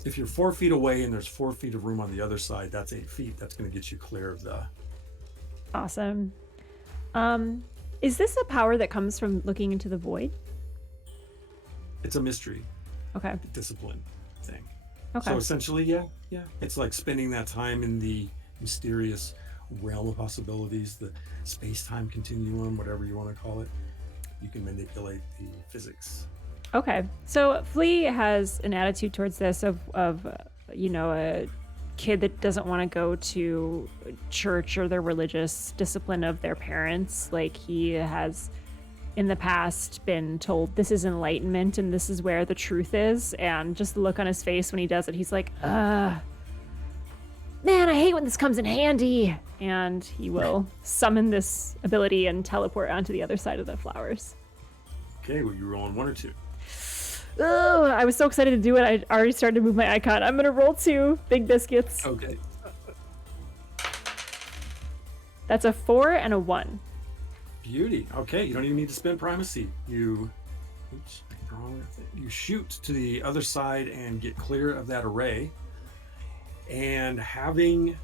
if you're 4 feet away and there's 4 feet of room on the other side, that's 8 feet. That's going to get you clear of the... Awesome. Is this a power that comes from looking into the void? It's a mystery Okay. discipline thing. Okay. So essentially, yeah. It's like spending that time in the mysterious realm of possibilities, the space-time continuum, whatever you want to call it. You can manipulate the physics. Okay. So Flea has an attitude towards this of kid that doesn't want to go to church or the religious discipline of their parents. Like, he has in the past been told this is enlightenment and this is where the truth is, and just the look on his face when he does it, he's like, man, I hate when this comes in handy. And he will summon this ability and teleport onto the other side of the flowers. Okay, well, you rolling 1 or 2? Oh, I was so excited to do it. I already started to move my icon. I'm gonna roll 2 big biscuits. Okay. That's a 4 and a 1. Beauty. Okay, you don't even need to spend primacy. You shoot to the other side and get clear of that array. And having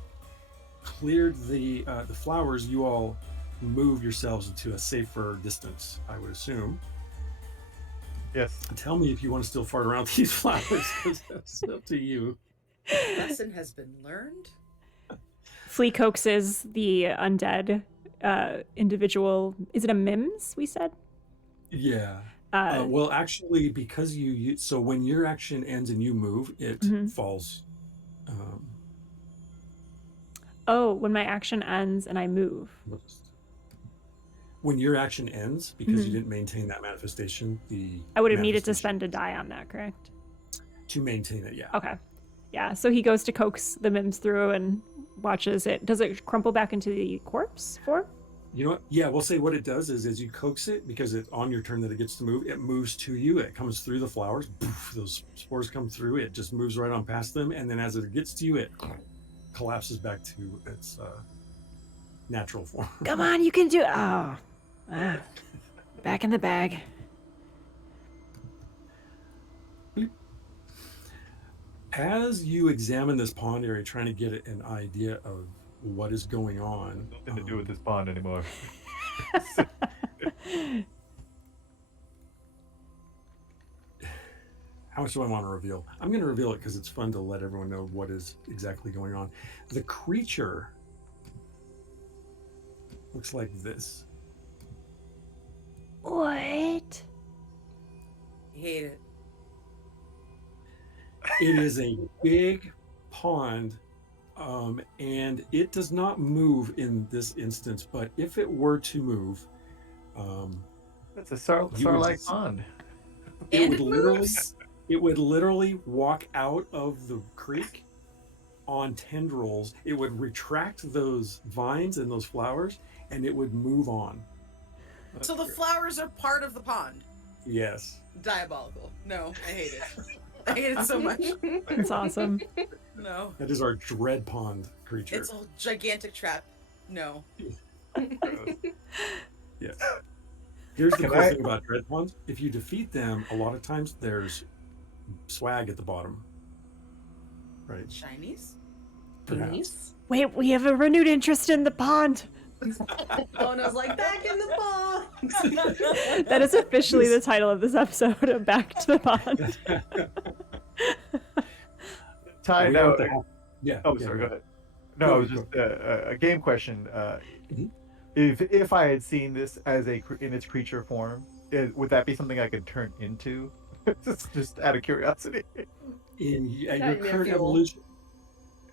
cleared the flowers, you all move yourselves into a safer distance, I would assume. Yes. Tell me if you want to still fart around these flowers, because that's up to you. Lesson has been learned. Flea coaxes the undead individual. Is it a Mims, we said? Yeah. Well, actually, because so when your action ends and you move, it falls. Oh, when my action ends and I move. When your action ends, because you didn't maintain that manifestation, I would have needed to spend a die on that, correct? To maintain it, yeah. Okay. Yeah, so he goes to coax the Mims through and watches it. Does it crumple back into the corpse form? You know what? Yeah, we'll say what it does is as you coax it, because it's on your turn that it gets to move, it moves to you. It comes through the flowers. Poof, those spores come through. It just moves right on past them. And then as it gets to you, it collapses back to its natural form. Come on, you can do it. Oh. Back in the bag. As you examine this pond area, trying to get an idea of what is going on. Nothing to do with this pond anymore. How much do I want to reveal? I'm going to reveal it because it's fun to let everyone know what is exactly going on. The creature looks like this. What? I hate it. It is a big pond, and it does not move in this instance, but if it were to move, That's a Sarlacc pond. it would literally walk out of the creek on tendrils. It would retract those vines and those flowers, and it would move on. So the flowers are part of the pond. Yes. Diabolical. No, I hate it. I hate it so much. That's awesome. No. That is our dread pond creature. It's a gigantic trap. No. Yes. Here's the cool thing about dread ponds. If you defeat them, a lot of times there's swag at the bottom. Right? Shinies? Perhaps. Wait, we have a renewed interest in the pond. Ona's like, back in the pond. That is officially the title of this episode of Back to the Pond. Ty, no. Yeah. Oh, sorry. Go ahead. No, it was just a game question. If I had seen this as in its creature form, would that be something I could turn into? just out of curiosity. In your current evolution,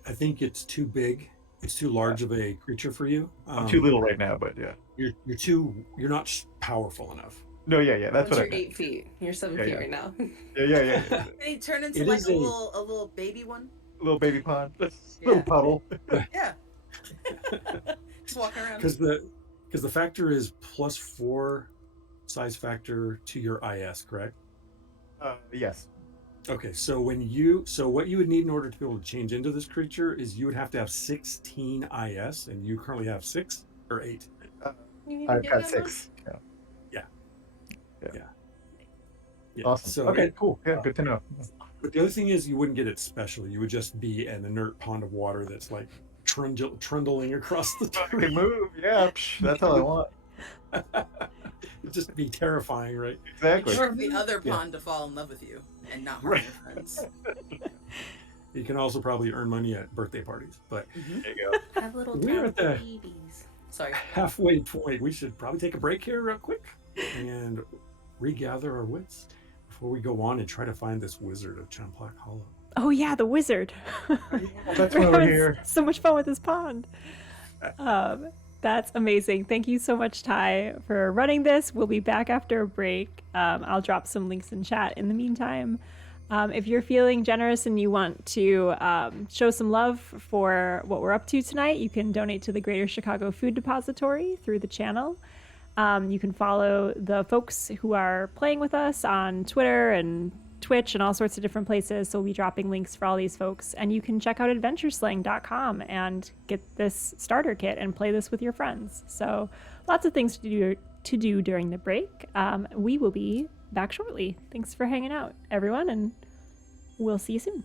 I think it's too big. It's too large of a creature for you. I'm too little right now, but yeah. You're not powerful enough. No, yeah. That's what you're 8 feet. You're 7 feet right now. Yeah. Can he turn into like a little baby one? A little baby pond, little puddle. Yeah. Just walking around. Because the factor is +4 size factor to your IS, correct? Yes. Okay, so what you would need in order to be able to change into this creature is you would have to have 16 IS, and you currently have 6 or 8. I've got 6. Yeah. Awesome. So okay, cool. Yeah, good to know. But the other thing is, you wouldn't get it special. You would just be an inert pond of water that's like trundling across the Fucking move. Yeah, that's all I want. It'd just be terrifying, right? Exactly. Or the other pond to fall in love with you and not harm your friends. You can also probably earn money at birthday parties, but There you go. Have little We're at the babies. Sorry. halfway point. We should probably take a break here real quick and regather our wits before we go on and try to find this wizard of Champlac Hollow. Oh yeah, the wizard. That's We're why we're having here. so much fun with this pond. That's amazing. Thank you so much, Ty, for running this. We'll be back after a break. I'll drop some links in chat in the meantime. If you're feeling generous and you want to show some love for what we're up to tonight, you can donate to the Greater Chicago Food Depository through the channel. You can follow the folks who are playing with us on Twitter and Twitch and all sorts of different places. So we'll be dropping links for all these folks. And you can check out adventureslang.com and get this starter kit and play this with your friends. So lots of things to do during the break. We will be back shortly. Thanks for hanging out, everyone, and we'll see you soon.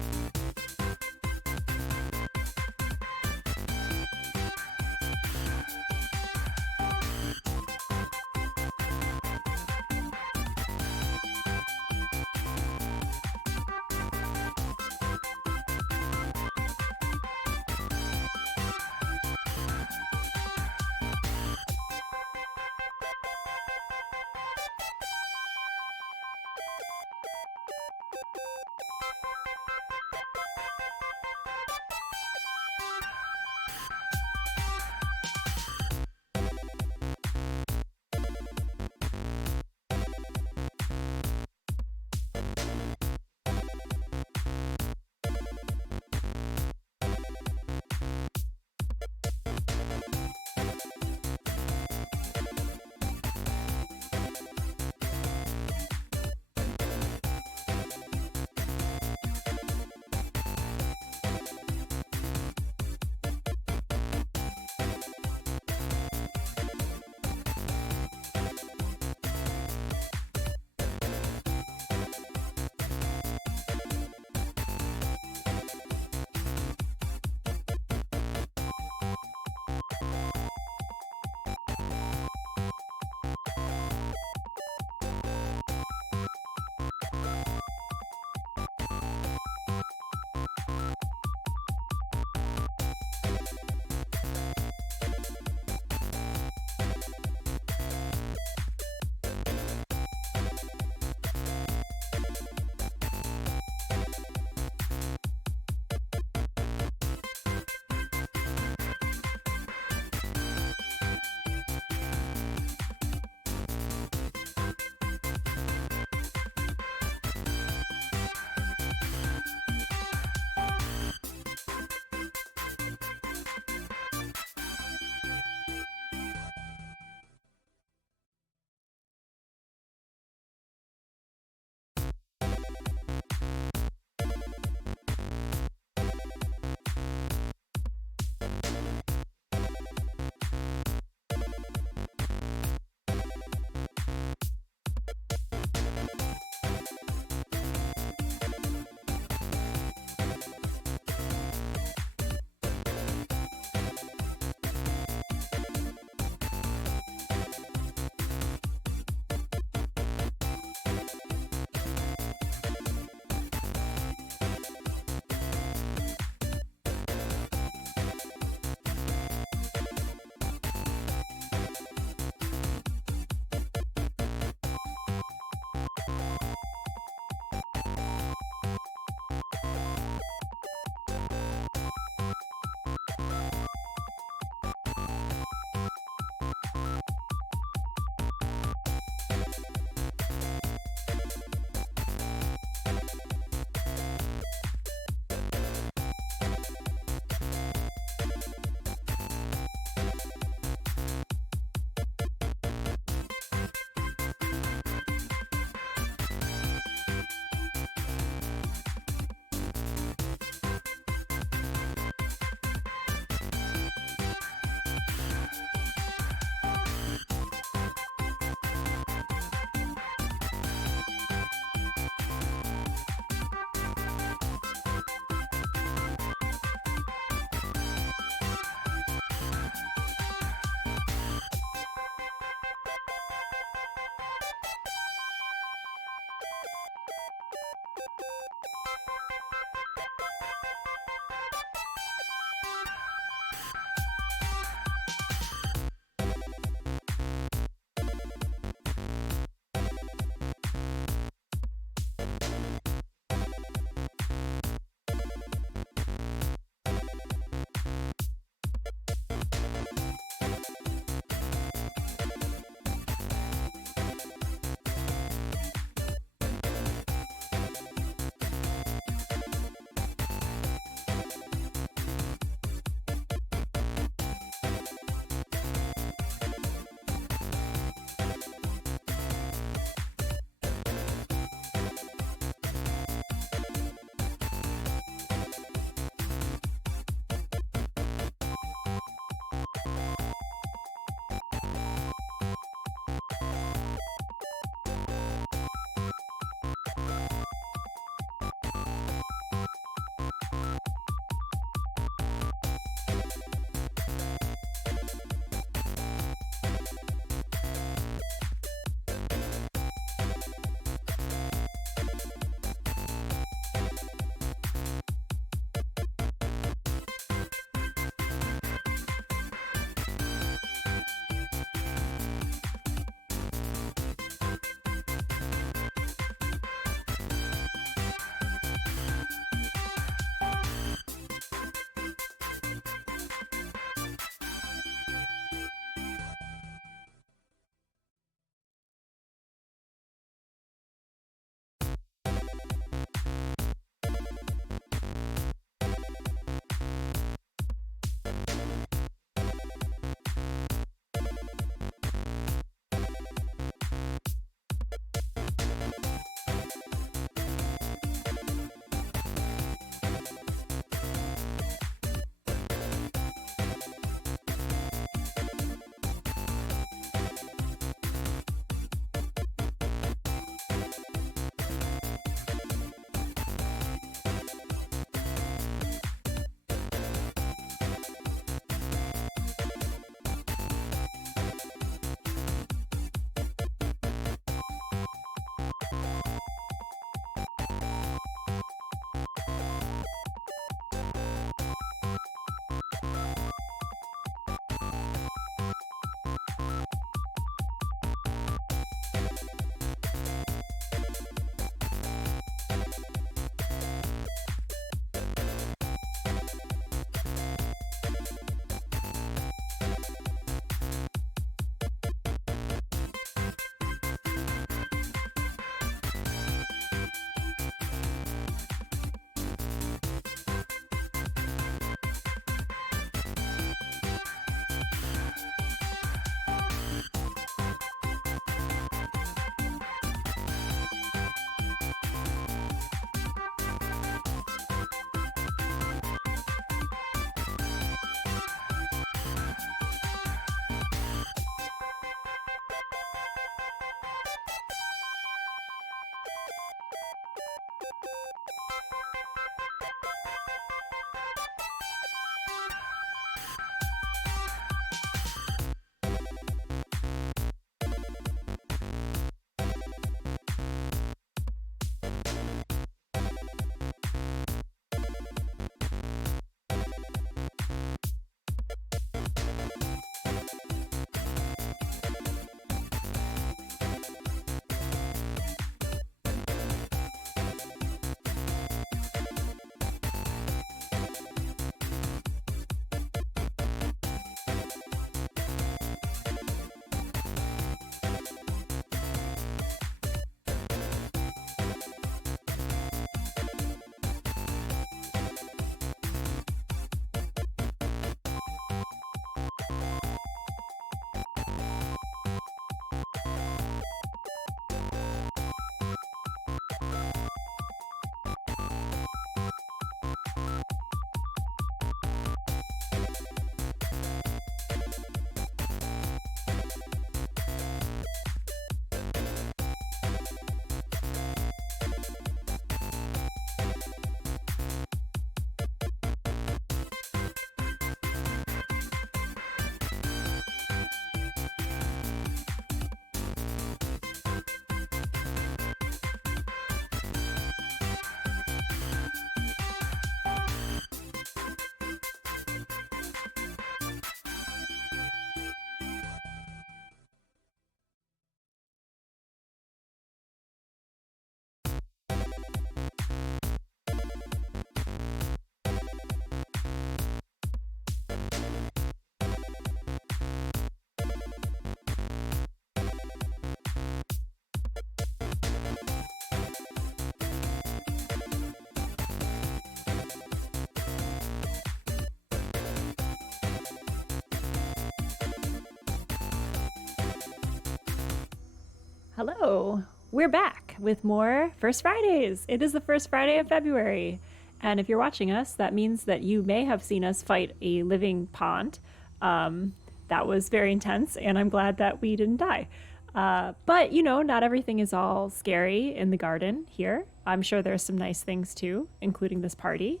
Hello. We're back with more First Fridays. It is the first Friday of February. And if you're watching us, that means that you may have seen us fight a living pond. That was very intense, and I'm glad that we didn't die. But, not everything is all scary in the garden here. I'm sure there's some nice things too, including this party.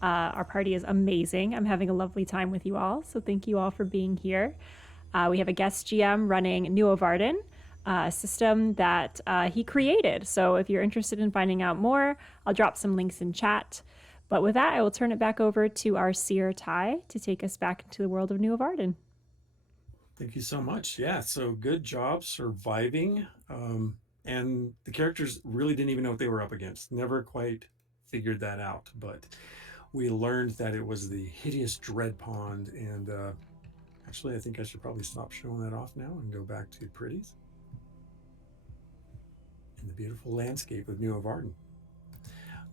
Our party is amazing. I'm having a lovely time with you all, so thank you all for being here. We have a guest GM running Nuovarden, a system that he created. So if you're interested in finding out more, I'll drop some links in chat. But with that, I will turn it back over to our seer Ty to take us back into the world of Nuovarden. Thank you so much. Yeah, so good job surviving. And the characters really didn't even know what they were up against. Never quite figured that out. But we learned that it was the hideous Dread Pond. And actually, I think I should probably stop showing that off now and go back to Pretties and the beautiful landscape of Nuovarden.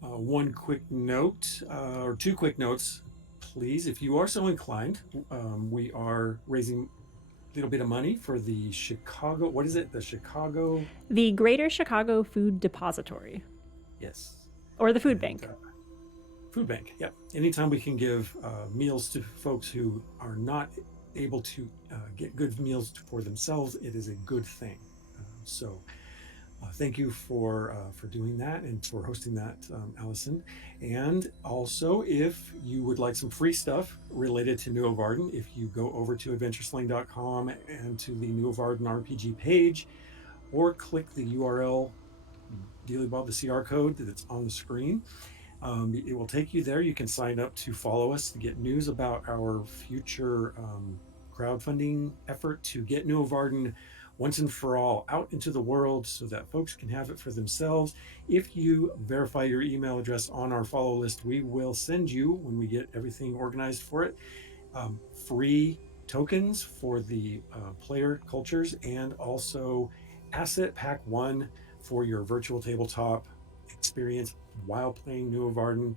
One quick note, or two quick notes, please. If you are so inclined, we are raising little bit of money for the Chicago, what is it? The Chicago, The Greater Chicago Food Depository, yes, or the food and, bank. Food bank. Yep. Anytime we can give meals to folks who are not able to get good meals for themselves, it is a good thing. So thank you for doing that and for hosting that, Allison. And also, if you would like some free stuff related to Nuovarden, if you go over to adventuresling.com and to the Nuovarden RPG page, or click the URL dealing above the CR code that's on the screen, it will take you there. You can sign up to follow us to get news about our future crowdfunding effort to get Nuovarden once and for all out into the world so that folks can have it for themselves. If you verify your email address on our follow list, we will send you, when we get everything organized for it, free tokens for the player cultures, and also asset pack 1 for your virtual tabletop experience while playing Nuovarden,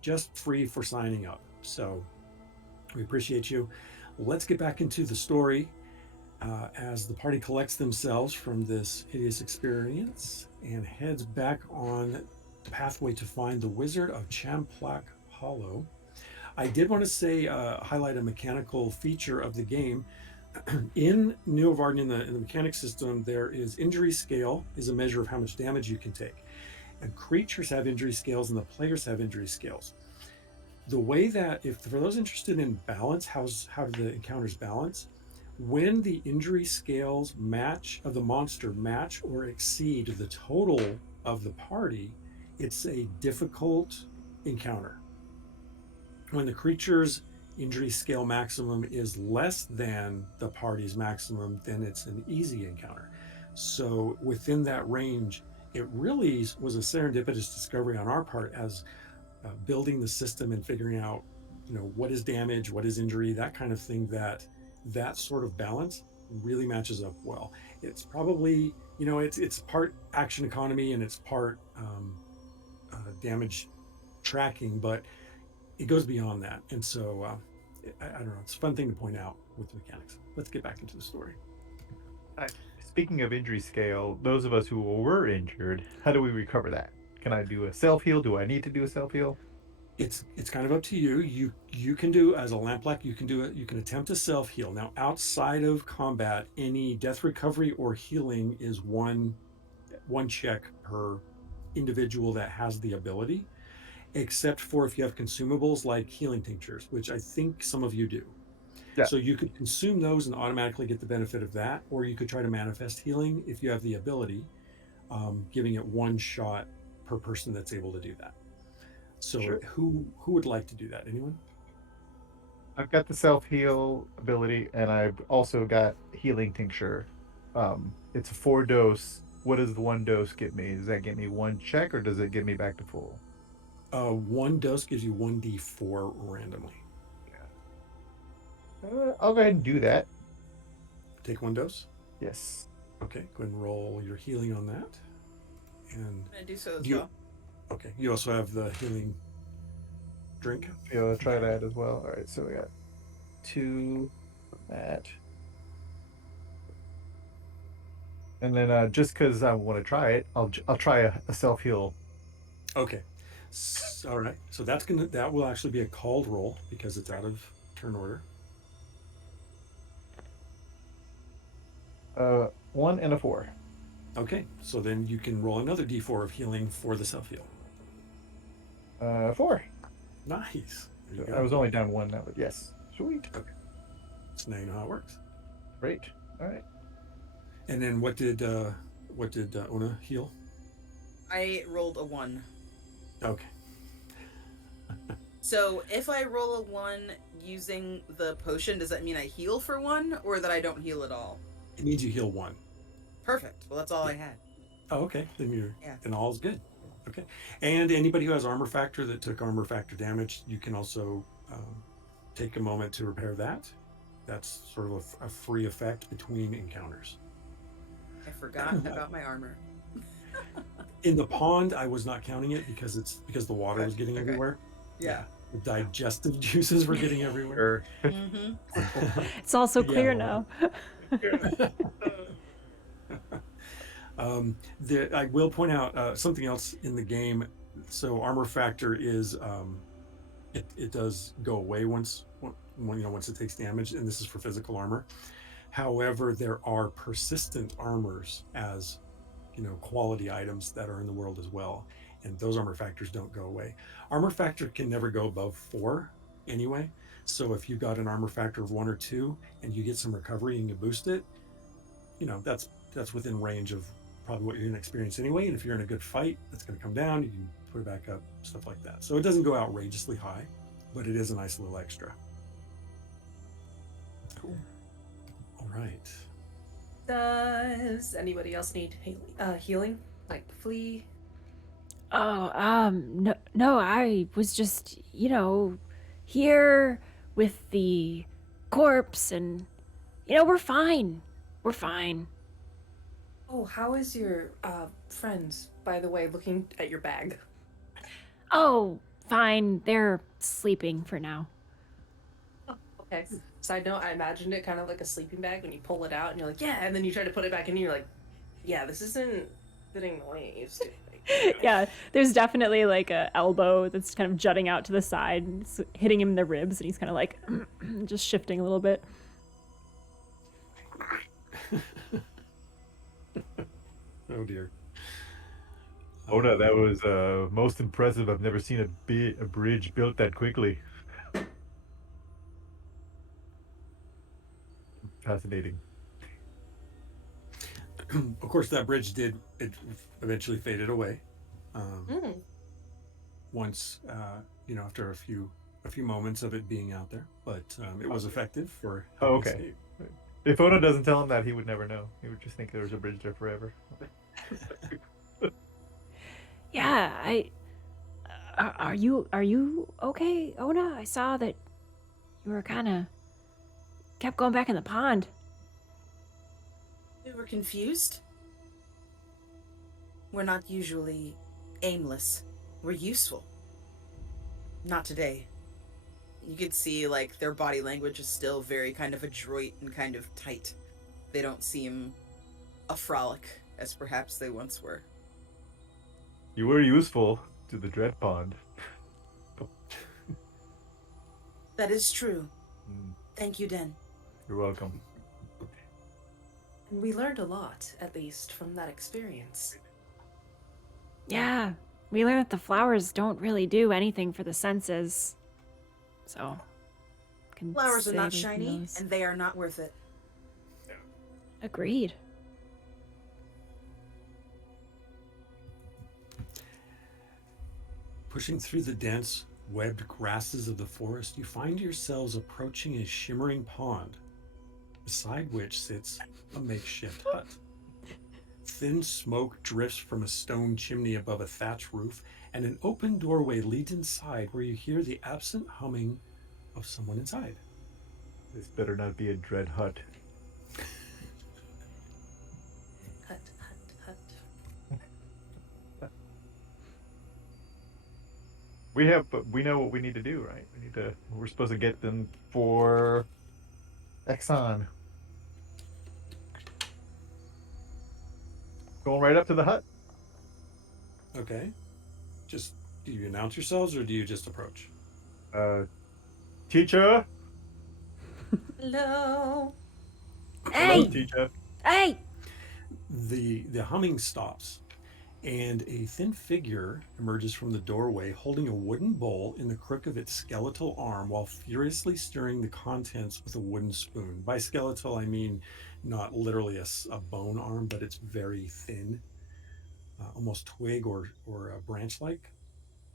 just free for signing up. So we appreciate you. Let's get back into the story as the party collects themselves from this hideous experience and heads back on the pathway to find the Wizard of Champlac Hollow. I did want to say, highlight a mechanical feature of the game. In Nuovarden, in the mechanic system, there is injury scale is a measure of how much damage you can take. And creatures have injury scales and the players have injury scales. The way that, if for those interested in balance, how do the encounters balance? When the injury scales of the monster match or exceed the total of the party, it's a difficult encounter. When the creature's injury scale maximum is less than the party's maximum, then it's an easy encounter. So within that range, it really was a serendipitous discovery on our part as building the system and figuring out, what is damage, what is injury, that kind of thing, that sort of balance really matches up well. It's probably, it's part action economy and it's part damage tracking, but it goes beyond that. And so I don't know, it's a fun thing to point out with the mechanics. Let's get back into the story. Speaking of injury scale, those of us who were injured, how do we recover that? Can I do a self heal? Do I need to do a self heal? It's kind of up to you. You can do, as a Lamplack, you can attempt to self heal. Now, outside of combat, any death recovery or healing is one check per individual that has the ability, except for if you have consumables like healing tinctures, which I think some of you do. Yeah. So you could consume those and automatically get the benefit of that, or you could try to manifest healing if you have the ability, giving it one shot per person that's able to do that. So Sure. who would like to do that? Anyone? I've got the self heal ability, and I've also got healing tincture. It's a 4 dose. What does the 1 dose get me? Does that get me one check, or does it get me back to full? One dose gives you 1d4 randomly. I'll go ahead and do that. Take 1 dose. Yes. Okay, go ahead and roll your healing on that. And I do so as well. Okay, you also have the healing drink. Yeah, I'll try that as well. All right, so we got 2 that. And then just because I want to try it, I'll try a self heal. Okay. All right. So that will actually be a called roll because it's out of turn order. 1 and a 4. Okay. So then you can roll another d4 of healing for the self heal. 4. Nice. There you So go. I was only down 1 now, but yes. Sweet. Okay. So now you know how it works. Great. All right. And then what did Ona heal? I rolled a 1. Okay. So if I roll a 1 using the potion, does that mean I heal for 1 or that I don't heal at all? It means you heal 1. Perfect. Well, that's all I had. Oh, okay. Yeah. Then all's good. Okay. And anybody who has armor factor that took armor factor damage, you can also take a moment to repair that. That's sort of a free effect between encounters. I forgot about my armor. In the pond, I was not counting it because the water was getting Okay. everywhere. Yeah. The digestive juices were getting everywhere. Mm-hmm. It's all so Yeah, clear well. now. I will point out something else in the game. So armor factor is it does go away once it takes damage, and this is for physical armor. However, there are persistent armors as quality items that are in the world as well, and those armor factors don't go away. Armor factor can never go above 4 anyway. So if you got an armor factor of 1 or 2 and you get some recovery and you boost it, that's within range of probably what you're going to experience anyway. And if you're in a good fight, that's going to come down. You can put it back up, stuff like that. So it doesn't go outrageously high, but it is a nice little extra. Cool. All right. Does anybody else need healing? Like flea? Oh, no, I was just, here with the corpse and, we're fine. We're fine. Oh, how is your friends, by the way, looking at your bag? Oh, fine. They're sleeping for now. Okay. Side note, I imagined it kind of like a sleeping bag when you pull it out and you're like, yeah, and then you try to put it back in and you're like, yeah, this isn't fitting the way it used to. Yeah, there's definitely like a elbow that's kind of jutting out to the side, and it's hitting him in the ribs, and he's kind of like just shifting a little bit. Oh dear. Oda, that was most impressive. I've never seen a bridge built that quickly. Fascinating. Of course, that bridge it eventually faded away. Once after a few moments of it being out there, but it was effective for okay. escape. If Oda doesn't tell him that, he would never know. He would just think there was a bridge there forever. Yeah, are you okay, Ona? I saw that you were kind of kept going back in the pond. We were confused. We're not usually aimless. We're useful. Not today. You could see, like, their body language is still very kind of adroit and kind of tight. They don't seem a frolic as perhaps they once were. You were useful to the Dread Pond. That is true. Thank you, Den. You're welcome. And we learned a lot, at least, from that experience. Yeah, we learned that the flowers don't really do anything for the senses. So, can Flowers are not save shiny, those. and they are not worth it. Agreed. Pushing through the dense, webbed grasses of the forest, you find yourselves approaching a shimmering pond, beside which sits a makeshift hut. Thin smoke drifts from a stone chimney above a thatch roof, and an open doorway leads inside where you hear the absent humming of someone inside. This better not be a Dread hut. Hut, hut, hut. We know what we need to do, right? We're supposed to get them for Exxon. Going right up to the hut. Okay. Just do you announce yourselves or do you just approach? Teacher. Hello. Hello, Hey! teacher. Hey! The humming stops, and a thin figure emerges from the doorway holding a wooden bowl in the crook of its skeletal arm while furiously stirring the contents with a wooden spoon. By skeletal, I mean not literally a bone arm, but it's very thin, almost twig or branch like.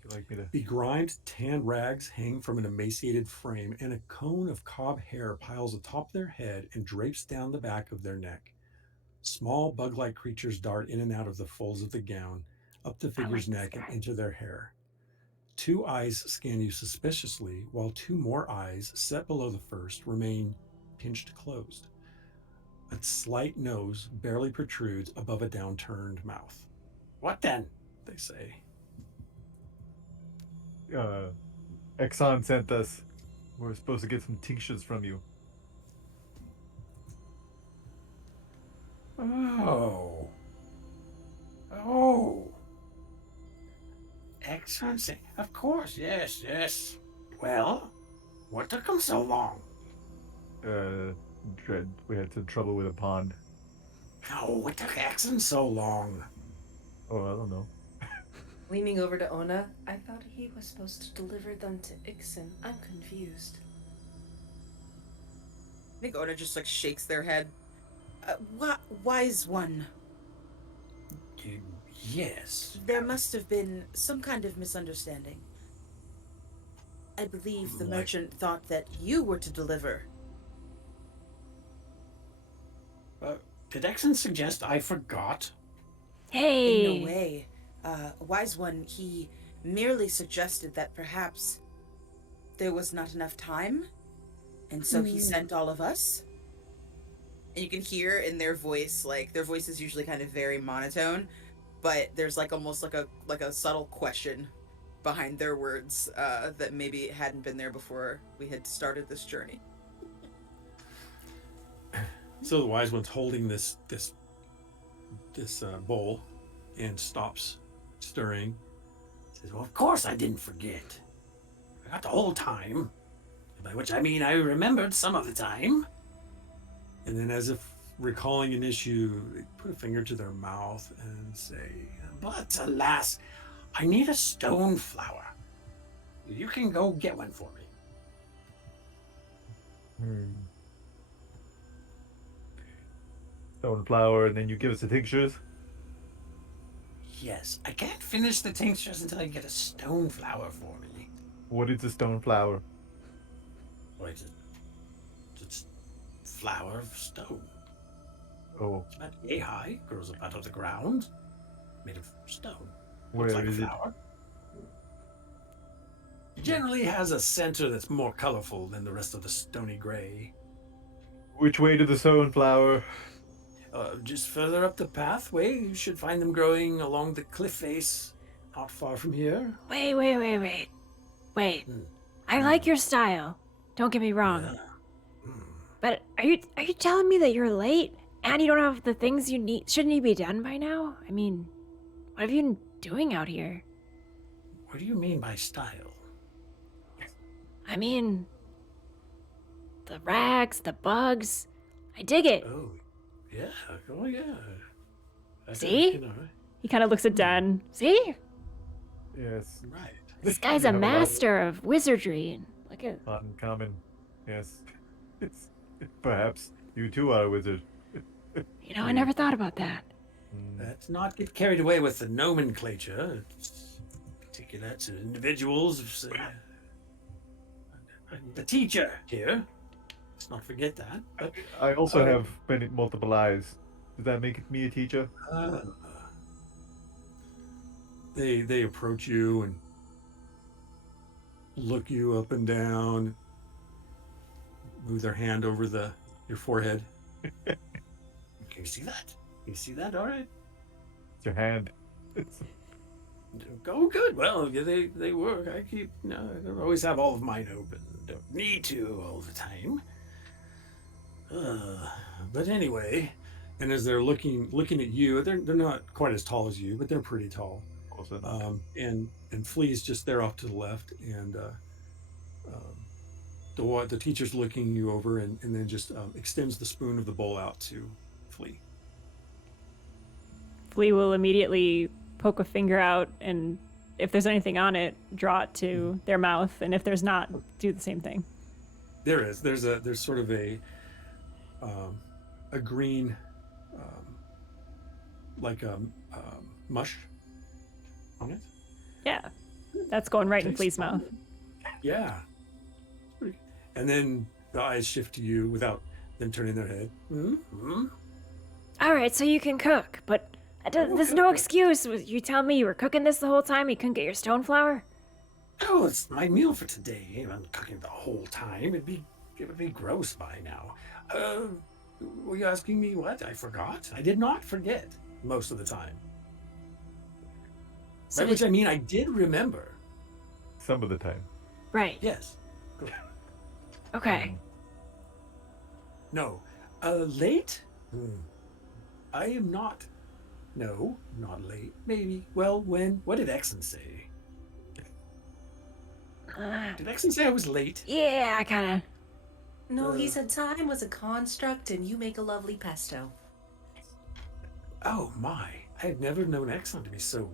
Would you like me to? Begrimed tan rags hang from an emaciated frame, and a cone of cob hair piles atop their head and drapes down the back of their neck. Small bug like creatures dart in and out of the folds of the gown, up the I like figure's this neck, and guy. into their hair. Two eyes scan you suspiciously, while two more eyes, set below the first, remain pinched closed. A slight nose barely protrudes above a downturned mouth. What then? They say. Exxon sent us. We're supposed to get some tinctures from you. Oh. Oh. Excellent. Of course, yes, yes. Well, what took them so long? Dread. We had some trouble with a pond. Oh, what took Exxon so long? Oh, I don't know. Leaning over to Ona, I thought he was supposed to deliver them to Ixen. I'm confused. I think Ona just like shakes their head. Wise one. Yes. There must have been some kind of misunderstanding. I believe the merchant thought that you were to deliver. Did Exxon suggest I forgot? Hey! In no way. Wise one, he merely suggested that perhaps there was not enough time, and so he sent all of us. And you can hear in their voice, like their voice is usually kind of very monotone, but there's like almost like a subtle question behind their words that maybe hadn't been there before we had started this journey. So the wise one's holding this bowl and stops stirring. Says, "Well, of course I didn't forget. I got the whole time, by which I mean I remembered some of the time." And then, as if recalling an issue, they put a finger to their mouth and say, "But alas, I need a stone flower. You can go get one for me." Stone flower, and then you give us the tinctures. Yes, I can't finish the tinctures until I get a stone flower for me. What is a stone flower? Well, it's flower of stone. Oh, It's about yay high, grows up out of the ground, made of stone. where Looks like a is it? flower. It generally has a center that's more colorful than the rest of the stony gray. Which way to the stone flower? Just further up the pathway, you should find them growing along the cliff face, not far from here. Wait. Hmm. I like your style. Don't get me wrong. Yeah. Hmm. But are you telling me that you're late and you don't have the things you need? Shouldn't you be done by now? I mean, what have you been doing out here? What do you mean by style? I mean, the rags, the bugs. I dig it. Oh, yeah. Oh, yeah. See? He kind of looks at Dan. See? Yes. Right. This guy's a have a lot of- master of wizardry. Look at. Not in common. Yes. It's perhaps you too are a wizard. You know, I never thought about that. Let's not get carried away with the nomenclature. It's particular to individuals. The teacher here. Let's not forget that. But I also have multiple eyes. Does that make me a teacher? they approach you and look you up and down, move their hand over your forehead. Can you see that? You see that? All right. It's your hand. Oh, good. Well, yeah, they work. I keep. No, I don't always have all of mine open. Don't need to all the time. But anyway, And as they're looking at you, they're not quite as tall as you, but they're pretty tall. Close enough. And Flea's just there off to the left, and um, the teacher's looking you over, and then just extends the spoon of the bowl out to Flea. Flea will immediately poke a finger out, and if there's anything on it, draw it to their mouth, and if there's not, do the same thing. There is. There's sort of a green, like a mush on it. Yeah, that's going right in Tastes Flea's fun. mouth. Yeah. And then the eyes shift to you without them turning their head. Mm-hmm. All right, so you can cook, but there's no excuse. You tell me you were cooking this the whole time. You couldn't get your stone flour. Oh, it's my meal for today. I'm cooking the whole time. It would be gross by now. Were you asking me what? I forgot. I did not forget most of the time. So By which I mean I did remember. Some of the time. Right. Yes. Go. Okay. No. Late? I am not. No, not late. Maybe. Well, when? What did Exon say? Did Exon say I was late? Yeah, I kind of. No, he said time was a construct and you make a lovely pesto. Oh my. I have never known Exon to be so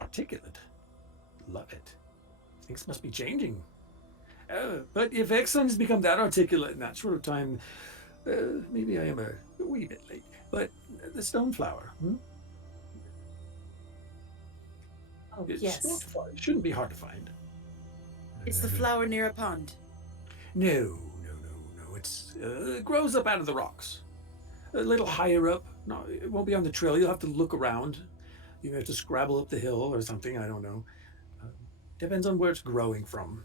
articulate. Love it. Things must be changing. But if Exon has become that articulate in that short of time, maybe I am a wee bit late. But the stone flower, Oh, It's yes. not far. It shouldn't be hard to find. It's the flower near a pond. No. It grows up out of the rocks. A little higher up. No, it won't be on the trail. You'll have to look around. You have to scrabble up the hill or something. I don't know. Depends on where it's growing from.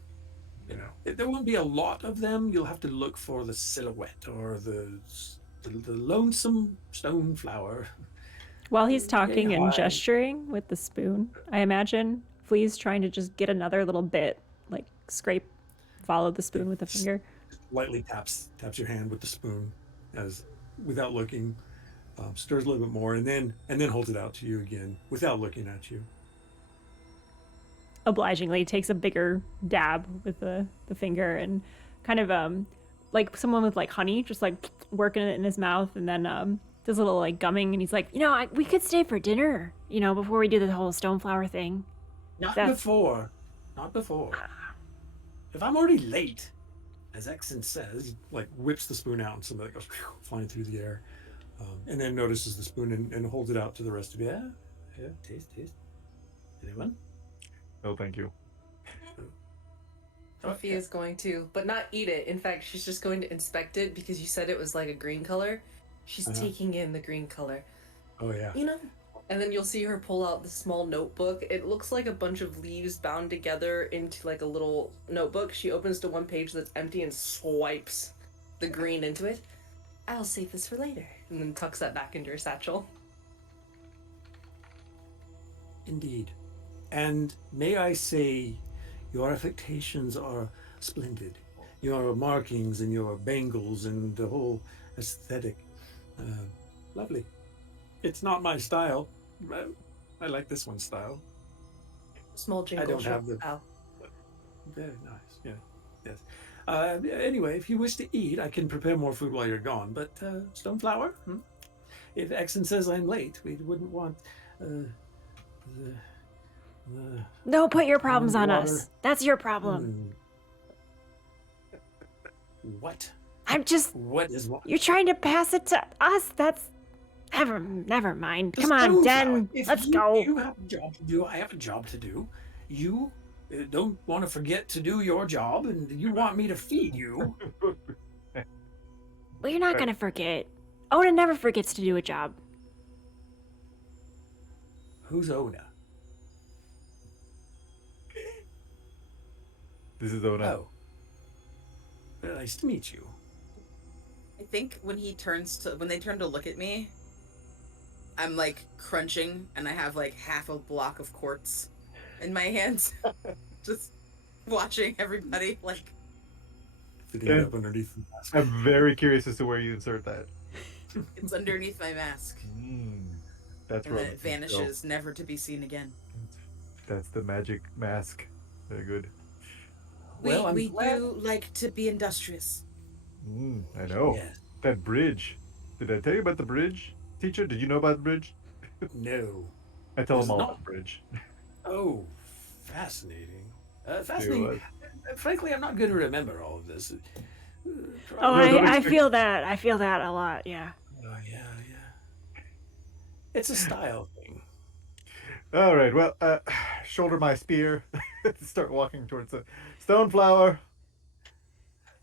You know, there won't be a lot of them. You'll have to look for the silhouette or the lonesome stone flower. While he's talking and hi. gesturing with the spoon, I imagine Flea's trying to just get another little bit, like follow the spoon with the finger. Lightly taps your hand with the spoon, as without looking, stirs a little bit more, and then holds it out to you again without looking at you. Obligingly takes a bigger dab with the finger and kind of like someone with like honey, just like working it in his mouth, and then does a little like gumming, and he's like, we could stay for dinner, before we do the whole stone flower thing. Not before. If I'm already late, as Exon says, he, like whips the spoon out and some of it goes flying through the air, and then notices the spoon and holds it out to the rest of you. Yeah, taste. Anyone? No, thank you. Sophia's going to, but not eat it. In fact, she's just going to inspect it because you said it was like a green color. She's taking in the green color. Oh yeah. And then you'll see her pull out the small notebook. It looks like a bunch of leaves bound together into like a little notebook. She opens to one page that's empty and swipes the green into it. I'll save this for later. And then tucks that back into her satchel. Indeed. And may I say, your affectations are splendid. Your markings and your bangles and the whole aesthetic. Lovely. It's not my style. I like this one's style. Small jingle don't have shop. the- Ow. Very nice. Yeah. Yes. Anyway, if you wish to eat, I can prepare more food while you're gone. But stoneflower? If Exon says I'm late, we wouldn't want Don't put your problems on water. us. That's your problem. What? I'm just. What is what? You're trying to pass it to us. That's. Never mind. The Come on, stoneflower. Den. If Let's you, go. You have a job to do. I have a job to do. You don't want to forget to do your job, and you want me to feed you. Well, you're not gonna forget. Ona never forgets to do a job. Who's Ona? This is Oda. Oh. Nice to meet you. I think when they turn to look at me, I'm like crunching and I have like half a block of quartz in my hands. Just watching everybody like Fitting it up underneath the mask. I'm very curious as to where you insert that. It's underneath my mask. That's And where then it vanishes, never to be seen again. That's the magic mask. Very good. Well, I'm We glad. do like to be industrious. I know. Yes. That bridge. Did I tell you about the bridge? Teacher, did you know about the bridge? No. I tell Is them it all not? about the bridge. Oh, fascinating. It Fascinating. was. Frankly, I'm not going to remember all of this. Oh, No, don't I expect. feel that. I feel that a lot. Yeah. Oh, yeah, yeah. It's a style thing. All right. Well, shoulder my spear. Start walking towards the stone flower.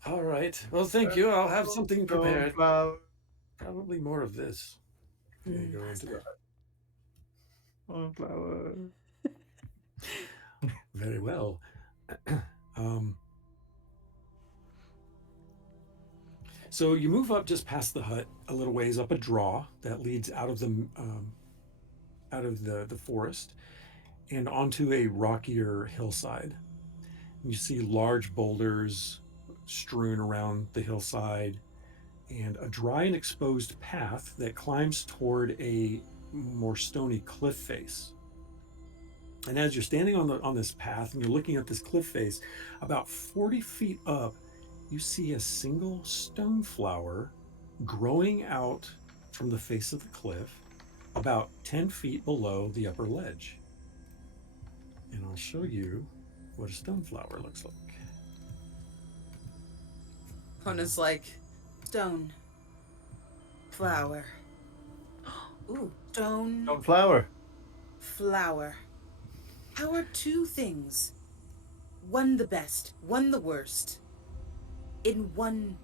All right. Well, thank you. I'll have something Stone prepared. flower. Probably more of this. Okay, go into the Stone flower. very well. um, so you move up just past the hut a little ways up a draw that leads out of the forest and onto a rockier hillside. You see large boulders strewn around the hillside and a dry and exposed path that climbs toward a more stony cliff face. And as you're standing on this path and you're looking at this cliff face, about 40 feet up, you see a single stone flower growing out from the face of the cliff, about 10 feet below the upper ledge. And I'll show you what a stone flower looks like. Hona's like, stone, flower. Ooh, stone, Stone flower. flower. How are two things, one the best, one the worst, in one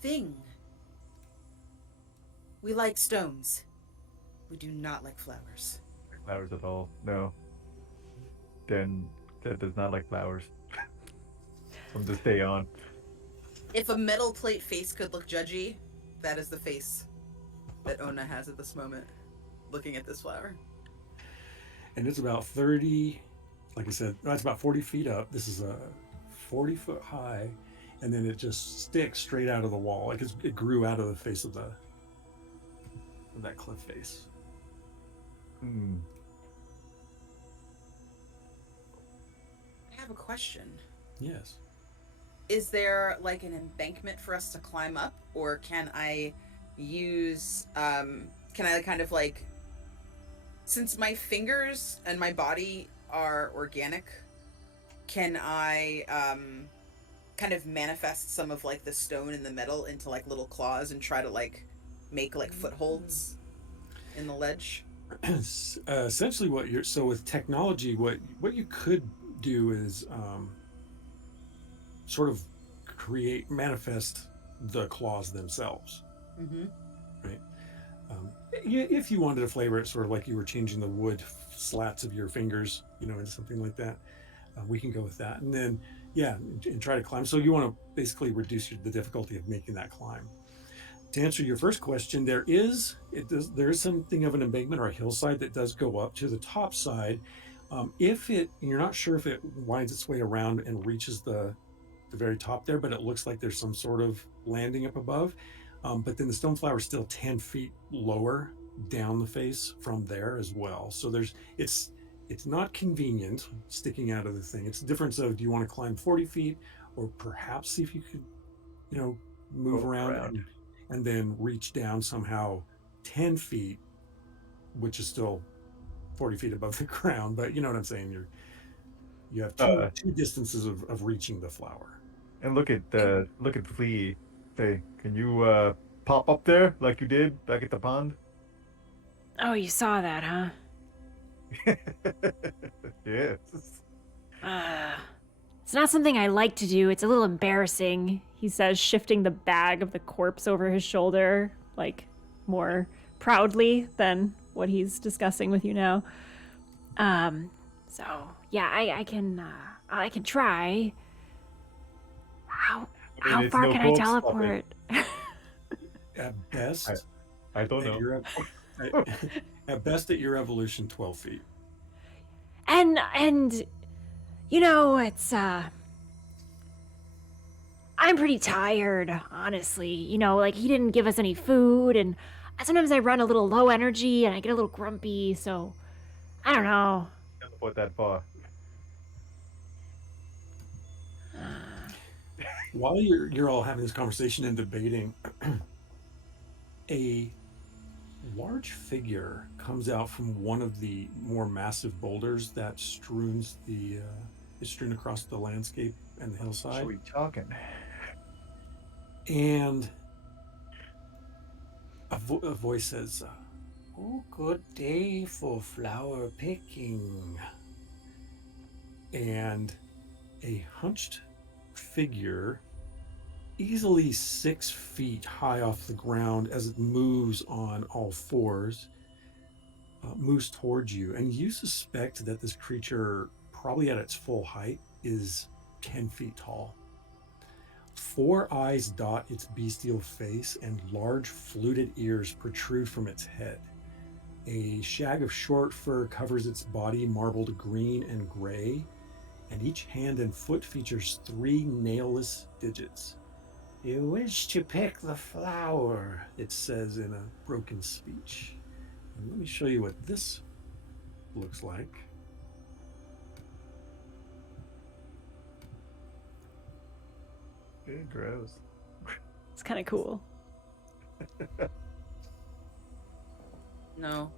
thing? We like stones. We do not like flowers. Flowers at all? No. Then that does not like flowers. From this day on. If a metal plate face could look judgy, that is the face that Ona has at this moment, looking at this flower. And it's about 30, like I said, that's about 40 feet up. This is a 40-foot high, and then it just sticks straight out of the wall. Like it grew out of the face of that cliff face. Hmm. I have a question. Yes. Is there like an embankment for us to climb up, or can I use can I kind of like, since my fingers and my body are organic, can I kind of manifest some of like the stone and the metal into like little claws and try to like make like footholds in the ledge? Essentially so with technology, what you could do is sort of manifest the claws themselves. Mm-hmm. Right. If you wanted to flavor it sort of like you were changing the wood slats of your fingers, into something like that, we can go with that. And then, and try to climb. So you want to basically reduce the difficulty of making that climb. To answer your first question, there is something of an embankment or a hillside that does go up to the top side. You're not sure if it winds its way around and reaches the very top there, but it looks like there's some sort of landing up above. But then the stone flower is still 10 feet lower down the face from there as well. So it's not convenient sticking out of the thing. It's the difference of, do you want to climb 40 feet or perhaps see if you could, move around. And then reach down somehow 10 feet, which is still 40 feet above the ground. But you know what I'm saying? You have two distances of reaching the flower. And look at Flea. Say, can you pop up there like you did back at the pond? Oh, you saw that, huh? Yes. It's not something I like to do. It's a little embarrassing, he says, shifting the bag of the corpse over his shoulder, like more proudly than what he's discussing with you now. So yeah, I can try. How far no can I corpse teleport? At best, I don't know. At best at your evolution, 12 feet. And it's I'm pretty tired, honestly. You know, like he didn't give us any food, and sometimes I run a little low energy and I get a little grumpy, so I don't know. Can't put that far. While you're all having this conversation and debating, a large figure comes out from one of the more massive boulders that is strewn across the landscape and the hillside. What are we talking? And a voice says, "Oh, good day for flower picking." And a hunched figure, easily 6 feet high off the ground as it moves on all fours, moves towards you. And you suspect that this creature, probably at its full height, is 10 feet tall. 4 eyes dot its bestial face, and large fluted ears protrude from its head. A shag of short fur covers its body, marbled green and gray, and each hand and foot features 3 nailless digits. "You wish to pick the flower," it says in a broken speech. And let me show you what this looks like. Gross. It's kind of cool. No.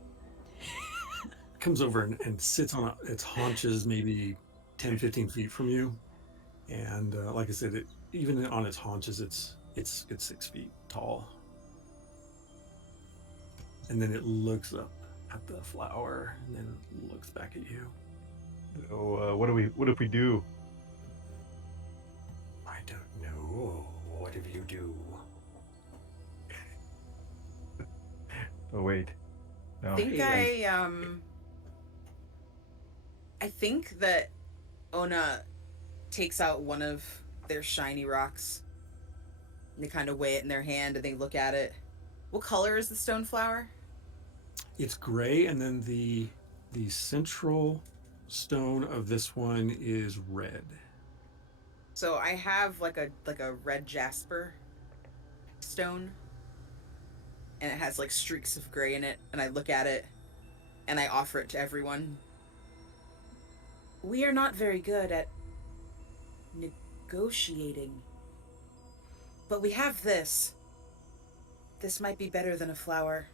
Comes over and sits on its haunches, maybe 10, 15 feet from you. And like I said, even on its haunches, it's 6 feet tall. And then it looks up at the flower, and then looks back at you. So what if we do? I don't know. What if you do? Oh wait. No. I think that Ona takes out one of their shiny rocks. And they kind of weigh it in their hand and they look at it. What color is the stone flower? It's gray, and then the central stone of this one is red. So I have like a red jasper stone, and it has like streaks of gray in it, and I look at it and I offer it to everyone. We are not very good at negotiating, but we have this. This might be better than a flower.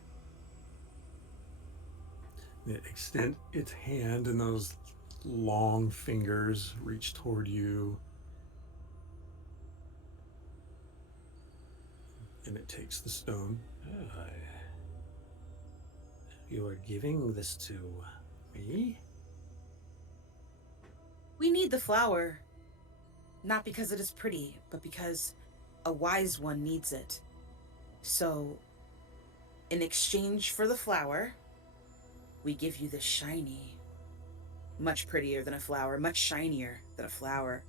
It extends its hand, and those long fingers reach toward you. And it takes the stone. You are giving this to me? We need the flower, not because it is pretty, but because a wise one needs it. So, in exchange for the flower, we give you this shiny, much prettier than a flower, much shinier than a flower.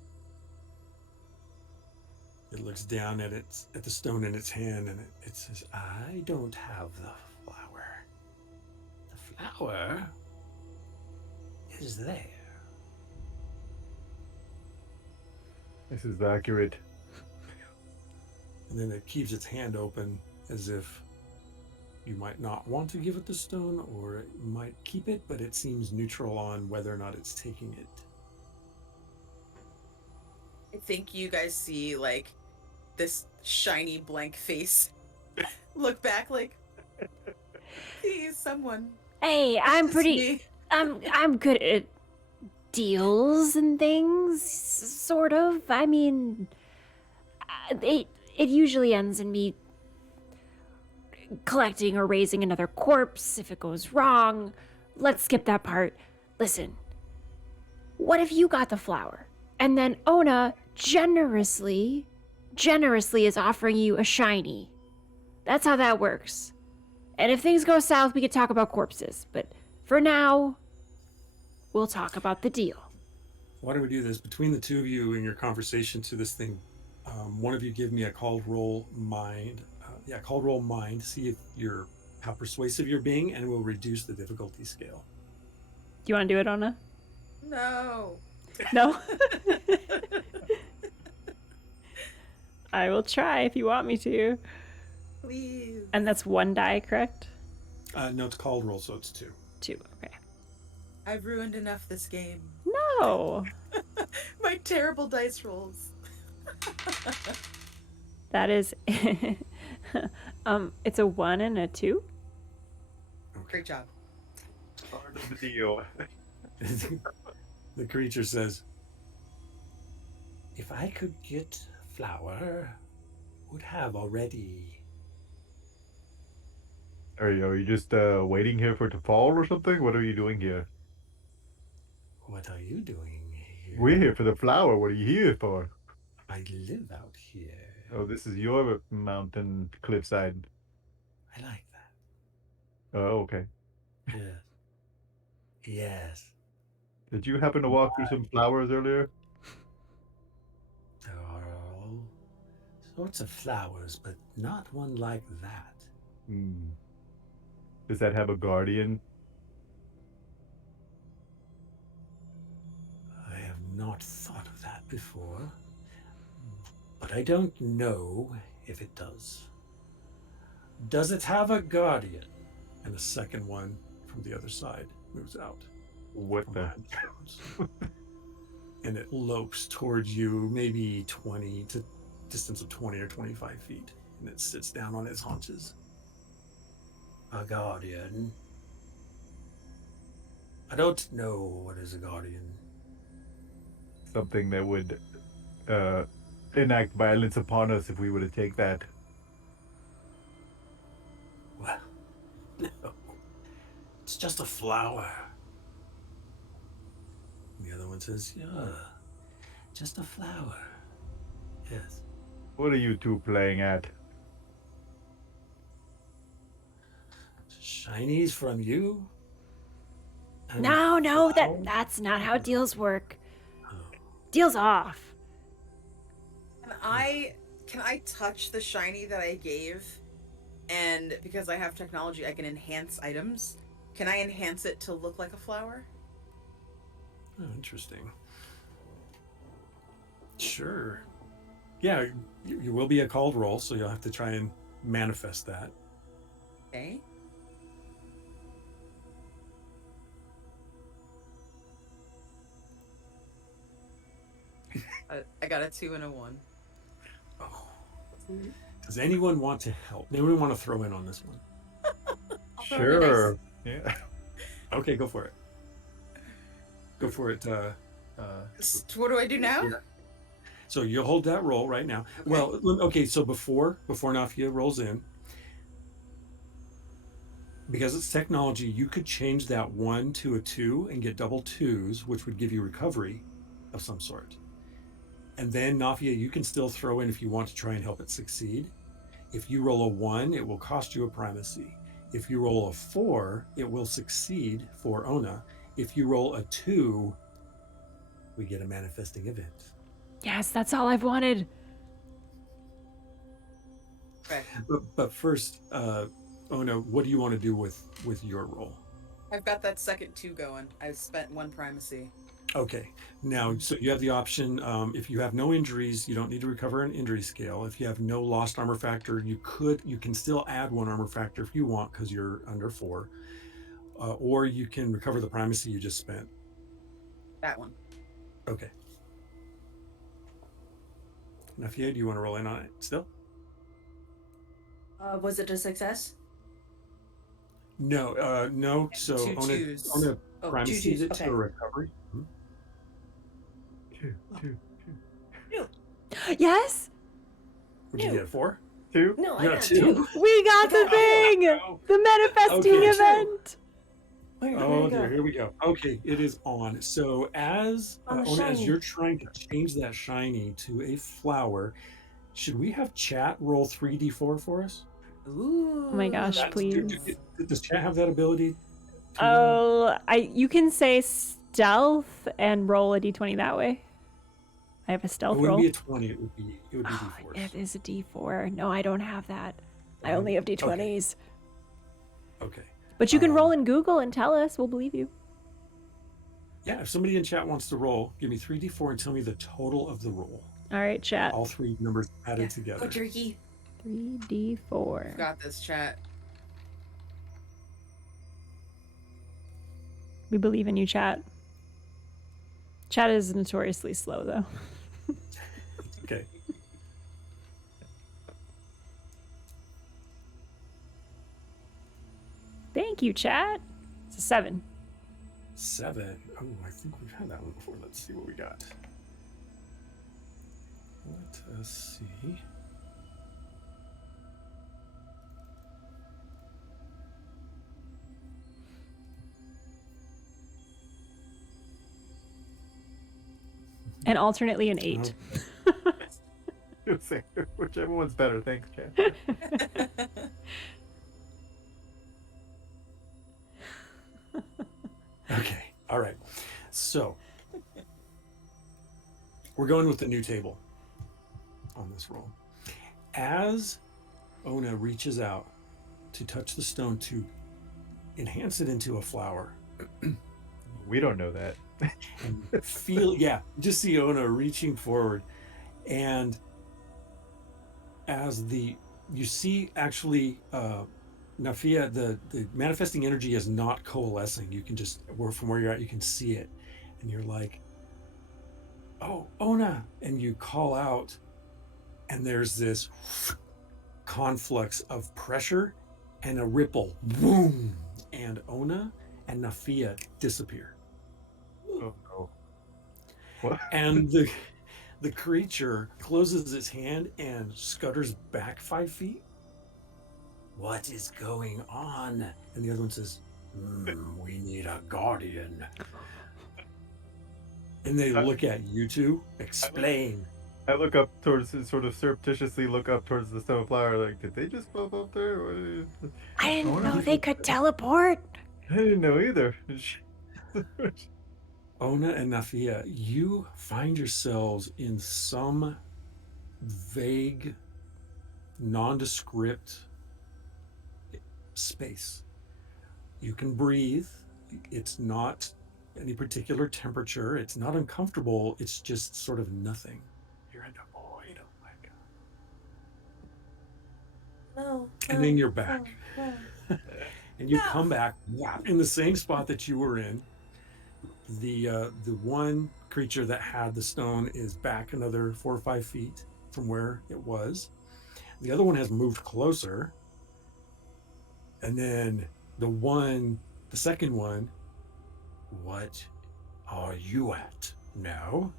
It looks down at the stone in its hand, and it says, "I don't have the flower. The flower is there." This is accurate. And then it keeps its hand open as if you might not want to give it the stone, or it might keep it, but it seems neutral on whether or not it's taking it. I think you guys see, like, this shiny blank face look back like, please, someone. Hey, I'm It's pretty. me. I'm good at deals and things, sort of. I mean, it usually ends in me collecting or raising another corpse if it goes wrong. Let's skip that part. Listen, what if you got the flower, and then Ona generously is offering you a shiny? That's how that works. And if things go south, we could talk about corpses. But for now, we'll talk about the deal. Why don't we do this? Between the two of you in your conversation to this thing, one of you give me a called roll mind. Called roll mind. See if how persuasive you're being, and we'll reduce the difficulty scale. Do you want to do it, Ona? No. No? I will try if you want me to. Please. And that's 1 die, correct? No, it's called roll, so it's 2. 2. Okay. I've ruined enough this game. No. My terrible dice rolls. That is it's a 1 and a 2. Great job. Part of the deal. The creature says, "If I could get flour, would have already." Are you just waiting here for it to fall or something? What are you doing here? What are you doing here? We're here for the flower. What are you here for? I live out here. Oh, this is your mountain cliffside. I like that. Oh, okay. Yes. Yes. Did you happen to walk through some flowers earlier? There are all sorts of flowers, but not one like that. Hmm. Does that have a guardian? I have not thought of that before, but I don't know if it does. Does it have a guardian? And the second one from the other side moves out. What from the? behind the stones. And it lopes towards you, maybe 20 to distance of 20 or 25 feet. And it sits down on its haunches. A guardian? I don't know what is a guardian. Something that would enact violence upon us if we were to take that. Well, no. It's just a flower. The other one says, yeah, just a flower. Yes. What are you two playing at? Shinies from you? And No, flower? that's not how deals work. Oh. Deals off. Can I touch the shiny that I gave? And because I have technology, I can enhance items. Can I enhance it to look like a flower? Oh, interesting. Sure. Yeah, you will be a called roll, so you'll have to try and manifest that. Okay. I got a 2 and a 1. Oh. Does anyone want to help? Anyone want to throw in on this one? Sure. Yeah. Okay, go for it. Go for it. What do I do now? Yeah. So you'll hold that roll right now. Okay. Well, okay. So before Nafia rolls in, because it's technology, you could change that 1 to a 2 and get double 2s, which would give you recovery of some sort. And then Nafia, you can still throw in if you want to try and help it succeed. If you roll a 1, it will cost you a primacy. If you roll a 4, it will succeed for Ona. If you roll a 2, we get a manifesting event. Yes, that's all I've wanted. Okay. But first, Ona, what do you want to do with your roll? I've got that second 2 going. I've spent 1 primacy. Okay. Now, so you have the option, if you have no injuries, you don't need to recover an injury scale. If you have no lost armor factor, you can still add 1 armor factor if you want, because you're under 4. Or you can recover the primacy you just spent. That one. Okay. Nafia, do you want to roll in on it still? Was it a success? No, no. So Two Ona twos. Oh, 2 primacy twos, it okay. to a recovery. Two. Yes, Would you get a 4? Two. No, I You got got 2. two? we got the thing. The manifesting Okay. event. Oh dear, here we go. Okay, it is on. So as On the Ona, as shiny. you're trying to change that shiny to a flower, should we have chat roll 3d4 for us? Ooh. Oh my gosh, That's- please. Does chat have that ability? to- Oh, you can say stealth and roll a d20 that way. I have a it stealth wouldn't roll. be a 20. It would be Oh, d4s. it is a d4. No, I don't have that. I only have d20s. Okay. But you can roll in Google and tell us. We'll believe you. Yeah, if somebody in chat wants to roll, give me 3d4 and tell me the total of the roll. All right, chat. All three numbers added Yeah. together. Go turkey. 3d4. Got this, chat. We believe in you, chat. Chat is notoriously slow, though. Okay. Thank you, chat. It's a 7. 7. Oh, I think we've had that one before. Let's see what we got. Let us see. And alternately an 8. Whichever one's better. Thanks, Chad. Okay. All right. So we're going with the new table on this roll. As Ona reaches out to touch the stone to enhance it into a flower, We don't know that. and just see Ona reaching forward, and as you see actually Nafia, the manifesting energy is not coalescing. You can just, from where you're at, you can see it, and you're like, oh, Ona, and you call out, and there's this conflux of pressure and a ripple, boom, and Ona and Nafia disappear. Oh no. What? And the creature closes its hand and scutters back 5 feet. What is going on? And the other one says, we need a guardian. And they look at you two. Explain. I look up towards, sort of surreptitiously look up towards the stone flower, like, did they just pop up there? I didn't know they could teleport. I didn't know either. Ona and Nafia, you find yourselves in some vague, nondescript space. You can breathe. It's not any particular temperature. It's not uncomfortable. It's just sort of nothing. You're in a void. Oh my God. No. And then you're back. And you come back in the same spot that you were in. The one creature that had the stone is back another 4 or 5 feet from where it was. The other one has moved closer. And then the second one, what are you at now?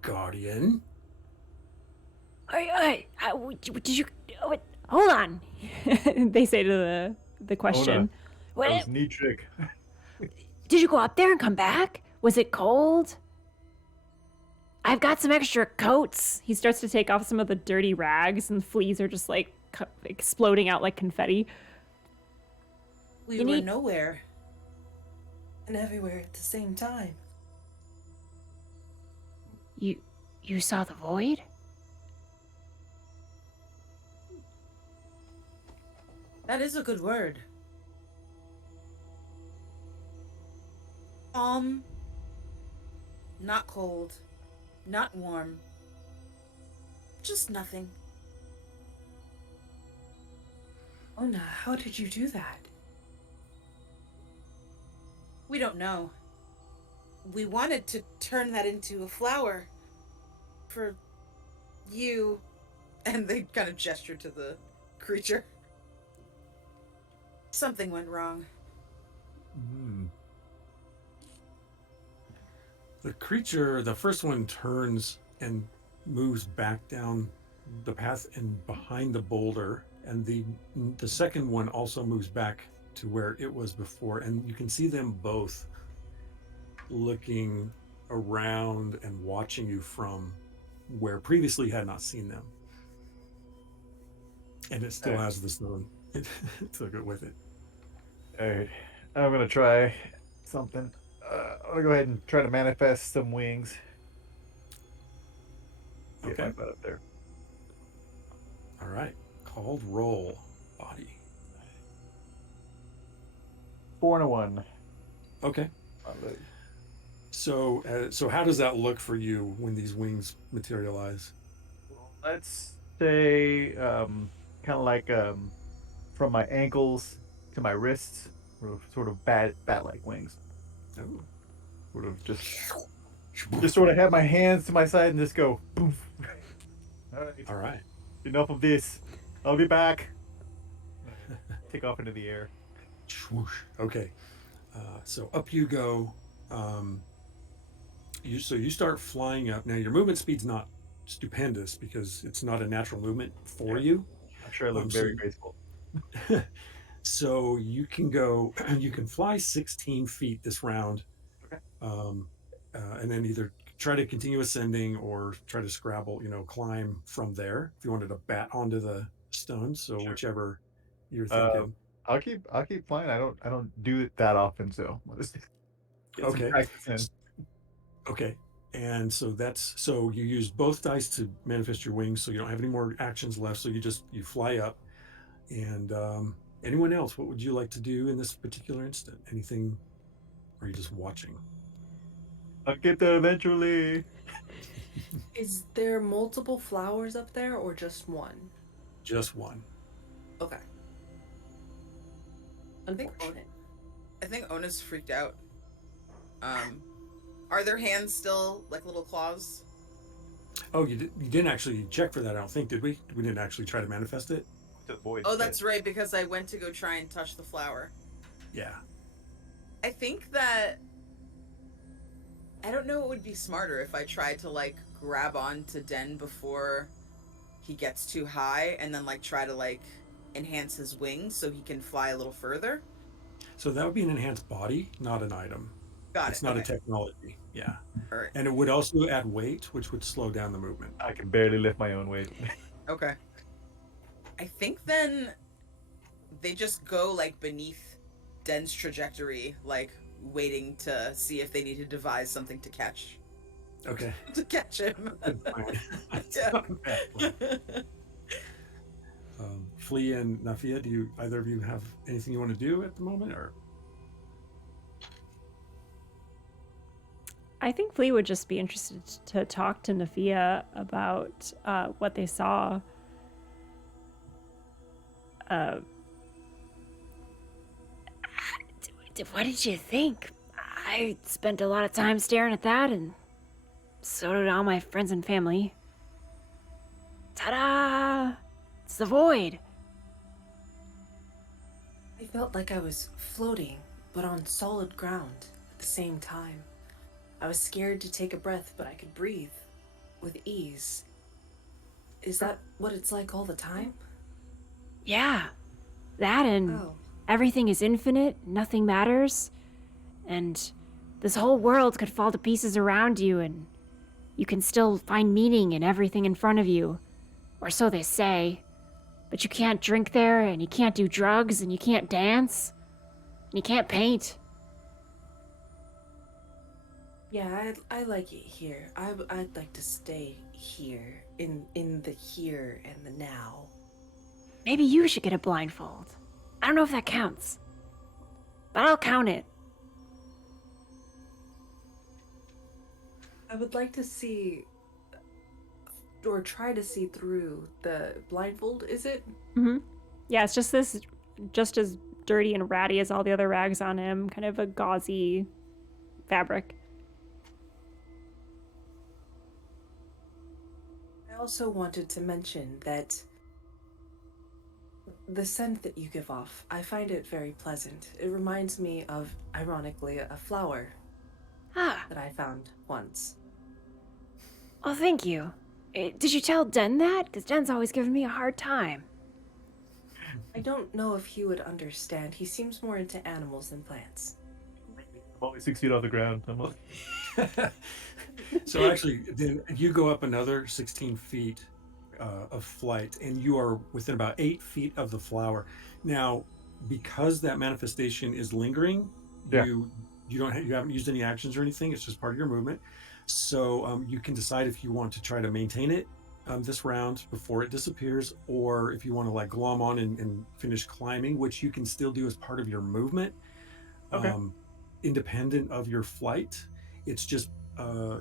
Guardian? Did you? Hold on. They say to the question. That was neat trick. Did you go up there and come back? Was it cold? I've got some extra coats. He starts to take off some of the dirty rags, and fleas are just like exploding out like confetti. We were nowhere. And everywhere at the same time. You saw the void? That is a good word. Not cold, not warm, just nothing. Ona, how did you do that? We don't know. We wanted to turn that into a flower for you, and they kind of gesture to the creature. Something went wrong. The creature, the first one turns and moves back down the path and behind the boulder, and the second one also moves back to where it was before, and you can see them both looking around and watching you from where previously you had not seen them. And it still has the stone. It took it with it. All right, I'm gonna try something. I'm gonna go ahead and try to manifest some wings. Okay. Yeah, about up there. All right. Called roll. Body. 4 and a 1. Okay. So how does that look for you when these wings materialize? Well, let's say kind of like from my ankles to my wrists, sort of bat-like wings. Oh, Sort of just sort of have my hands to my side and just go poof. All right, all right. enough of this. I'll be back. Take off into the air. Swoosh. Okay. So up you go. Um, you start flying up. Now your movement speed's not stupendous because it's not a natural movement for Yeah, you. I'm sure I look So very graceful. so you can go. You can fly 16 feet this round, Okay. um, and then either try to continue ascending or try to scrabble. Climb from there if you wanted to bat onto the stones. So Sure. whichever you're Uh, thinking. I'll keep flying. I don't do it that often, so I'll just get some Okay. practice in. Okay. And so you use both dice to manifest your wings, so you don't have any more actions left. So you fly up. And anyone else, what would you like to do in this particular instant? Anything? Or are you just watching? I'll get there eventually. Is there multiple flowers up there or just one? Just one. Okay. I think Unfortunate. I think Ona's freaked out. Are their hands still like little claws? Oh, you didn't actually check for that, I don't think, did we? We didn't actually try to manifest it. To the void. Oh, that's right, because I went to go try and touch the flower. Yeah. I think that I don't know. It would be smarter if I tried to like grab on to Den before he gets too high, and then like try to like enhance his wings so he can fly a little further. So that would be an enhanced body, not an item. Got it. It's not a Okay. technology. Yeah. All right. And it would also add weight, which would slow down the movement. I can barely lift my own weight. Okay. I think then they just go like beneath Den's trajectory, like waiting to see if they need to devise something to catch Okay. to catch him. Good plan. That's Yeah. not a bad plan. Flea and Nafia, do you either of you have anything you want to do at the moment, or? I think Flea would just be interested to talk to Nafia about what they saw. What did you think? I spent a lot of time staring at that, and so did all my friends and family. Ta-da! It's the void. I felt like I was floating, but on solid ground at the same time. I was scared to take a breath, but I could breathe with ease. Is that what it's like all the time? Yeah, that and Oh. everything is infinite, nothing matters, and this whole world could fall to pieces around you, and you can still find meaning in everything in front of you. Or so they say. But you can't drink there, and you can't do drugs, and you can't dance, and you can't paint. Yeah, I like it here. I'd like to stay here, in the here and the now. Maybe you should get a blindfold. I don't know if that counts, but I'll count it. I would like to see, or try to see through the blindfold, is it? Mm-hmm. Yeah, it's just as dirty and ratty as all the other rags on him, kind of a gauzy fabric. I also wanted to mention that the scent that you give off, I find it very pleasant. It reminds me of, ironically, a flower Ah, that I found once. well, thank you. Did you tell Den that? Because Den's always given me a hard time. I don't know if he would understand. He seems more into animals than plants. I'm only 6 feet off the ground. So actually, then you go up another 16 feet of flight, and you are within about 8 feet of the flower. Now, because that manifestation is lingering, Yeah. you haven't used any actions or anything. It's just part of your movement. So you can decide if you want to try to maintain it this round before it disappears, or if you want to like glom on and finish climbing, which you can still do as part of your movement, Okay. independent of your flight. It's just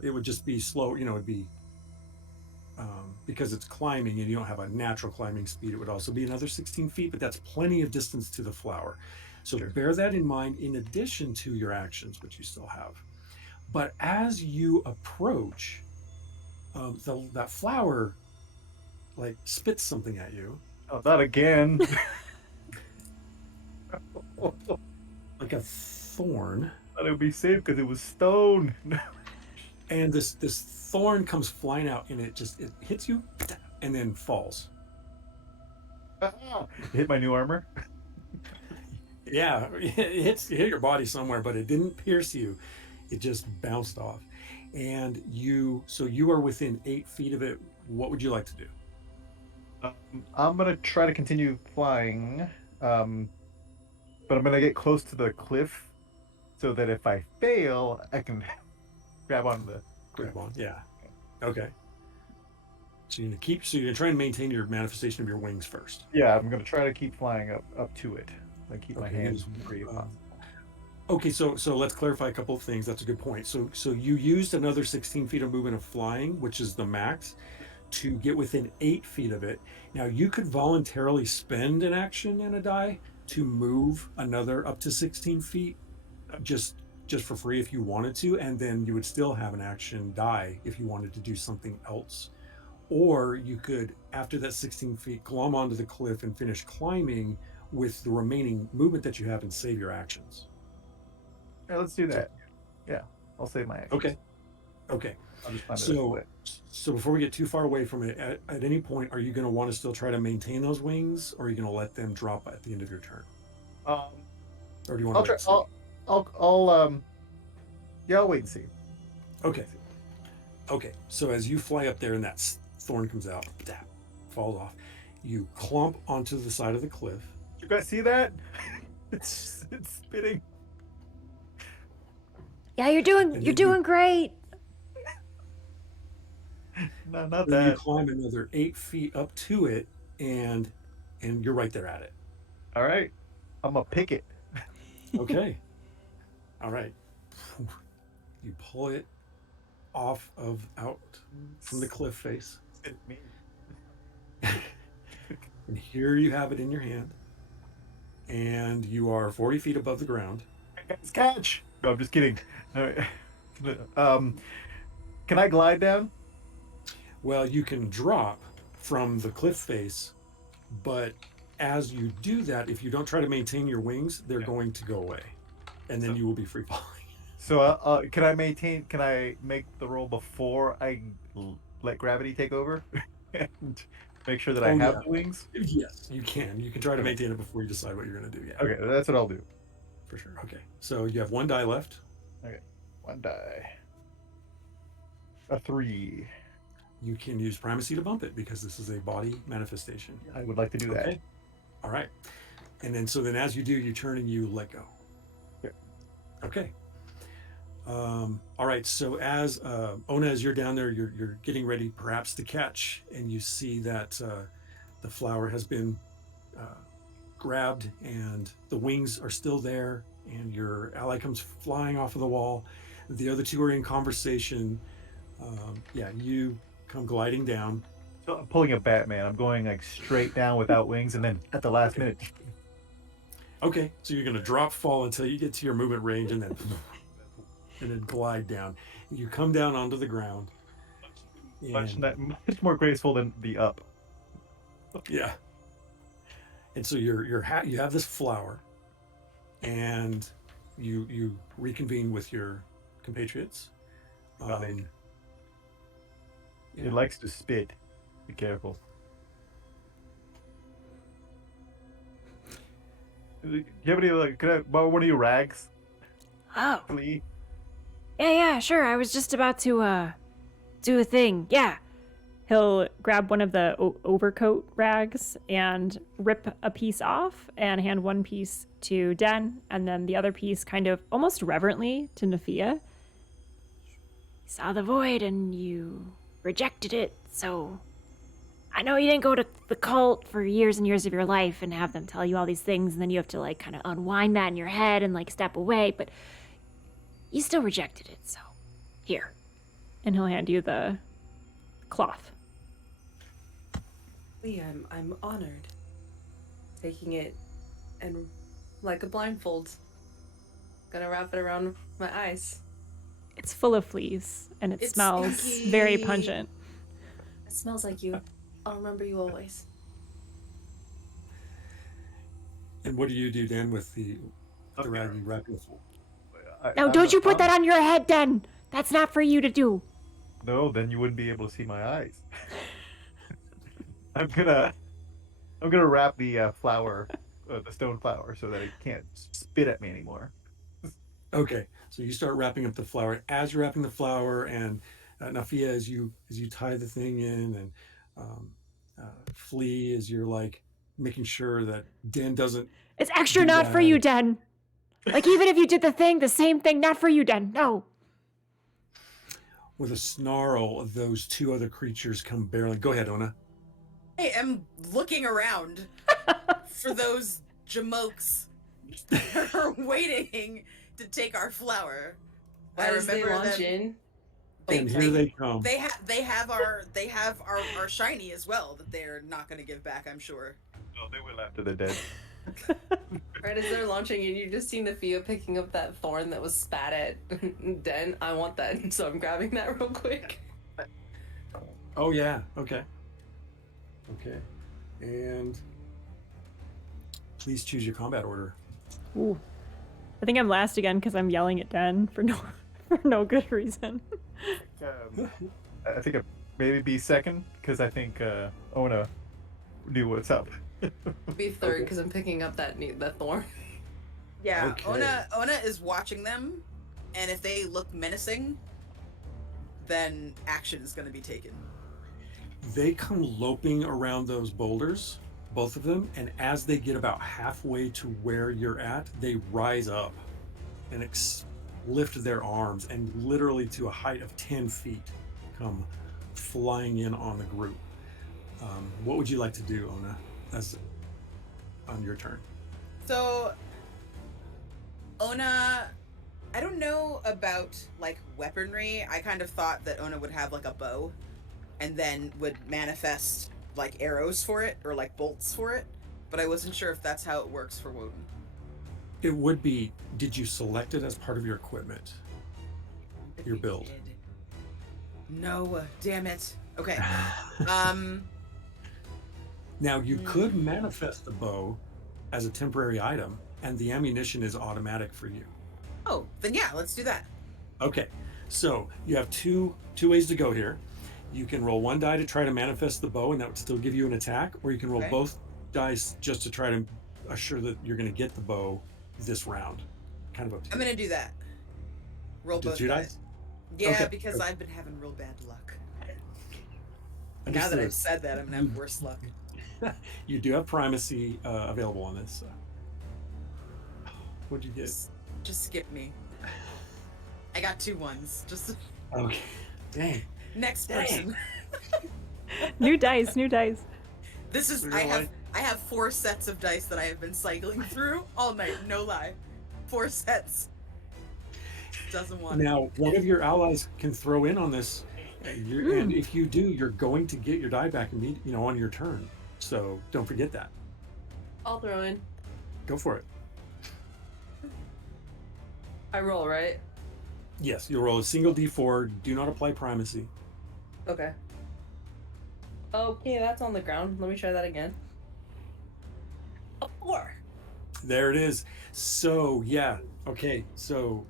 it would just be slow. It'd be because it's climbing and you don't have a natural climbing speed. It would also be another 16 feet, but that's plenty of distance to the flower. So Sure. bear that in mind in addition to your actions, which you still have. But as you approach, that flower like spits something at you, Oh, not again. like a thorn, Thought it would be safe because it was stone. and this thorn comes flying out, and it hits you, and then falls. Hit my new armor. Yeah, it hit your body somewhere, but it didn't pierce you. It just bounced off, and you are within 8 feet of it. What would you like to do? I'm gonna try to continue flying, but I'm gonna get close to the cliff so that if I fail, I can grab onto the cliff. Grab on. Yeah. Okay. So you're gonna try and maintain your manifestation of your wings first. Yeah, I'm gonna try to keep flying up to it. Like keep my Okay, hands use, free. Okay, so let's clarify a couple of things. That's a good point. So you used another 16 feet of movement of flying, which is the max, to get within 8 feet of it. Now you could voluntarily spend an action and a die to move another up to 16 feet, just for free if you wanted to, and then you would still have an action die if you wanted to do something else. Or you could, after that 16 feet, glom onto the cliff and finish climbing with the remaining movement that you have and save your actions. Yeah, let's do that. Yeah, I'll save my action. Okay. I'll just find So before we get too far away from it, at any point, are you going to want to still try to maintain those wings, or are you going to let them drop at the end of your turn, or do you want I'll to try. wait and see? Yeah, I'll wait and see. Okay. Okay. So as you fly up there and that thorn comes out, falls off, you clomp onto the side of the cliff. You guys see that? It's spitting. Yeah, you're doing great. No, not Then you that. climb another 8 feet up to it, and you're right there at it. All right, I'm gonna pick it. Okay. All right. You pull it out from the cliff face, Spit me. and here you have it in your hand, and you are 40 feet above the ground. Guys, catch! No, I'm just kidding. All right. Can I glide down? Well, you can drop from the cliff face, but as you do that, if you don't try to maintain your wings, they're going to go away, and then you will be free falling. So, can I maintain? Can I make the roll before I let gravity take over, and make sure that I have the wings? Yes, you can. You can try to maintain it before you decide what you're going to do. Yeah. Okay, that's what I'll do. For sure. Okay. So you have one die left. Okay, one die. A 3. You can use primacy to bump it because this is a body manifestation. I would like to do that. Okay. All right. And then as you do, you turn and you let go. Yeah. Okay. All right. So as Ona, as you're down there, you're getting ready perhaps to catch, and you see that the flower has been grabbed and the wings are still there, and your ally comes flying off of the wall. The other two are in conversation. You come gliding down. So I'm pulling a Batman. I'm going like straight down without wings, and then at the last minute. Okay, so you're gonna drop fall until you get to your movement range, and then glide down. You come down onto the ground. Much more graceful than the up. Yeah. And so you have this flower, and you reconvene with your compatriots. It likes to spit. Be careful. Do you have any could I borrow one of your rags? Oh, Please? yeah, sure. I was just about to do a thing. Yeah. He'll grab one of the overcoat rags and rip a piece off and hand one piece to Den, and then the other piece kind of almost reverently to Nafia. Saw the void and you rejected it, so I know you didn't go to the cult for years and years of your life and have them tell you all these things, and then you have to kind of unwind that in your head and step away, but you still rejected it, so Here. And he'll hand you the cloth. Lee, I'm honored. Taking it and like a blindfold. Gonna wrap it around my eyes. It's full of fleas, and it It's smells stinky. very pungent. It smells like you. I'll remember you always. And what do you do, Dan, with the rag you wrap with? No, don't you put that on your head, Den! That's not for you to do. No, then you wouldn't be able to see my eyes. I'm gonna wrap the flower, the stone flower, so that it can't spit at me anymore. Okay, so you start wrapping up the flower. As you're wrapping the flower, and Nafia, as you tie the thing in, and Flea, as you're like making sure that Dan doesn't. It's extra do not for that. you, Den. Like, even if you did the same thing, not for you, Den. No. With a snarl, those two other creatures come barreling. Go ahead, Ona. I am looking around for those jamokes that are waiting to take our flower. As they launch in, And here they come. They have our shiny as well that they're not going to give back, I'm sure. No, they will after they're dead. right as they're launching in, you just see Nafia picking up that thorn that was spat at Den. I want that, so I'm grabbing that real quick. Oh yeah. Okay. Okay. And please choose your combat order. Ooh. I think I'm last again because I'm yelling at Den for no good reason. I think maybe be second because I think Ona knew what's up. Be third because I'm picking up that thorn. Yeah, Okay. Ona is watching them, and if they look menacing, then action is going to be taken. They come loping around those boulders, both of them, and as they get about halfway to where you're at, they rise up and lift their arms, and literally to a height of 10 feet come flying in on the group. What would you like to do, Ona, as on your turn? So, Ona, I don't know about like weaponry. I kind of thought that Ona would have like a bow, and then would manifest like arrows for it or like bolts for it. But I wasn't sure if that's how it works for Woden. It would be, did you select it as part of your equipment? If Your we build. did. No, damn it. Okay. Now, you could manifest the bow as a temporary item, and the ammunition is automatic for you. Oh, then yeah, let's do that. Okay, so you have two ways to go here. You can roll one die to try to manifest the bow, and that would still give you an attack, or you can roll Okay. both dice just to try to assure that you're going to get the bow this round. Kind of up to you. I'm gonna do that. Roll Do both two dice. dice? Yeah, Okay. because I've been having real bad luck. Now that Understood. I've said that, I'm gonna have worse luck. You do have primacy available on this. What'd you get? Just skip me. I got 2 ones. Just Okay. Dang. next Dang. person. New dice, new dice. This is You're I like- have 4 sets of dice that I have been cycling through all night. No lie, 4 sets. Doesn't want it. Now, one of your allies can throw in on this, and if you do, you're going to get your die back on your turn. So don't forget that. I'll throw in. Go for it. I roll, right? Yes, you'll roll a single d4. Do not apply primacy. Okay. Okay, that's on the ground. Let me try that again. A 4. There it is. So yeah, okay. So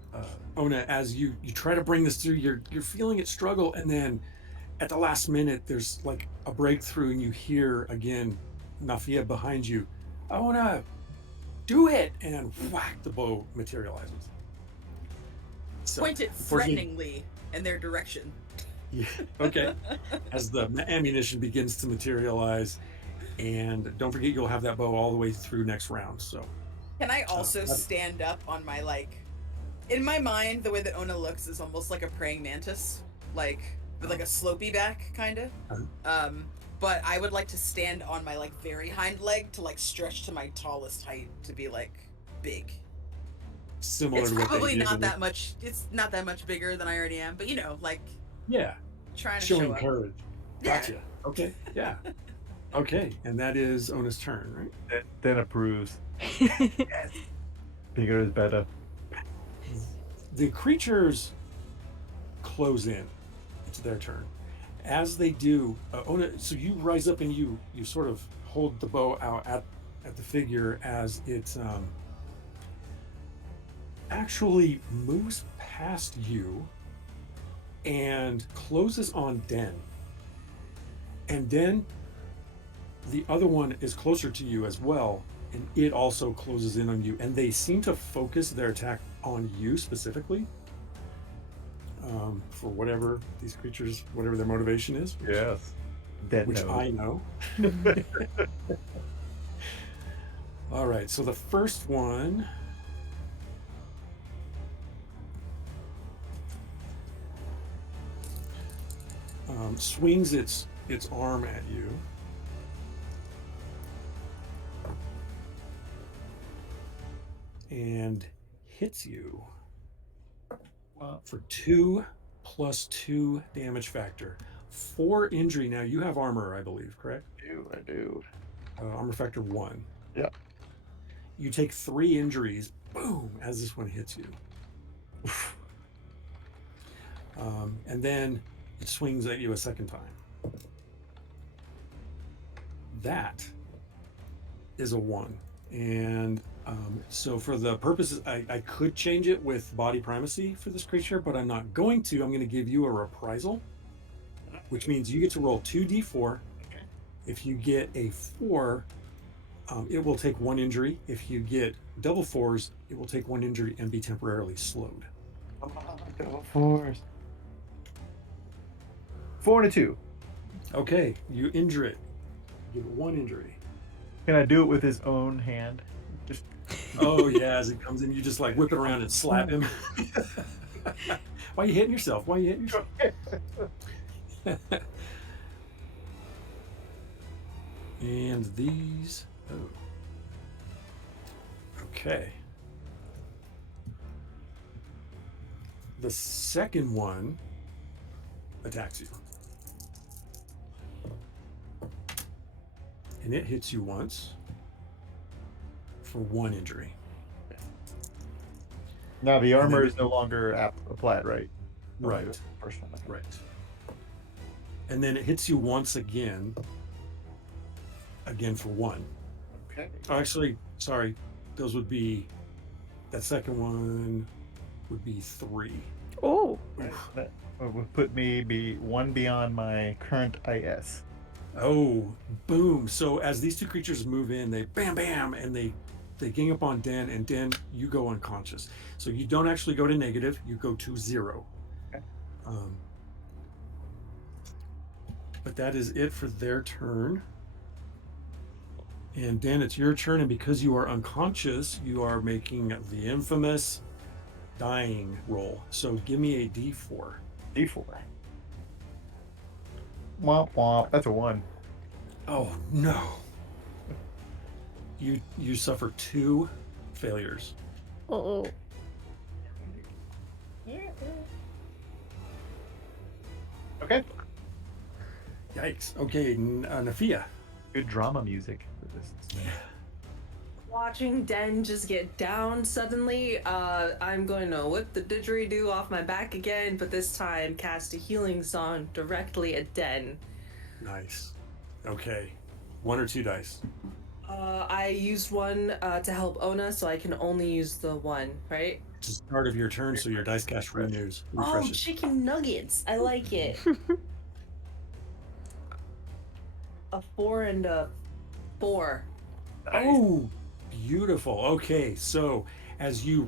Ona, as you try to bring this through, you're feeling it struggle, and then at the last minute, there's like a breakthrough, and you hear again, Nafia behind you. Ona, do it! And whack, the bow materializes. So, Point it unfortunately- threateningly in their direction. Yeah. Okay. As the ammunition begins to materialize, and don't forget you'll have that bow all the way through next round. So Can I also that's- stand up on my in my mind, the way that Ona looks is almost like a praying mantis, like with like a slopey back, kind of. But I would like to stand on my very hind leg to stretch to my tallest height to be big. similar It's to what they probably did. not when they- that much. It's not that much bigger than I already am, but like Yeah, trying to showing show up. courage. Yeah. Gotcha. Okay. Yeah. Okay, and that is Ona's turn, right? Den approves. Yes. Bigger is better. The creatures close in. It's their turn. As they do, Ona, so you rise up and you sort of hold the bow out at the figure as it actually moves past you and closes on Den. And then the other one is closer to you as well, and it also closes in on you. And they seem to focus their attack on you specifically, for whatever these creatures, whatever their motivation is. Yes. Den Which knows. I know. All right, so the first one. Swings its arm at you. And hits you for 2 + 2 damage factor. 4 injury. Now you have armor, I believe, correct? I do. Armor factor 1. Yep. You take 3 injuries, boom, as this one hits you. And then it swings at you a second time. That is a 1. And so for the purposes, I could change it with body primacy for this creature, but I'm not going to. I'm going to give you a reprisal, which means you get to roll 2d4. If you get a 4, it will take 1 injury. If you get double 4s, it will take 1 injury and be temporarily slowed. Double 4s. 4 and a 2. Okay, you injure it. Give it 1 injury. Can I do it with his own hand? Just Oh yeah, as it comes in, you just like whip it around and slap him. Why are you hitting yourself? Why are you hitting yourself? And these. Oh. Okay. The second one attacks you. And it hits you once for 1 injury. Now the armor is no longer applied, right? Right. The first one. Right. And then it hits you once again for 1. Okay. Oh, actually, sorry. Those would be, that second one would be 3. Oh, That would put me one beyond my current IS. Oh, boom. So as these two creatures move in, they bam, bam, and they gang up on Den, and Den, you go unconscious. So you don't actually go to negative, you go to 0. Okay. But that is it for their turn. And Dan, it's your turn, and because you are unconscious, you are making the infamous dying roll. So give me a D4. D4. Womp womp. That's a 1. Oh no. You suffer 2 failures. oh, Okay. Yikes. Okay, Nafia. Good drama music for this. Watching Den just get down suddenly, I'm going to whip the didgeridoo off my back again, but this time cast a healing song directly at Den. Nice. Okay. 1 or 2 dice. I used one to help Ona, so I can only use the one, right? It's the start of your turn, so your dice cache renews. Oh, Refreshes. chicken nuggets! I like it. A 4 and a 4. Oh, beautiful. Okay, so as you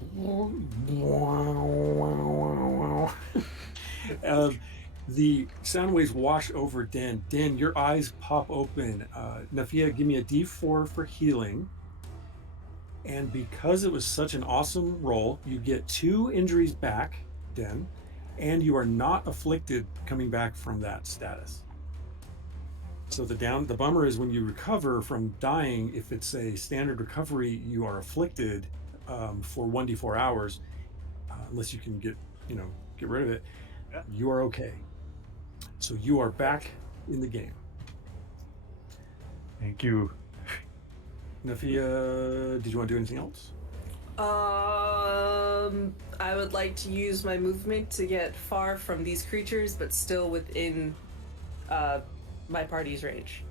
the sound waves wash over Den. Den, your eyes pop open. Nafia, give me a D4 for healing. And because it was such an awesome roll, you get 2 injuries back, Den, and you are not afflicted coming back from that status. So the bummer is when you recover from dying, if it's a standard recovery, you are afflicted for 1d4 hours, unless you can get rid of it, Yeah. you are okay. So you are back in the game. Thank you. Nafia, did you want to do anything else? I would like to use my movement to get far from these creatures, but still within my party's range.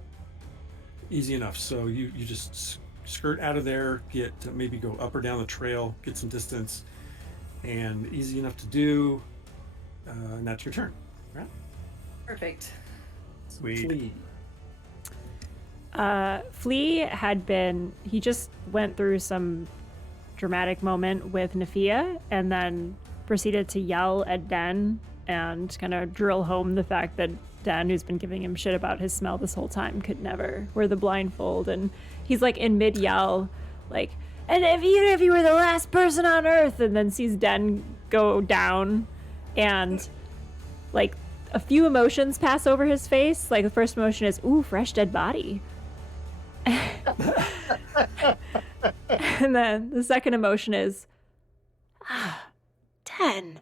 Easy enough. So you just skirt out of there, get to maybe go up or down the trail, get some distance, and easy enough to do. And that's your turn. Right? Perfect. Sweet. Flee. Flea he just went through some dramatic moment with Nafia and then proceeded to yell at Den and kind of drill home the fact that Den, who's been giving him shit about his smell this whole time, could never wear the blindfold. And he's like in mid yell, like, and even if you were the last person on Earth, and then sees Den go down, and like a few emotions pass over his face. Like the first emotion is, ooh, fresh dead body. And then the second emotion is, 10.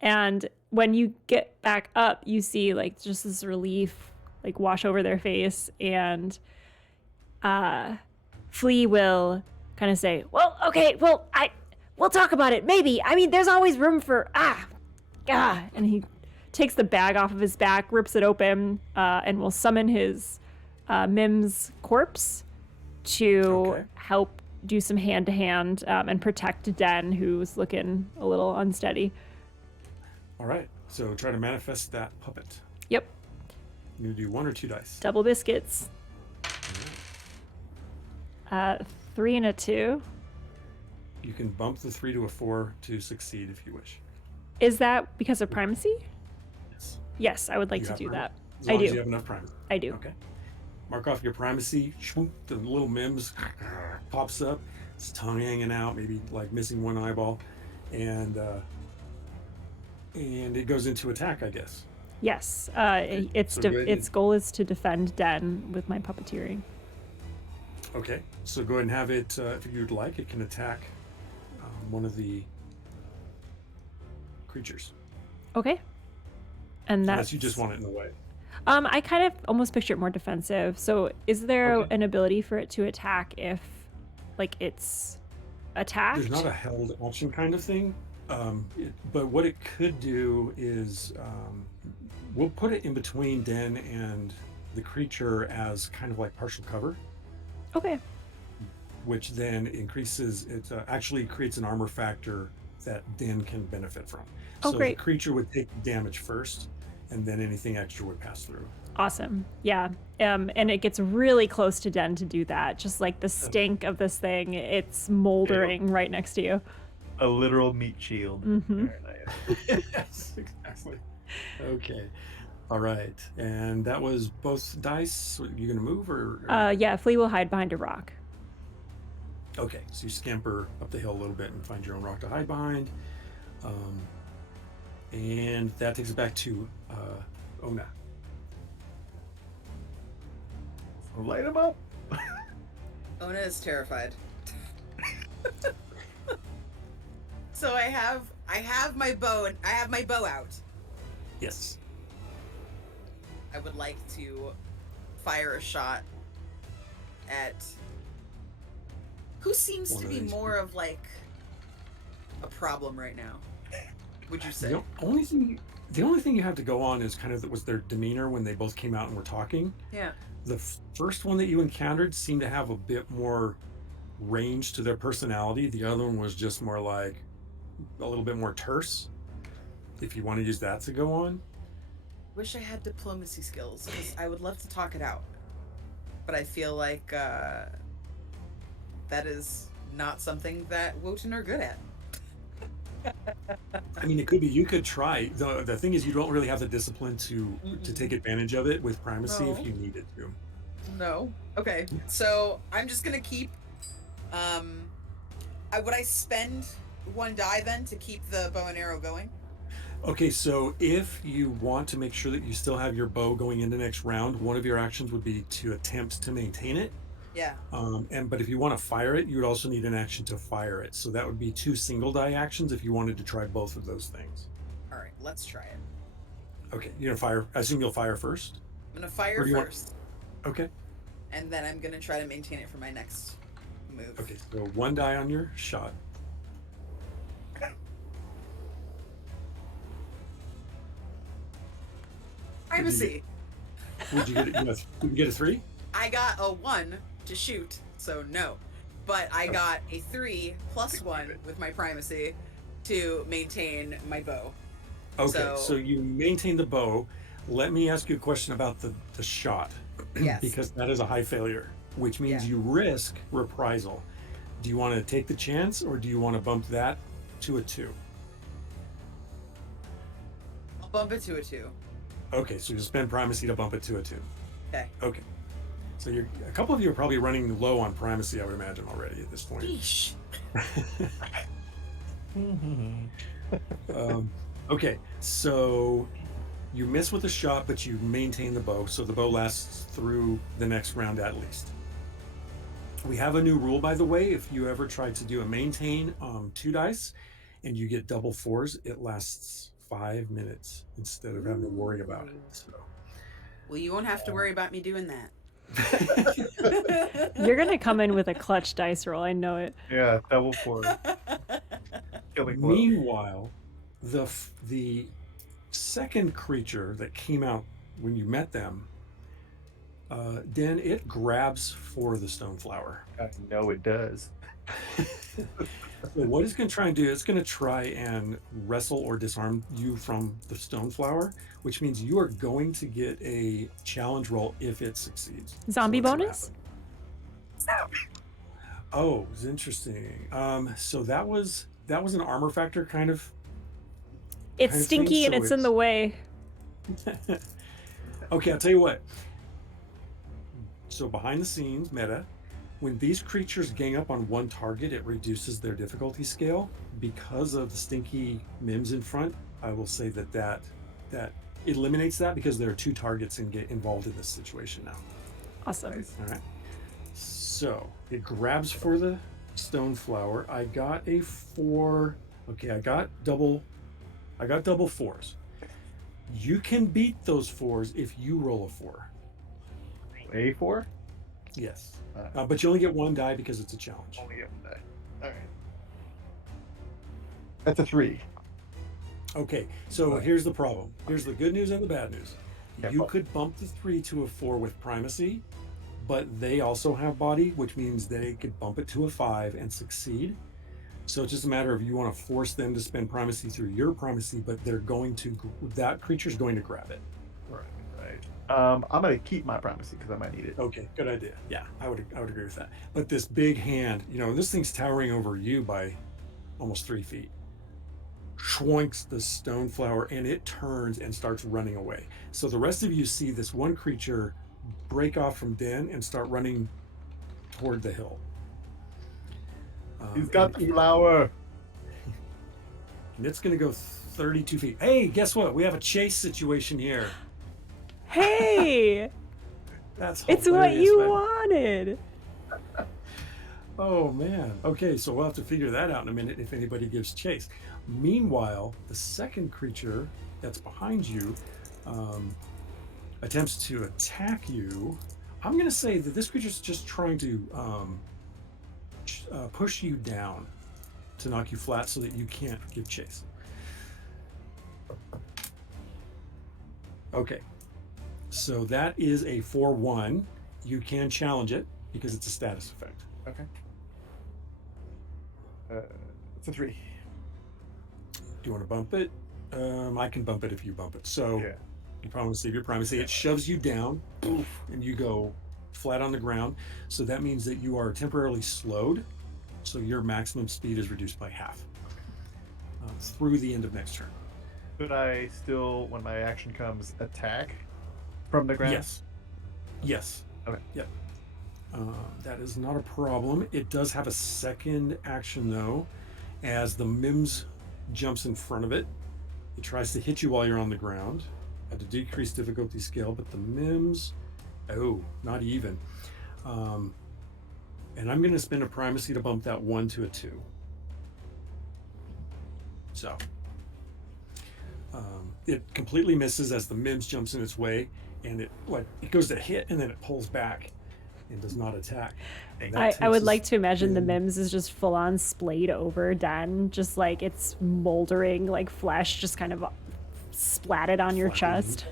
And when you get back up, you see like just this relief like wash over their face, and Flea will kind of say, well, okay, well, we'll talk about it, maybe. I mean, there's always room for and he takes the bag off of his back, rips it open, and will summon his Mim's corpse to help do some hand-to-hand and protect Den, who's looking a little unsteady. All right. So try to manifest that puppet. Yep. You need to do 1 or 2 dice. Double biscuits. 3 and a 2. You can bump the 3 to a 4 to succeed if you wish. Is that because of primacy? Yes. Yes, I would like You to have do primacy? that. As I long as do. you have enough primacy. I do. Okay. Mark off your primacy. Shwoop, the little Mims pops up. Its tongue hanging out, maybe like missing one eyeball, and it goes into attack, I guess. Yes. So go ahead Its and- goal is to defend Den with my puppeteering. Okay. So go ahead and have it. If you'd like, it can attack one of the creatures. Okay. And that's Unless you just want it in the way. I kind of almost picture it more defensive. So is there Okay. an ability for it to attack if like it's attacked? There's not a held action kind of thing. But what it could do is we'll put it in between Den and the creature as kind of like partial cover, Okay. which then increases it, actually creates an armor factor that Den can benefit from. Oh, So great. the creature would take damage first, and then anything extra would pass through. Awesome. Yeah. And it gets really close to Den to do that. Just like the stink of this thing, it's moldering right next to you. A literal meat shield. Mm-hmm. Very nice. Yes, exactly. Okay. All right. And that was both dice. You gonna move or? Yeah, Flea will hide behind a rock. Okay, so you scamper up the hill a little bit and find your own rock to hide behind. And that takes it back to Ona. Light him up. Ona is terrified. So I have my bow and I have my bow out. Yes. I would like to fire a shot at who seems One to of be these more of like a problem right now. Would you say? The only thing you have to go on is kind of was their demeanor when they both came out and were talking. Yeah. The first one that you encountered seemed to have a bit more range to their personality. The other one was just more like a little bit more terse. If you want to use that to go on. Wish I had diplomacy skills because I would love to talk it out, but I feel like that is not something that Wotan are good at. I mean, it could be. You could try. The thing is, you don't really have the discipline to take advantage of it with primacy No. if you needed to. No. Okay. So I'm just gonna keep. Would I spend 1 die then to keep the bow and arrow going? Okay, so if you want to make sure that you still have your bow going into next round, one of your actions would be to attempt to maintain it. Yeah. But if you want to fire it, you would also need an action to fire it. So that would be 2 single die actions if you wanted to try both of those things. All right, let's try it. Okay, you're gonna fire. I assume you'll fire first, I'm gonna or fire do you want? first, Okay. and then I'm gonna try to maintain it for my next move. Okay. So 1 die on your shot. Primacy. Would you get it? Did you get a 3? I got a 1 to shoot, so no. But I got a 3 plus 1 with my primacy to maintain my bow. Okay, so you maintain the bow. Let me ask you a question about the shot. Yes. Because that is a high failure, which means Yeah. you risk reprisal. Do you want to take the chance, or do you want to bump that to a 2? I'll bump it to a 2. Okay, so you spend primacy to bump it to a 2. Okay. Okay. So a couple of you are probably running low on primacy, I would imagine, already at this point. Yeesh. Okay, so you miss with the shot, but you maintain the bow, so the bow lasts through the next round at least. We have a new rule, by the way. If you ever try to do a maintain 2 dice and you get double 4s, it lasts 5 minutes instead of having to worry about it. So. Well, you won't have to worry about me doing that. You're gonna come in with a clutch dice roll. I know it. Yeah, double 4. Killing blow. Meanwhile, the second creature that came out when you met them, Den, it grabs for the stone flower. I know it does. So what it's going to try and do, it's going to try and wrestle or disarm you from the stone flower, which means you are going to get a challenge roll if it succeeds. Zombie So what's gonna bonus? happen? Oh, it's interesting. So that was an armor factor kind of. It's kind of stinky thing, and so it's in the way. Okay, I'll tell you what. So behind the scenes, meta, when these creatures gang up on one target, it reduces their difficulty scale. Because of the stinky mims in front, I will say that eliminates that because there are 2 targets involved in this situation now. Awesome. All right. So it grabs for the stone flower. I got a 4. Okay, I got double 4s. You can beat those 4s if you roll a 4. A4? Yes. But you only get 1 die because it's a challenge. Only get 1 die. All right. That's a 3. Okay, so here's the problem. Here's the good news and the bad news. Yeah, You could bump the 3 to a 4 with primacy, but they also have body, which means they could bump it to a 5 and succeed. So it's just a matter of you want to force them to spend primacy through your primacy, but that creature's going to grab it. Right. I'm gonna keep my primacy because I might need it. Okay, good idea. Yeah, I would agree with that. But this big hand, this thing's towering over you by almost 3 feet. Schwoinks the stone flower and it turns and starts running away. So the rest of you see this one creature break off from Den and start running toward the hill. He's got the flower. And it's going to go 32 feet. Hey, guess what? We have a chase situation here. Hey, That's it's what hilarious, you man. wanted. Oh man. Okay, so we'll have to figure that out in a minute if anybody gives chase. Meanwhile, the second creature that's behind you attempts to attack you. I'm going to say that this creature's just trying to push you down to knock you flat so that you can't give chase. Okay, so that is a 4-1. You can challenge it because it's a status effect. Okay. It's a 3. Do you want to bump it? I can bump it if you bump it. So Yeah. you probably save your primacy. It shoves you down, poof, and you go flat on the ground. So that means that you are temporarily slowed. So your maximum speed is reduced by half through the end of next turn. Could I still, when my action comes, attack from the ground? Yes. Yes. Okay. Yep. That is not a problem. It does have a second action though, as the Mims jumps in front of it. It tries to hit you while you're on the ground at a decreased difficulty scale, but the Mims, not even. And I'm going to spend a primacy to bump that 1 to a 2. So it completely misses as the Mims jumps in its way, and it goes to hit, and then it pulls back and does not attack. And that I would takes like us to imagine the in- Mims is just full on splayed over Den, just like it's moldering like flesh, just kind of splatted on your Flapping. chest.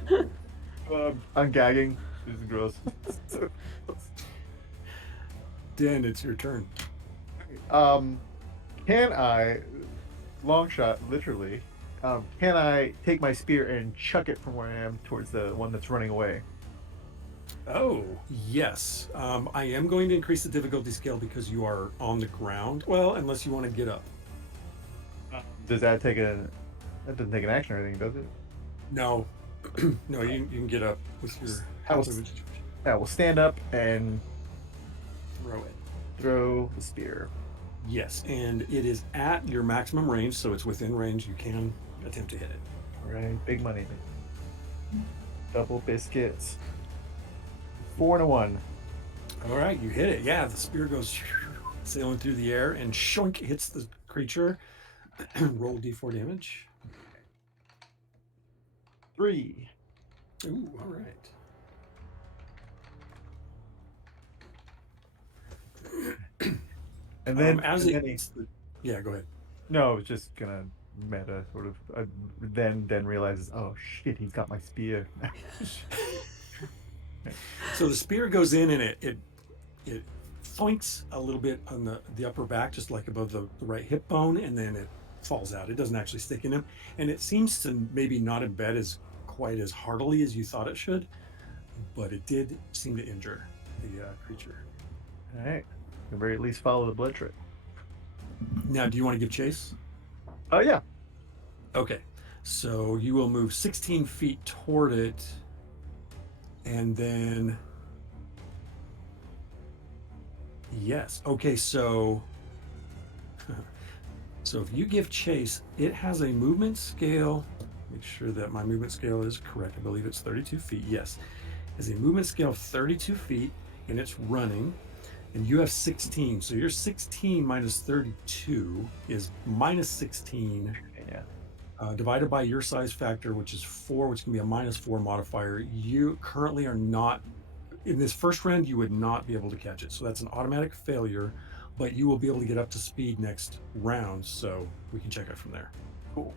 I'm gagging. This is gross. Dan, it's your turn. Can I, long shot, literally, can I take my spear and chuck it from where I am towards the one that's running away? Oh, yes. I am going to increase the difficulty scale because you are on the ground. Well, unless you want to get up. Does that take a? That doesn't take an action or anything, does it? No. No, you can get up with your I will, hazard. I will stand up and Throw it. throw the spear. Yes, and it is at your maximum range, so it's within range. You can attempt to hit it. All right, big money. Double biscuits. 4 and a 1. All right, you hit it. Yeah, the spear goes sailing through the air and shoink hits the creature. Roll d4 damage. 3. Ooh, all right. And then as and it then hits the, yeah, go ahead. no, I was just gonna meta sort of. Then realizes, oh shit, he's got my spear. So the spear goes in and it foinks a little bit on the upper back, just like above the right hip bone, and then it falls out. It doesn't actually stick in him, and it seems to maybe not embed as quite as heartily as you thought it should, but it did seem to injure the creature. All right, at the very least, follow the blood trick. Now, do you want to give chase? Oh yeah. Okay, so you will move 16 feet toward it, and then yes. Okay, so so if you give chase, it has a movement scale. Make sure that my movement scale is correct. I believe it's 32 feet. Yes, it has a movement scale of 32 feet, and it's running. And you have 16, so your 16 minus 32 is minus 16. Yeah. Divided by your size factor, which is 4, which can be a -4 modifier. You currently are not, in this first round, you would not be able to catch it. So that's an automatic failure, but you will be able to get up to speed next round. So we can check it from there. Cool.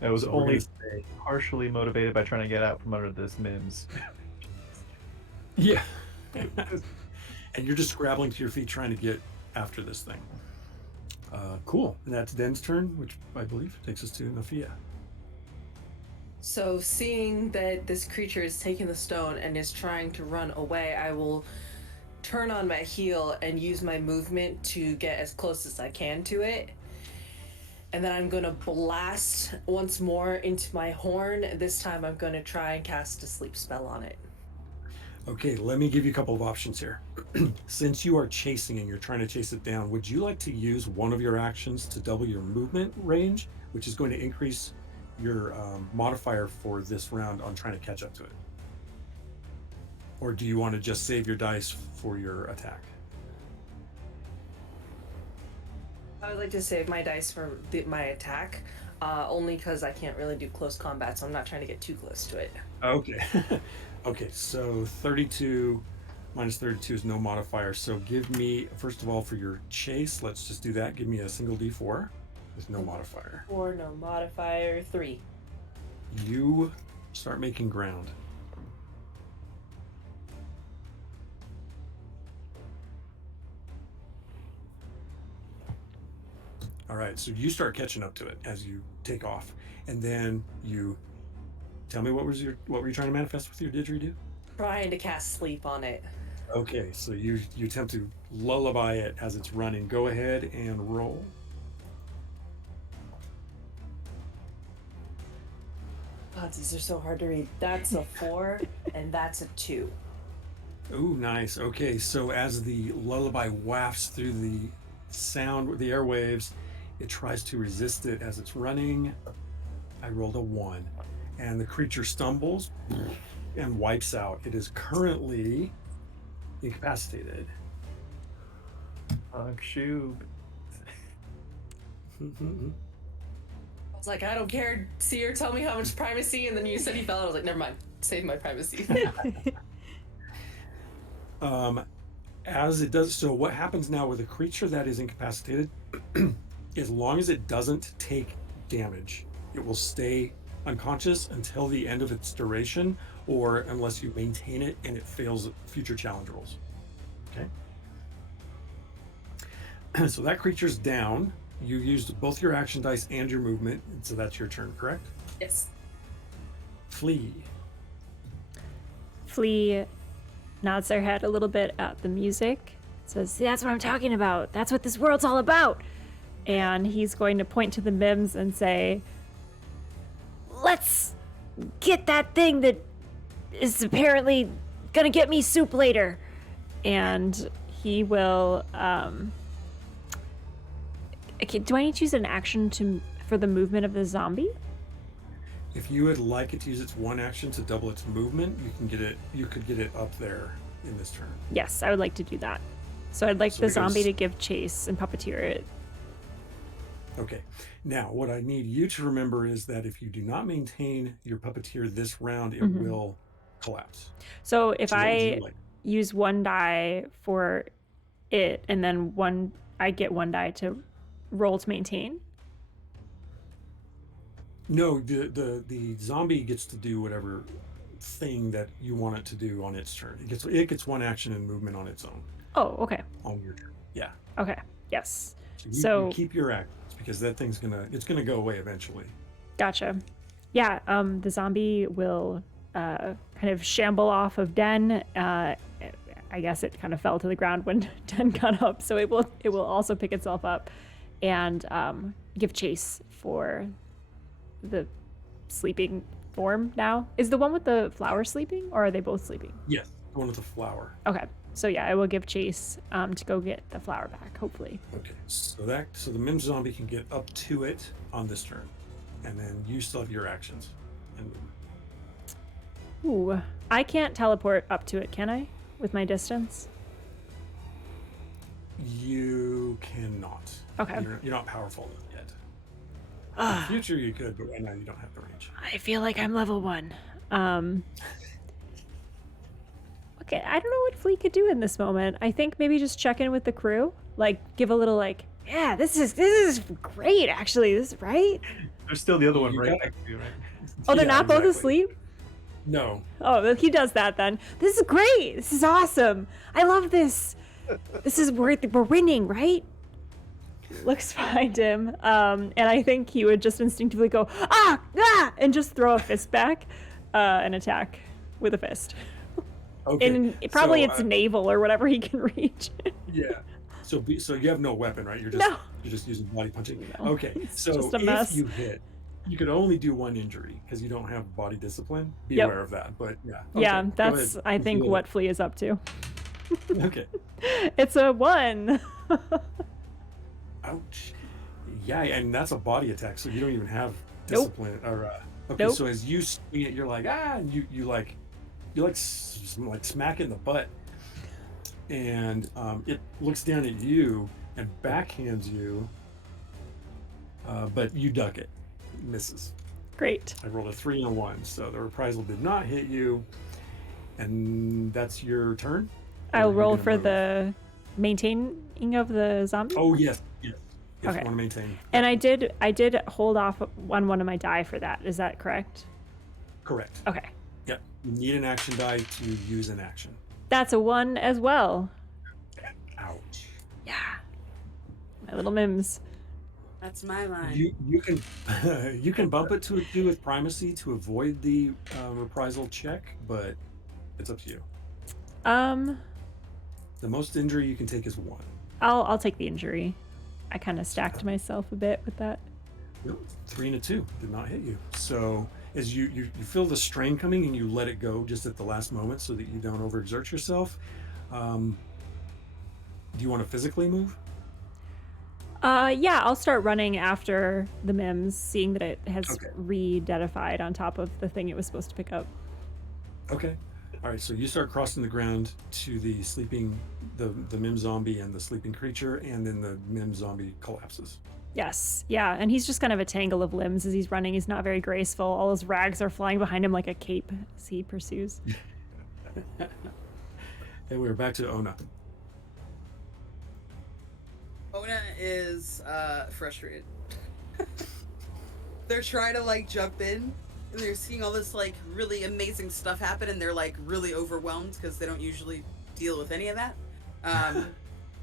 That was So we're only gonna partially motivated by trying to get out from under this Mims. Yeah. And you're just scrabbling to your feet trying to get after this thing. Cool. And that's Den's turn, which I believe takes us to Nafia. So, seeing that this creature is taking the stone and is trying to run away, I will turn on my heel and use my movement to get as close as I can to it. And then I'm going to blast once more into my horn. This time I'm going to try and cast a sleep spell on it. Okay, let me give you a couple of options here. Since you are chasing and you're trying to chase it down, would you like to use one of your actions to double your movement range, which is going to increase your modifier for this round on trying to catch up to it? Or do you want to just save your dice for your attack? I would like to save my dice for my attack, only because I can't really do close combat, so I'm not trying to get too close to it. Okay. Okay, so 32 minus 32 is no modifier. So give me, first of all, for your chase, let's just do that. Give me a single d4 with no modifier. 4, no modifier, 3. You start making ground. All right, so you start catching up to it as you take off, and then you tell me what were you trying to manifest with your didgeridoo? Trying to cast sleep on it. Okay, so you attempt to lullaby it as it's running. Go ahead and roll. God, these are so hard to read. That's a 4, and that's a 2. Ooh, nice. Okay, so as the lullaby wafts through the sound, the airwaves, it tries to resist it as it's running. I rolled a 1. And the creature stumbles and wipes out. It is currently incapacitated. Shoot. I was like, I don't care. See or tell me how much privacy, and then you said he fell. I was like, never mind. Save my privacy. As it does, so what happens now with a creature that is incapacitated, as long as it doesn't take damage, it will stay unconscious until the end of its duration, or unless you maintain it and it fails future challenge rolls. Okay. So that creature's down. You used both your action dice and your movement, so that's your turn, correct? Yes. Flee. Flea nods their head a little bit at the music, says, "See, that's what I'm talking about. That's what this world's all about." And he's going to point to the Mims and say, "Let's get that thing that is apparently gonna get me soup later." And he will, okay, do I need to use an action for the movement of the zombie? If you would like it to use its one action to double its movement, you could get it up there in this turn. Yes, I would like to do that. So I'd like So the it goes- zombie to give chase and puppeteer it. Okay. Now, what I need you to remember is that if you do not maintain your puppeteer this round, it will collapse. So if So what would you I like? use one die for it, and then I get one die to roll to maintain. No, the zombie gets to do whatever thing that you want it to do on its turn. It gets one action and movement on its own Oh, okay. on your turn. Yeah. Okay. Yes. So you keep your actions because that thing's gonna go away eventually. Gotcha. Yeah. The zombie will kind of shamble off of Den. I guess it kind of fell to the ground when Den got up, so it will also pick itself up and give chase for the sleeping form now. Is the one with the flower sleeping, or are they both sleeping? Yes, the one with the flower. Okay. So yeah, I will give chase to go get the flower back, hopefully. Okay, so the Mim zombie can get up to it on this turn, and then you still have your actions. And Ooh, I can't teleport up to it, can I? With my distance? you cannot. Okay. You're not powerful enough yet. In the future you could, but right now you don't have the range. I feel like I'm level 1. Okay, I don't know what Flea could do in this moment. I think maybe just check in with the crew, like give a little yeah, this is great actually. This is right. There's still the other one You right got- next to you, right? Oh, they're Yeah, not both exactly. asleep? No. Oh, well, he does that then. This is great. This is awesome. I love this. This is we're winning, right? Looks behind him, and I think he would just instinctively go and just throw a fist back, and attack with a fist. Okay. And probably so, it's navel or whatever he can reach. Yeah. So you have no weapon, right? You're just using body punching. No, Okay. it's So just a if mess. you hit, you could only do one injury because you don't have body discipline. Be Yep. aware of that. But yeah. Yeah, Okay, go that's ahead. I You think feel what Flea is up to. it. Okay. It's a 1. Ouch. Yeah, and that's a body attack, so you don't even have Nope. discipline. Or okay, Nope. so as you swing it, you're like and you smack it in the butt, and it looks down at you and backhands you, but you duck it. It misses. Great. I rolled a 3 and a 1, so the reprisal did not hit you, and that's your turn. Or I'll are you roll gonna for move? the maintaining of the zombie. Oh yes. If Okay. you want to maintain. And I did hold off on one of my die for that. Is that correct? Correct. Okay. Yep. You need an action die to use an action. That's a 1 as well. Ouch. Yeah. My little Mims. That's my line. You can you can bump it to a 2 with primacy to avoid the reprisal check, but it's up to you. The most injury you can take is 1. I'll take the injury. I kind of stacked myself a bit with that. Nope. 3 and a 2 did not hit you. So as you feel the strain coming and you let it go just at the last moment so that you don't overexert yourself. Do you want to physically move? Yeah, I'll start running after the Mims, seeing that it has Okay. re-deadified on top of the thing it was supposed to pick up. Okay. All right, so you start crossing the ground to the sleeping, the mim zombie and the sleeping creature, and then the mim zombie collapses. Yes, yeah, and he's just kind of a tangle of limbs as he's running. He's not very graceful. All his rags are flying behind him like a cape as he pursues. And we're back to Ona. Ona is frustrated. They're trying to like jump in, and they're seeing all this like really amazing stuff happen, and they're like really overwhelmed because they don't usually deal with any of that.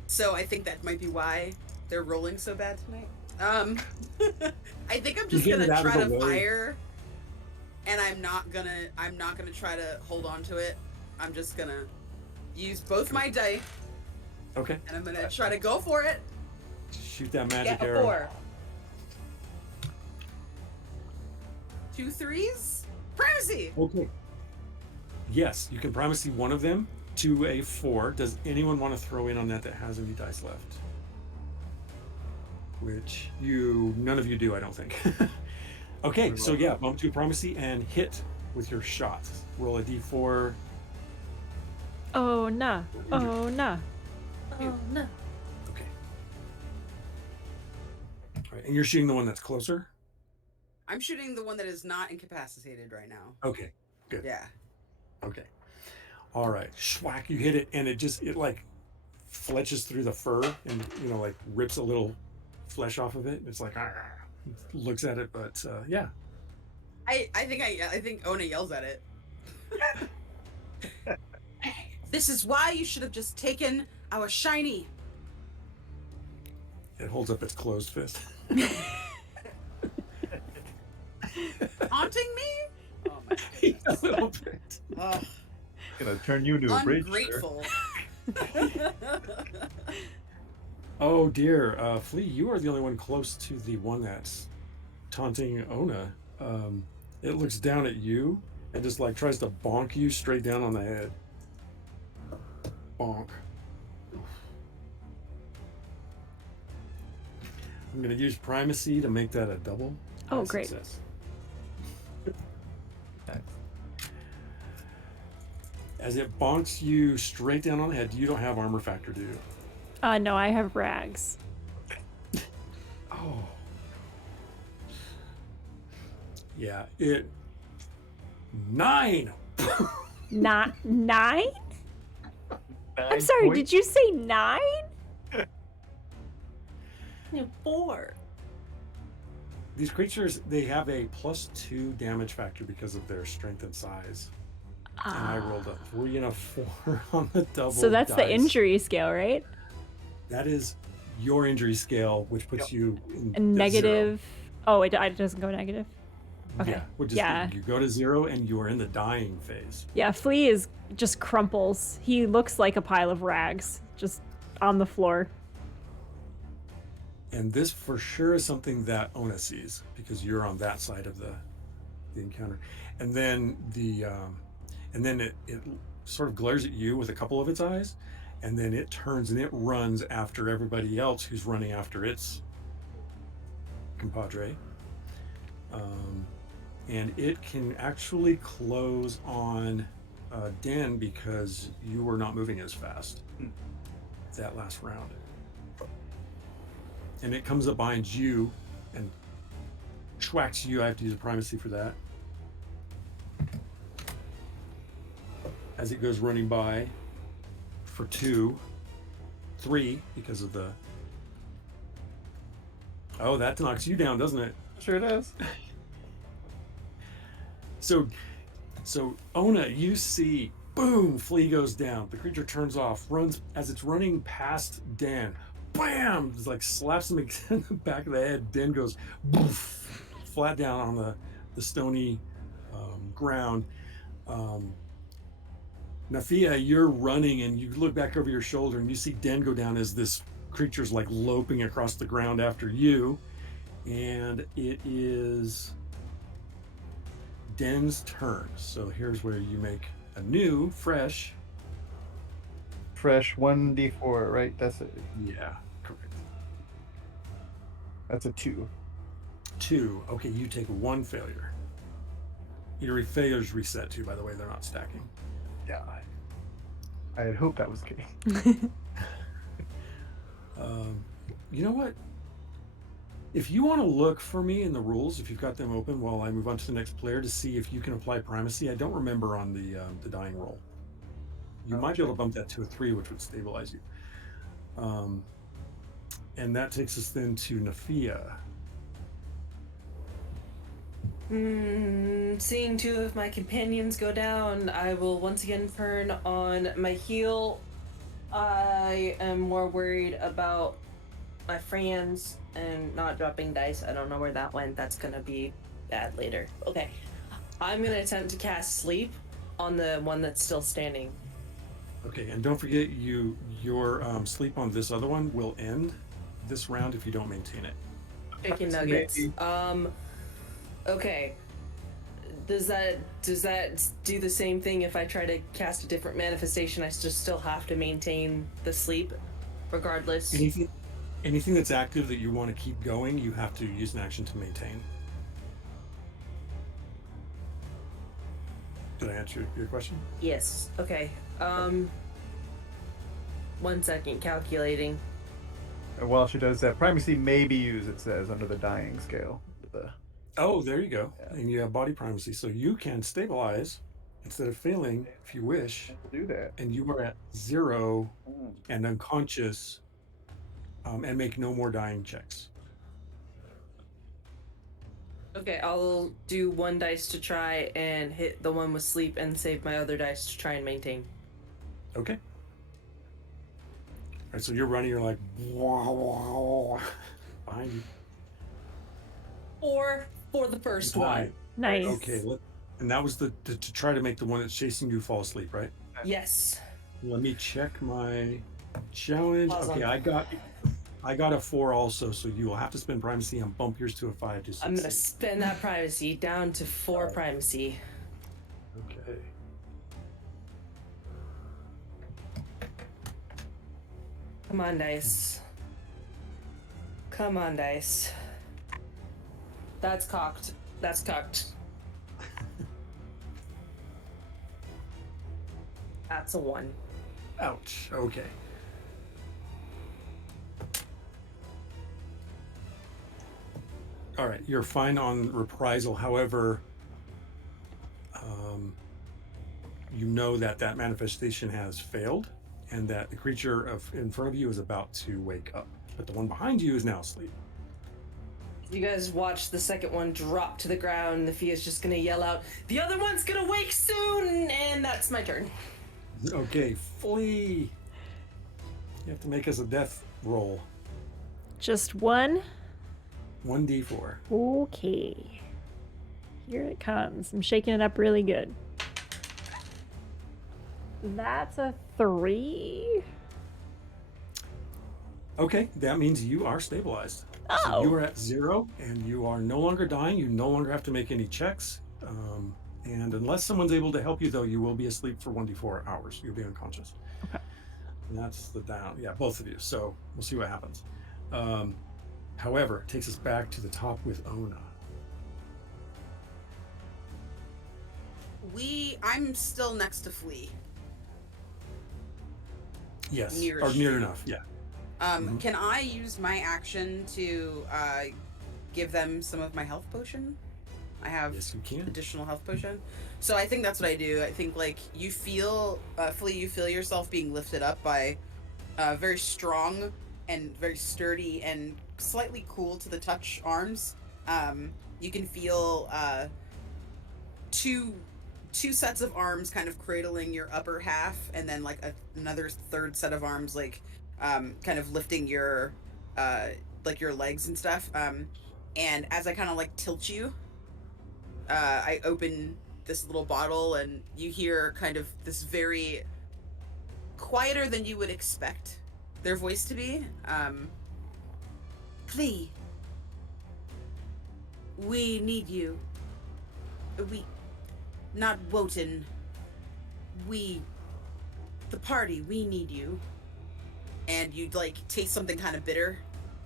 So I think that might be why they're rolling so bad tonight. I think I'm just You get gonna it out of try the to way. fire, and I'm not gonna try to hold on to it. I'm just gonna use both my dice, Okay. and I'm gonna try to go for it. Shoot that magic Get a arrow. 4. 2 3s. Primacy. Okay. Yes, you can primacy one of them to a 4. Does anyone want to throw in on that has any dice left? Which none of you do, I don't think. Okay, so yeah, bump to primacy and hit with your shot. Roll a d4. Oh, nah. Oh, nah. Oh no. Okay. All right, and you're shooting the one that's closer? I'm shooting the one that is not incapacitated right now. Okay, good. Yeah. Okay. All right. Schwack, you hit it, and it like fletches through the fur and, like rips a little flesh off of it. It's like, looks at it, but yeah. I think Ona yells at it. This is why you should have just taken our shiny. It holds up its closed fist. Haunting me? Oh my A little bit. God. Gonna turn you into a bridge. Ungrateful. Oh dear, Flea, you are the only one close to the one that's taunting Ona. It looks down at you and just like tries to bonk you straight down on the head. Bonk. I'm gonna use primacy to make that a double. Oh, high great. Success. Nice. As it bonks you straight down on the head, you don't have armor factor, do you? No, I have rags. Oh. Yeah, 9. Not 9? I'm 9 sorry, points. did you say 9? 4. These creatures, they have a +2 damage factor because of their strength and size. And I rolled a 3 and a 4 on the double. So that's the dice. injury scale, right? That is your injury scale, which puts you in And at 0. negative. Oh, it doesn't go negative. Okay. Yeah, which is Yeah. you go to 0 and you are in the dying phase. Yeah, Flea is just crumples. He looks like a pile of rags just on the floor. And this for sure is something that Ona sees because you're on that side of the encounter. And then it sort of glares at you with a couple of its eyes, and then it turns and it runs after everybody else who's running after its compadre. And it can actually close on Den because you were not moving as fast that last round. And it comes up behind you and schwacks you. I have to use a primacy for that. As it goes running by for 2, 3 because of the. Oh, that knocks you down, doesn't it? Sure does. So Ona, you see, boom, Flea goes down. The creature turns off, runs as it's running past Dan. Bam! Just like slaps him in the back of the head. Dan goes boof, flat down on the stony ground. Nafia, you're running and you look back over your shoulder and you see Den go down as this creature's like loping across the ground after you. And it is Den's turn. So here's where you make a new, fresh. Fresh 1d4, right? That's it. Yeah, correct. That's a 2. 2. Okay, you take 1 failure. Your failures reset too, by the way, they're not stacking. Yeah. I had hoped that was the case. You know what? If you want to look for me in the rules, if you've got them open while I move on to the next player to see if you can apply primacy, I don't remember on the dying roll. You might be able to bump that to a 3, which would stabilize you. And that takes us then to Nafia. Seeing two of my companions go down, I will once again turn on my heal. I am more worried about my friends and not dropping dice. I don't know where that went. That's gonna be bad later. Okay. I'm gonna attempt to cast sleep on the one that's still standing. Okay, and don't forget your sleep on this other one will end this round if you don't maintain it. Chicken nuggets. Okay. Does that do the same thing if I try to cast a different manifestation? I just still have to maintain the sleep, regardless. Anything that's active that you want to keep going, you have to use an action to maintain. Did I answer your question? Yes. Okay. 1 second, calculating. While she does that, primacy may be used, it says, under the dying scale. Oh, there you go. Yeah. And you have body primacy, so you can stabilize instead of failing if you wish. We'll do that. And you are at 0 and unconscious, and make no more dying checks. Okay, I'll do 1 dice to try and hit the one with sleep and save my other dice to try and maintain. Okay. All right, so you're running, you're like, wah, wah, wah, behind you. 4 for the first one. Nice. Okay, and that was to try to make the one that's chasing you fall asleep, right? Yes. Let me check my challenge. Pause Okay, on. I got a 4 also, so you will have to spend primacy and bump yours to a 5 to succeed. I'm gonna spend that privacy down to 4 primacy. Okay. Come on, dice. Come on, dice. That's cocked. That's cocked. That's a 1. Ouch. Okay. All right, you're fine on reprisal. However, you know that manifestation has failed, and that the creature in front of you is about to wake up, but the one behind you is now asleep. You guys watch the second one drop to the ground. Nafia's just gonna yell out, "The other one's gonna wake soon!" And that's my turn. Okay, flee. You have to make us a death roll. Just one? 1d4. Okay. Here it comes. I'm shaking it up really good. That's a 3. Okay, that means you are stabilized. Oh. So you are at 0, and you are no longer dying. You no longer have to make any checks. And unless someone's able to help you, though, you will be asleep for 1d4 hours. You'll be unconscious. Okay. And that's the down. Yeah, both of you. So we'll see what happens. However, it takes us back to the top with Ona. I'm still next to Flea. Yes, Near or near you. enough. Yeah. Can I use my action to give them some of my health potion? I have Yes, you can. additional health potion. So I think that's what I do. I think like you feel, Flea, you feel yourself being lifted up by very strong and very sturdy and slightly cool to the touch arms. You can feel two sets of arms kind of cradling your upper half, and then like another third set of arms like kind of lifting your like your legs and stuff. And as I kind of like tilt you, I open this little bottle, and you hear kind of this very quieter than you would expect their voice to be. Flea, we need you. Not Wotan. The party, we need you. And you like taste something kind of bitter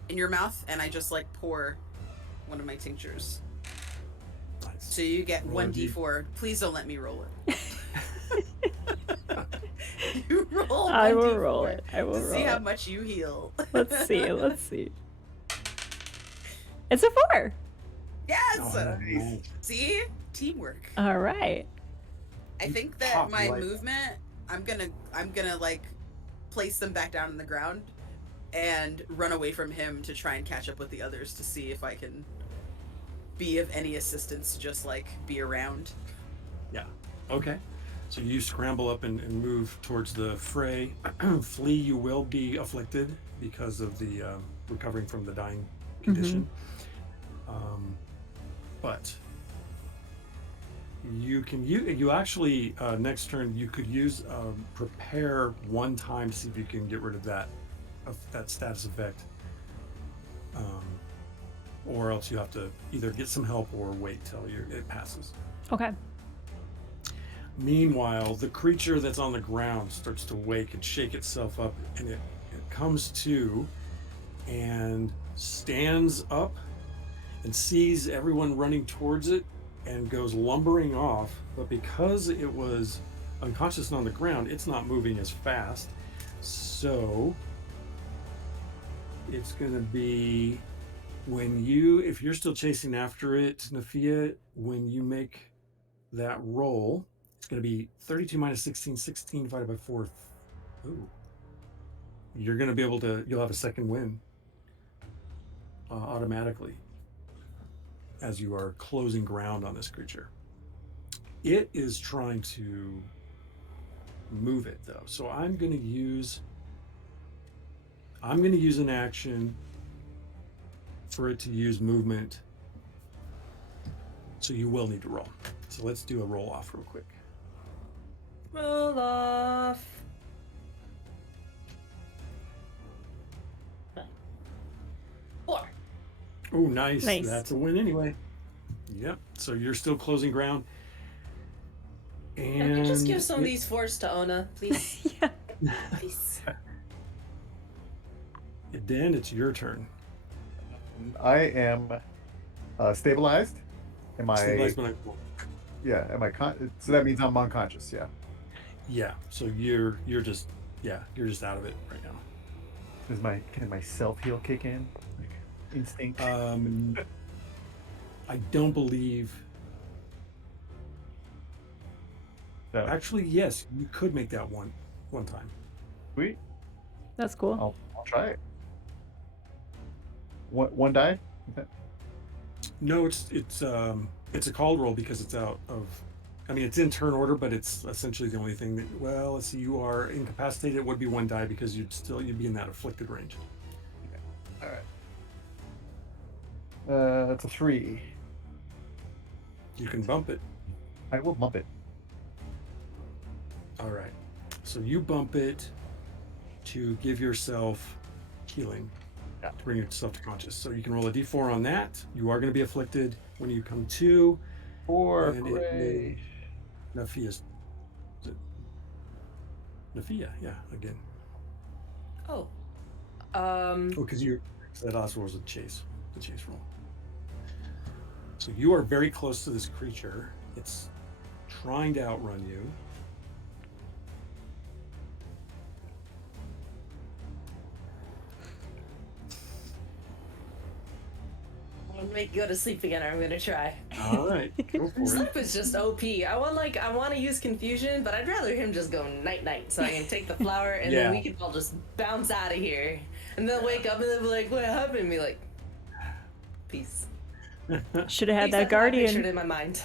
in your mouth, and I just like pour one of my tinctures. Nice. So you get Roll a 1d4. Please don't let me roll it. I will 1d4 roll it. I will to see roll how it. much you heal. Let's see. Let's see. It's a 4. Yes. Oh, nice. See, teamwork. All right. I You think that pop my right- movement, I'm gonna like place them back down on the ground and run away from him to try and catch up with the others to see if I can be of any assistance to just like be around. Yeah. Okay. So you scramble up and move towards the fray. Flee, you will be afflicted because of the recovering from the dying condition. But you actually next turn you could use prepare one time to see if you can get rid of that status effect, or else you have to either get some help or wait till it passes. Okay. Meanwhile, the creature that's on the ground starts to wake and shake itself up, and it comes to and stands up and sees everyone running towards it and goes lumbering off. But because it was unconscious and on the ground, it's not moving as fast. So it's going to be if you're still chasing after it, Nafia, when you make that roll, it's going to be 32 minus 16, 16 divided by 4. Ooh. You're going to be able to, you'll have a second win automatically as you are closing ground on this creature. It is trying to move it though. So I'm going to use an action for it to use movement. So you will need to roll. So let's do a roll off real quick. Roll off. 4. Oh, nice. Nice. That's a win anyway. Yep. So you're still closing ground. Can And you just give some of these 4s to Ona, please? Yeah. Please. Dan, it's your turn. I am stabilized. Am I? Stabilize when Yeah. Am I? So that means I'm unconscious. Yeah. yeah. So you're just out of it right now. Can my self heal kick in? Like instinct. I don't believe. No. Actually, yes, you could make that one time. Sweet. That's cool. I'll try it. One die. No, it's a called roll because it's out of. I mean, it's in turn order, but it's essentially the only thing that. Well, let's see. You are incapacitated. It would be one die because you'd be in that afflicted range. All right. That's a 3. You can bump it. I will bump it. All right. So you bump it to give yourself healing, Yeah. to bring yourself to conscious. So you can roll a d4 on that. You are going to be afflicted when you come to. 4. And Hooray. Nafia's. Nafia, yeah, again. Oh. Oh, because that last roll was the chase roll. So you are very close to this creature. It's trying to outrun you. I'm gonna make you go to sleep again, or I'm gonna try. All right, go for it. Sleep is just OP. I want to use confusion, but I'd rather him just go night night so I can take the flower and Yeah. then we can all just bounce out of here. And they'll wake up and they'll be like, "What happened?" And be like, "Peace." Should have had Peace, that that's how I pictured it guardian. in my mind.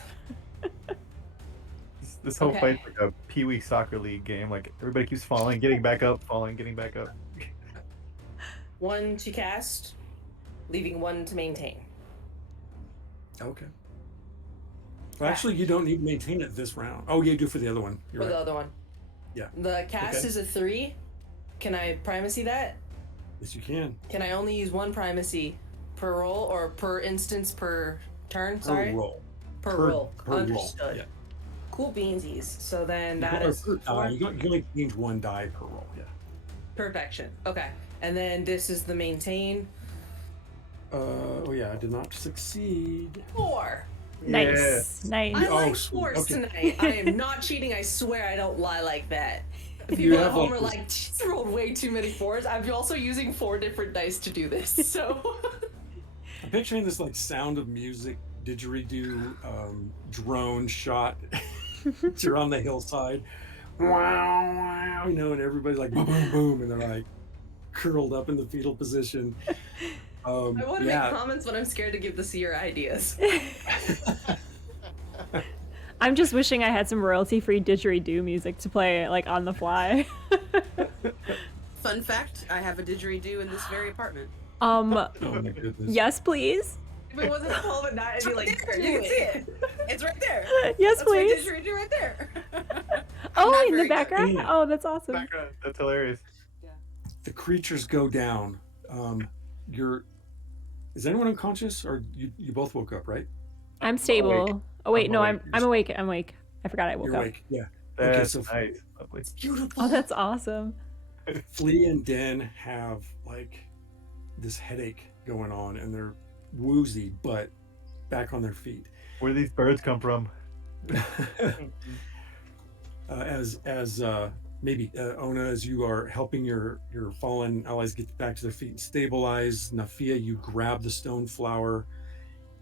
This whole Okay. fight's like a Pee-wee soccer league game. Like everybody keeps falling, getting back up, falling, getting back up. 1 to cast, leaving 1 to maintain. Okay. Well, actually, you don't need to maintain it this round. Oh, yeah, you do for the other one. You're For right. the other one. Yeah. The cast Okay. is a 3. Can I primacy that? Yes, you can. Can I only use 1 primacy per roll or per instance per turn? Sorry. Per roll. Per roll. Per roll. Understood. Yeah. Cool beansies. So then that Or is per die. 4. You can only change one die per roll. Yeah. Perfection. Okay. And then this is the maintain. Oh yeah, I did not succeed. 4. Nice. Nice. I Oh, like sweet. force Okay. tonight. I am not cheating. I swear I don't lie like that. You People at have, home like, are this- like, she's rolled way too many fours. I'm also using 4 different dice to do this, so. I'm picturing this like Sound of Music didgeridoo drone shot. You're on the hillside, wow, wow, and everybody's like boom, boom, boom, and they're like curled up in the fetal position. I want to make Yeah, comments, but I'm scared to give the seer ideas. I'm just wishing I had some royalty-free didgeridoo music to play like on the fly. Fun fact: I have a didgeridoo in this very apartment. oh my goodness. Yes, please. If it wasn't 12 at night, I'd be like, There, you can see it. It's right there. Yes, That's please. my didgeridoo right there. Oh, not in the very good. background. Yeah. Oh, that's awesome. Background. That's hilarious. The creatures go down. Is anyone unconscious, or you both woke up, right? I'm stable. Oh wait, I'm no, awake. I'm awake. I'm awake. I forgot I woke You're up. awake. Yeah. That's so nice. Lovely. Beautiful. Oh, that's awesome. Flea and Den have like this headache going on, and they're woozy, but back on their feet. Where do these birds come from? As maybe Ona, as you are helping your fallen allies get back to their feet and stabilize, Nafia, you grab the stone flower,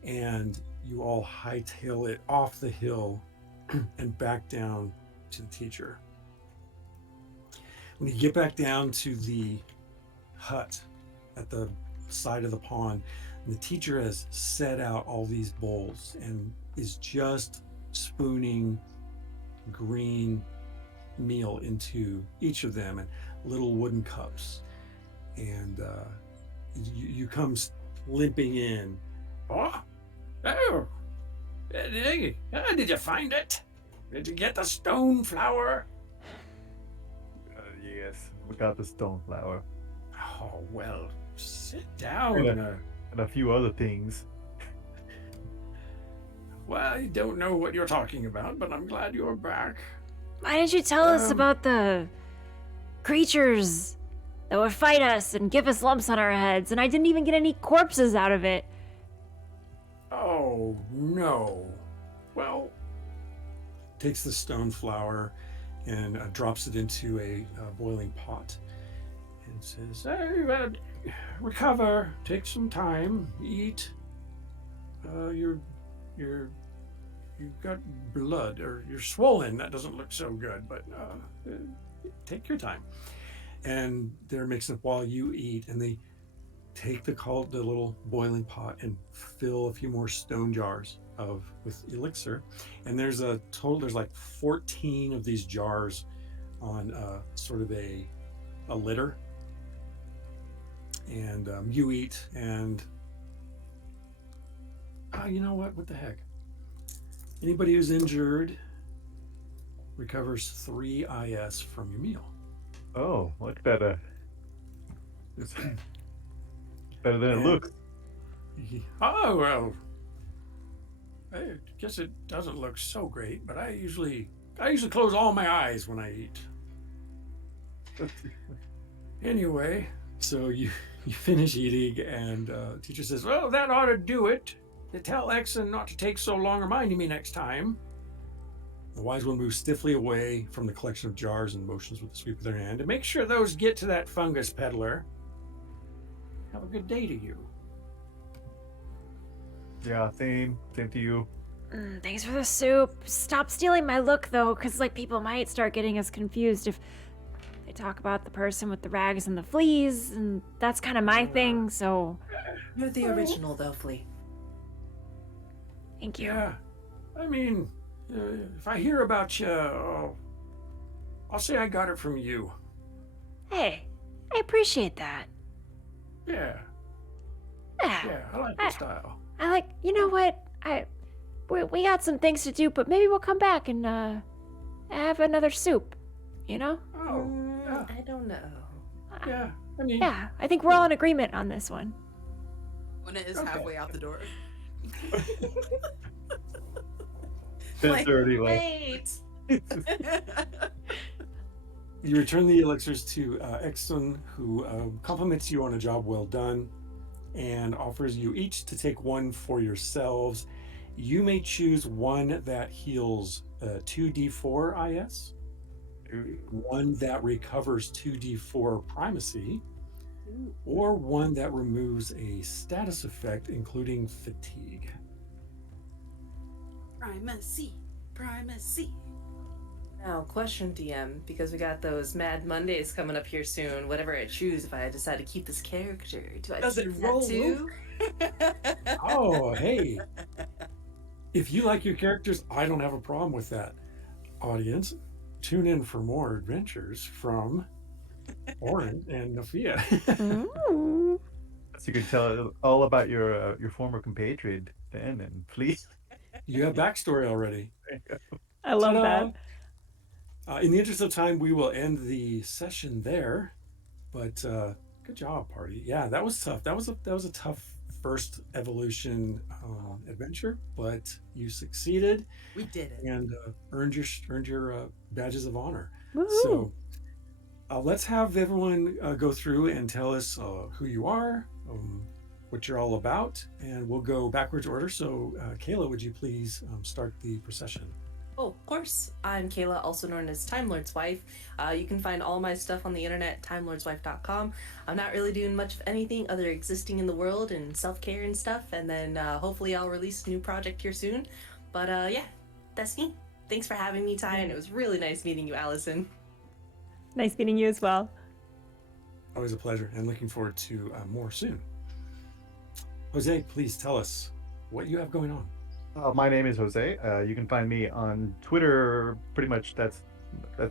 and you all hightail it off the hill and back down to the teacher. When you get back down to the hut at the side of the pond, the teacher has set out all these bowls and is just spooning green meal into each of them, and little wooden cups. And you come limping in. Oh, did you find it? Did you get the stone flower? Yes, we got the stone flower Oh, well, sit down. and a few other things. Well, I don't know what you're talking about, but I'm glad you're back. Why didn't you tell us Um, about the creatures that would fight us and give us lumps on our heads? And I didn't even get any corpses out of it. Oh, no. Well, takes the stone flower and drops it into a boiling pot and says, hey, recover, take some time, eat. You've got blood, or you're swollen. That doesn't look so good, but take your time. And they're mixing up while you eat, and they take the little boiling pot and fill a few more stone jars with elixir. And there's like 14 of these jars on sort of a litter. And you eat, and you know what the heck? Anybody who's injured recovers 3 IS from your meal. Oh, much better. It's better than it And- looks. Oh, well, I guess it doesn't look so great, but I usually close all my eyes when I eat. Anyway, so you finish eating, and teacher says, well, that ought to do it. To tell Exon not to take so long reminding me next time. The wise one moves stiffly away from the collection of jars and motions with a sweep of their hand to make sure those get to that fungus peddler. Have a good day to you. Yeah, same to you. Thanks for the soup. Stop stealing my look, though, because like people might start getting us confused if they talk about the person with the rags and the fleas, and that's kind of my thing. So You're the original, though, Flea. thank you. Yeah, I mean, if I hear about you, I'll say I got it from you. Hey, I appreciate that. Yeah, Yeah, I like the style. I like. You know what? We got some things to do, but maybe we'll come back and have another soup. You know? Oh, yeah, I don't know. yeah. I mean, Yeah, I think we're all in agreement on this one. When it is Okay. halfway out the door. That's already like. Wait! you return the elixirs to Exton, who compliments you on a job well done and offers you each to take one for yourselves. You may choose one that heals 2d4 IS one that recovers 2d4 primacy, Ooh, or one that removes a status effect, including fatigue. primacy, primacy. Now, question DM, because we got those Mad Mondays coming up here soon. Whatever I choose, if I decide to keep this character, do I Does it keep that roll too? Oh, hey. If you like your characters, I don't have a problem with that. Audience, tune in for more adventures from Oren and Nafia. Ooh, So you can tell all about your former compatriot, Dan, and please. You have backstory already. I love Ta-da! that. In the interest of time, we will end the session there. But good job, party. Yeah, that was tough. That was a tough first evolution adventure, but you succeeded We did it. and earned your badges of honor. Woohoo! So let's have everyone go through and tell us who you are, what you're all about, and we'll go backwards order. So, Kayla, would you please start the procession? Oh, of course. I'm Kayla, also known as Time Lord's wife. You can find all my stuff on the internet, timelordswife.com. I'm not really doing much of anything other existing in the world and self-care and stuff, and then hopefully I'll release a new project here soon. But yeah, that's me. Thanks for having me, Ty, and it was really nice meeting you, Allison. Nice meeting you as well. Always a pleasure, and looking forward to more soon. Jose, please tell us what you have going on. My name is Jose. You can find me on Twitter. Pretty much that's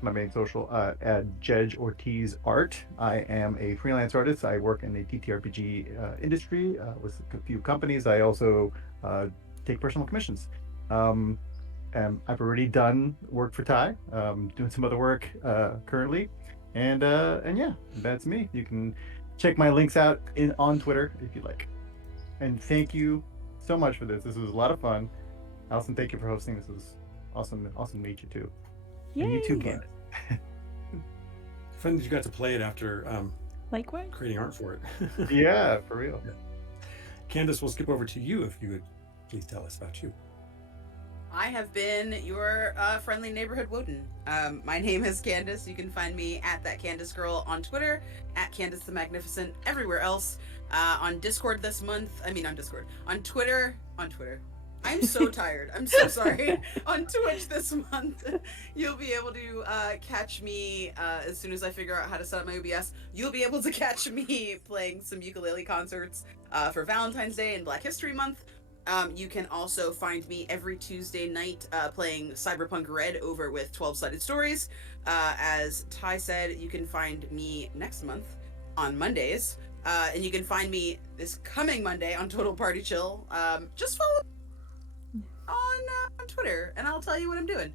my main social at Jedge Ortiz Art. I am a freelance artist. I work in the TTRPG industry with a few companies. I also take personal commissions. And I've already done work for Ty. Doing some other work currently, and yeah, that's me. You can check my links out on Twitter if you like. And thank you so much for this. This was a lot of fun. Allison, thank you for hosting. This was awesome. Awesome to meet you too. And you too, Yay. Candace. Fun that you got to play it after Likewise. creating art for it. Yeah, for real. Candace, we'll skip over to you if you would please tell us about you. I have been your friendly neighborhood Woden. My name is Candace. You can find me at that Candace Girl on Twitter, at Candace the Magnificent, everywhere else. On Discord this month. On Twitter. I'm so tired. I'm so sorry. On Twitch this month, you'll be able to catch me as soon as I figure out how to set up my OBS. You'll be able to catch me playing some ukulele concerts for Valentine's Day and Black History Month. You can also find me every Tuesday night playing Cyberpunk Red over with 12-Sided Stories. As Ty said, you can find me next month on Mondays. And you can find me this coming Monday on Total Party Chill. Just follow on Twitter, and I'll tell you what I'm doing.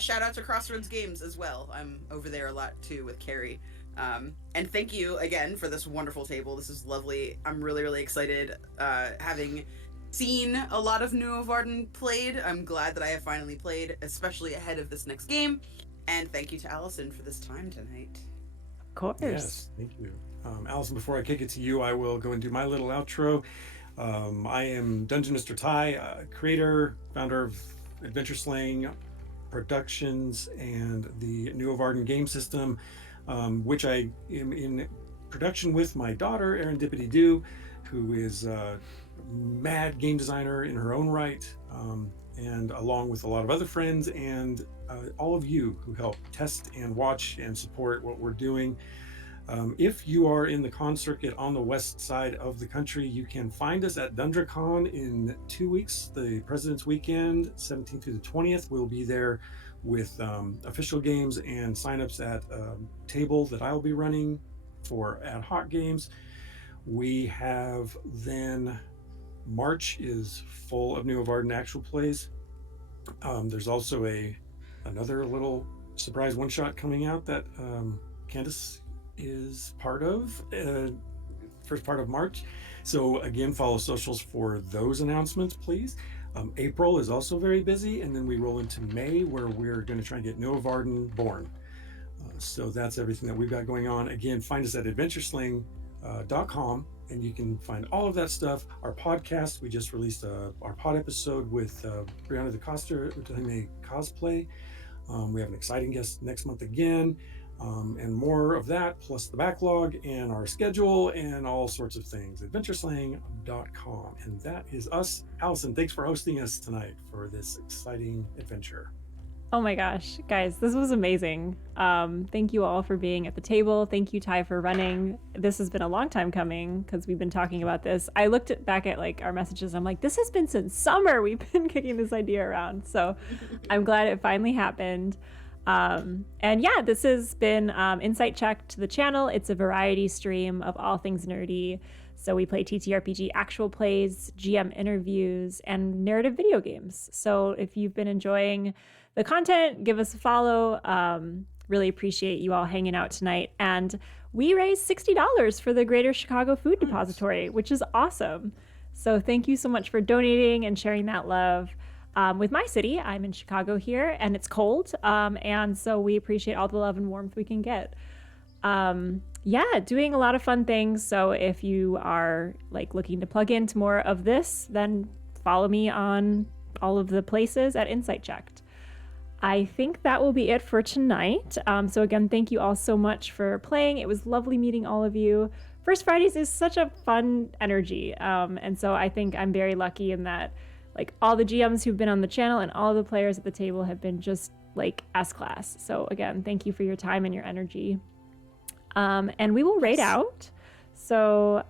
Shout out to Crossroads Games as well. I'm over there a lot too with Carrie. And thank you again for this wonderful table. This is lovely. I'm really, really excited. Having seen a lot of Nuovarden played, I'm glad that I have finally played, especially ahead of this next game. And thank you to Allison for this time tonight. Of course. Yes, thank you. Allison, before I kick it to you, I will go and do my little outro. I am Dungeon Mr. Ty, creator, founder of Adventure Slang Productions and the Nuovarden game system, which I am in production with my daughter, Erin Dippity Doo, who is a mad game designer in her own right, and along with a lot of other friends and all of you who help test and watch and support what we're doing. If you are in the con circuit on the west side of the country, you can find us at DundraCon in 2 weeks, the President's Weekend, 17th through the 20th. We'll be there with official games and signups at a table that I'll be running for ad hoc games. We have then March is full of Nuovarden actual plays. There's also another little surprise one shot coming out that Candace is part of, first part of March. So again, follow socials for those announcements, please. April is also very busy, and then we roll into May where we're going to try and get Nuovarden born. So that's everything that we've got going on. Again, find us at adventureslang.com, and you can find all of that stuff. Our podcast, we just released our pod episode with Brianna DeCosta doing a cosplay. We have an exciting guest next month again, and more of that, plus the backlog and our schedule and all sorts of things. AdventureSlang.com. And that is us. Allison, thanks for hosting us tonight for this exciting adventure. Oh my gosh, guys, this was amazing. Thank you all for being at the table. Thank you, Ty, for running. This has been a long time coming because we've been talking about this. I looked back at like our messages. And I'm like, this has been since summer. We've been kicking this idea around. So I'm glad it finally happened. And yeah, this has been Insight Check to the channel. It's a variety stream of all things nerdy. So we play TTRPG actual plays, GM interviews, and narrative video games. So if you've been enjoying the content, give us a follow. Really appreciate you all hanging out tonight. And we raised $60 for the Greater Chicago Food Depository, which is awesome. So thank you so much for donating and sharing that love with my city. I'm in Chicago here, and it's cold. And so we appreciate all the love and warmth we can get. Yeah, doing a lot of fun things. So if you are like looking to plug into more of this, then follow me on all of the places at Insight Checked. I think that will be it for tonight. So again, thank you all so much for playing. It was lovely meeting all of you. First Fridays is such a fun energy. And so I think I'm very lucky in that like all the GMs who've been on the channel and all the players at the table have been just like S-class. So again, thank you for your time and your energy. And we will raid out. So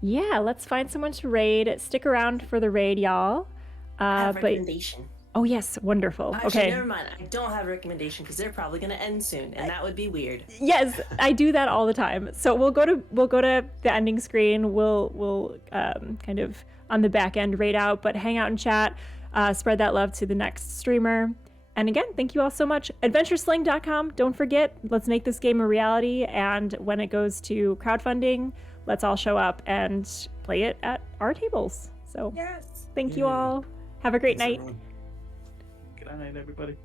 yeah, let's find someone to raid. Stick around for the raid, y'all. I have a recommendation. Oh yes, wonderful. Actually, okay. Never mind. I don't have a recommendation because they're probably going to end soon, and that would be weird. Yes, I do that all the time. So we'll go to the ending screen. We'll kind of on the back end raid out, but hang out and chat. Spread that love to the next streamer. And again, thank you all so much. AdventureSlang.com. Don't forget, let's make this game a reality. And when it goes to crowdfunding, let's all show up and play it at our tables. So Yes. thank you all. Have a great Thanks, night. everyone. Good night, everybody.